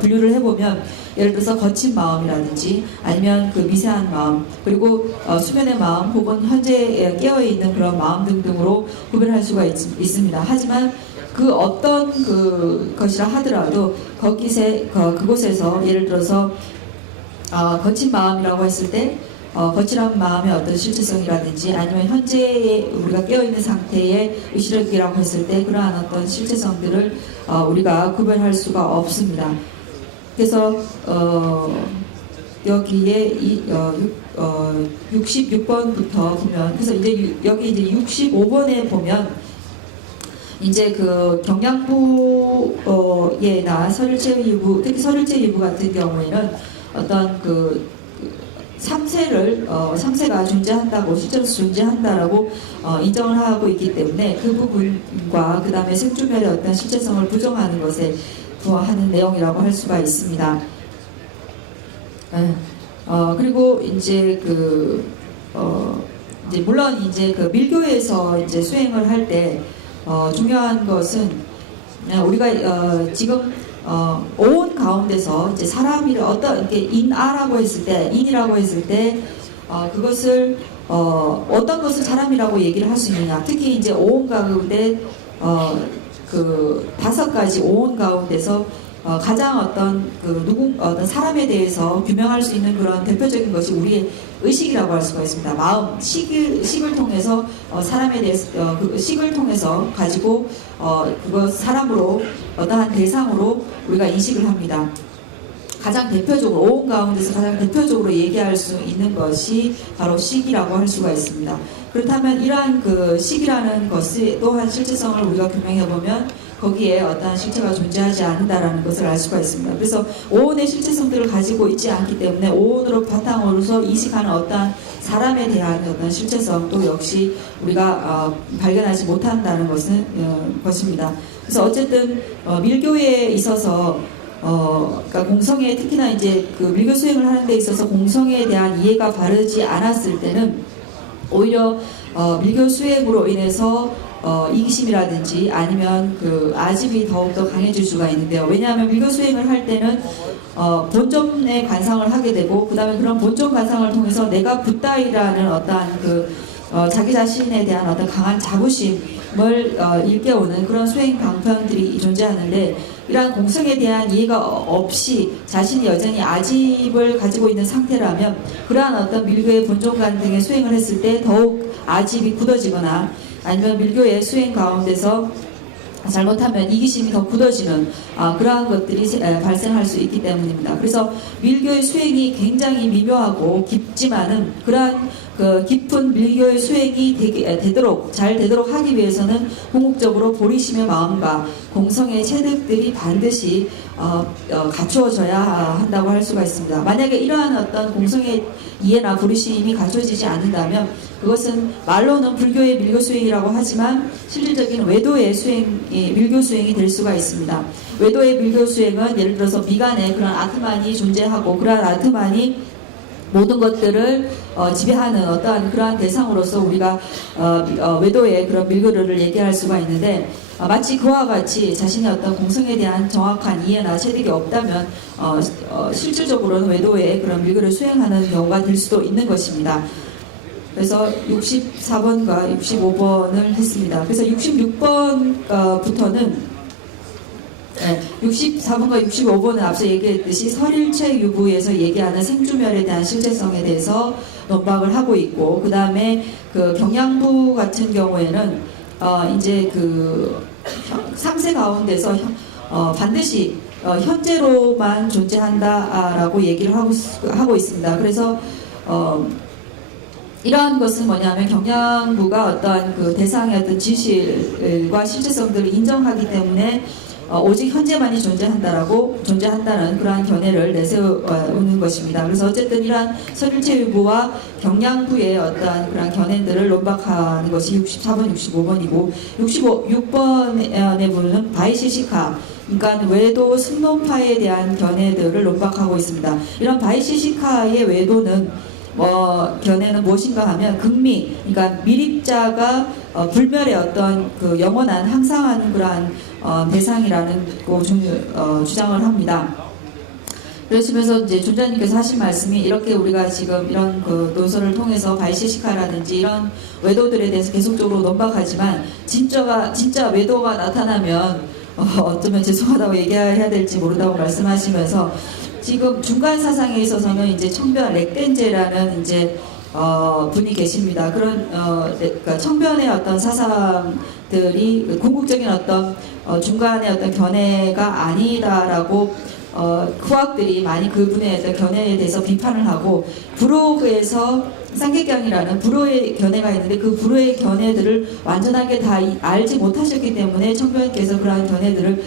분류를 해보면, 예를 들어서 거친 마음이라든지 아니면 그 미세한 마음, 그리고 수면의 마음 혹은 현재에 깨어있는 그런 마음 등등으로 구별할 수가 있습니다. 하지만 그 어떤 것이라 하더라도 그곳에서 예를 들어서 거친 마음이라고 했을 때 거칠한 마음의 어떤 실체성이라든지 아니면 현재에 우리가 깨어있는 상태의 의식이라고 했을 때 그러한 어떤 실체성들을 우리가 구별할 수가 없습니다. 그래서 여기에 66번부터 보면, 그래서 이제 여기 이제 65번에 보면 이제 그 경량부나 서릴체위부, 특히 서릴체위부 같은 경우에는 어떤 상세가 존재한다고, 실제로 존재한다라고 인정을 하고 있기 때문에 그 부분과 그 다음에 생주멸의 어떤 실체성을 부정하는 것에 부합하는 내용이라고 할 수가 있습니다. 그리고 이제 이제 물론 이제 그 밀교에서 이제 수행을 할 때 중요한 것은 우리가 지금 오온 가운데서 이제 사람이 이렇게 인이라고 했을 때 그것을 어떤 것을 사람이라고 얘기를 할 수 있느냐. 특히 이제 오온 가운데 그 5가지 오온 가운데서 가장 어떤 어떤 사람에 대해서 규명할 수 있는 그런 대표적인 것이 우리의 의식이라고 할 수가 있습니다. 마음, 식을 통해서 사람에 대해서 그 식을 통해서 가지고 그것 사람으로 어떠한 대상으로 우리가 인식을 합니다. 가장 대표적으로 오온 가운데서 가장 대표적으로 얘기할 수 있는 것이 바로 식이라고 할 수가 있습니다. 그렇다면 이러한 그 식이라는 것이 또한 실체성을 우리가 규명해 보면 거기에 어떠한 실체가 존재하지 않는다라는 것을 알 수가 있습니다. 그래서 오온의 실체성들을 가지고 있지 않기 때문에 오온으로 바탕으로서 인식하는 어떠한 사람에 대한 어떤 실체성도 역시 우리가 발견하지 못한다는 것입니다. 그래서 어쨌든 밀교에 있어서 그러니까 공성에 특히나 이제 그 밀교 수행을 하는 데 있어서 공성에 대한 이해가 바르지 않았을 때는 오히려 밀교 수행으로 인해서 이기심이라든지 아니면 그 아집이 더욱더 강해질 수가 있는데요. 왜냐하면 밀교 수행을 할 때는 본점에 관상을 하게 되고, 그 다음에 그런 본점 관상을 통해서 내가 붓다이라는 어떠한 자기 자신에 대한 어떤 강한 자부심을 일깨우는 그런 수행 방편들이 존재하는데, 이러한 공성에 대한 이해가 없이 자신이 여전히 아집을 가지고 있는 상태라면 그러한 어떤 밀교의 본종관 등의 수행을 했을 때 더욱 아집이 굳어지거나 아니면 밀교의 수행 가운데서 잘못하면 이기심이 더 굳어지는 그러한 것들이 발생할 수 있기 때문입니다. 그래서 밀교의 수행이 굉장히 미묘하고 깊지만은 그러한 그 깊은 밀교의 수행이 잘 되도록 하기 위해서는 궁극적으로 보리심의 마음과 공성의 체득들이 반드시 갖추어져야 한다고 할 수가 있습니다. 만약에 이러한 어떤 공성의 이해나 보리심이 갖춰지지 않는다면 그것은 말로는 불교의 밀교 수행이라고 하지만 실질적인 외도의 밀교 수행이 될 수가 있습니다. 외도의 밀교 수행은 예를 들어서 미간에 그런 아트만이 존재하고 그러한 아트만이 모든 것들을 지배하는 어떠한 그러한 대상으로서 우리가 외도의 그런 밀교를 얘기할 수가 있는데, 마치 그와 같이 자신의 어떤 공성에 대한 정확한 이해나 체득이 없다면 실질적으로는 외도의 그런 밀교를 수행하는 경우가 될 수도 있는 것입니다. 그래서 64번과 65번을 했습니다. 그래서 66번부터는 64번과 65번은 앞서 얘기했듯이 설일체 유부에서 얘기하는 생주멸에 대한 실제성에 대해서 논박을 하고 있고, 그 다음에 그 경량부 같은 경우에는 이제 그 상세 가운데서 반드시 현재로만 존재한다라고 얘기를 하고 있습니다. 그래서 이러한 것은 뭐냐면 경량부가 어떠한 그 대상의 어떤 지실과 실체성들을 인정하기 때문에 오직 현재만이 존재한다는 그러한 견해를 내세우는 것입니다. 그래서 어쨌든 이러한 서울체육부와 경량부의 어떠한 그러한 견해들을 논박하는 것이 64번, 65번이고 66번의 부분은 바이시시카, 그러니까 외도 승론파에 대한 견해들을 논박하고 있습니다. 이런 바이시시카의 외도는 견해는 무엇인가 하면 극미, 그러니까 밀입자가 불멸의 어떤 그 영원한 항상하는 그러한 대상이라는 주장을 합니다. 그러시면서 이제 존자님께서 하신 말씀이 이렇게 우리가 지금 이런 그 논설을 통해서 바이시시카라든지 이런 외도들에 대해서 계속적으로 논박하지만 진짜 외도가 나타나면 어쩌면 죄송하다고 얘기해야 될지 모른다고 말씀하시면서 지금 중간 사상에 있어서는 이제 청변 렉덴제라는 이제 분이 계십니다. 그런 그러니까 청변의 어떤 사상들이 궁극적인 어떤 중간의 어떤 견해가 아니다라고 후학들이 많이 그분의 어떤 견해에 대해서 비판을 하고 불호에서 쌍계경이라는 불호의 견해가 있는데 그 불호의 견해들을 완전하게 다 알지 못하셨기 때문에 청변께서 그러한 견해들을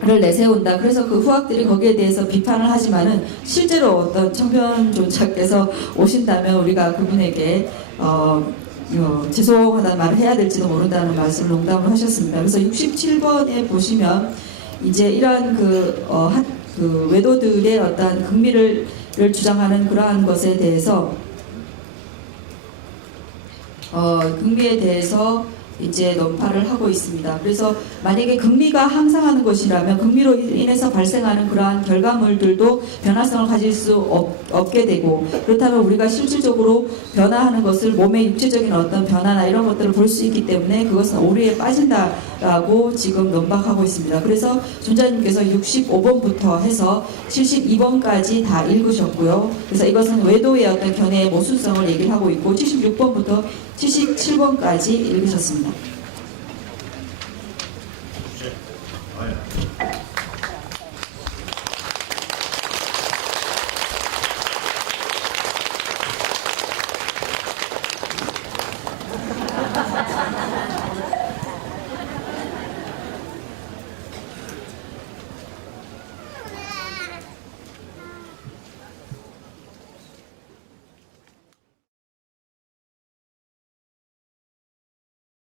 내세운다. 그래서 그 후학들이 거기에 대해서 비판을 하지만은 실제로 어떤 청변존자께서 오신다면 우리가 그분에게 죄송하다는 말을 해야 될지도 모른다는 말씀을 농담을 하셨습니다. 그래서 67번에 보시면 이제 이러한 그 외도들의 어떤 극미를 주장하는 그러한 것에 대해서 극미에 대해서 이제 논파를 하고 있습니다. 그래서 만약에 극미가 항상하는 것이라면 극미로 인해서 발생하는 그러한 결과물들도 변화성을 가질 수 없게 되고 그렇다면 우리가 실질적으로 변화하는 것을 몸의 육체적인 어떤 변화나 이런 것들을 볼 수 있기 때문에 그것은 오류에 빠진다라고 지금 논박하고 있습니다. 그래서 존자님께서 65번부터 해서 72번까지 다 읽으셨고요. 그래서 이것은 외도의 어떤 견해의 모순성을 얘기를 하고 있고 76번부터 77번까지 읽으셨습니다.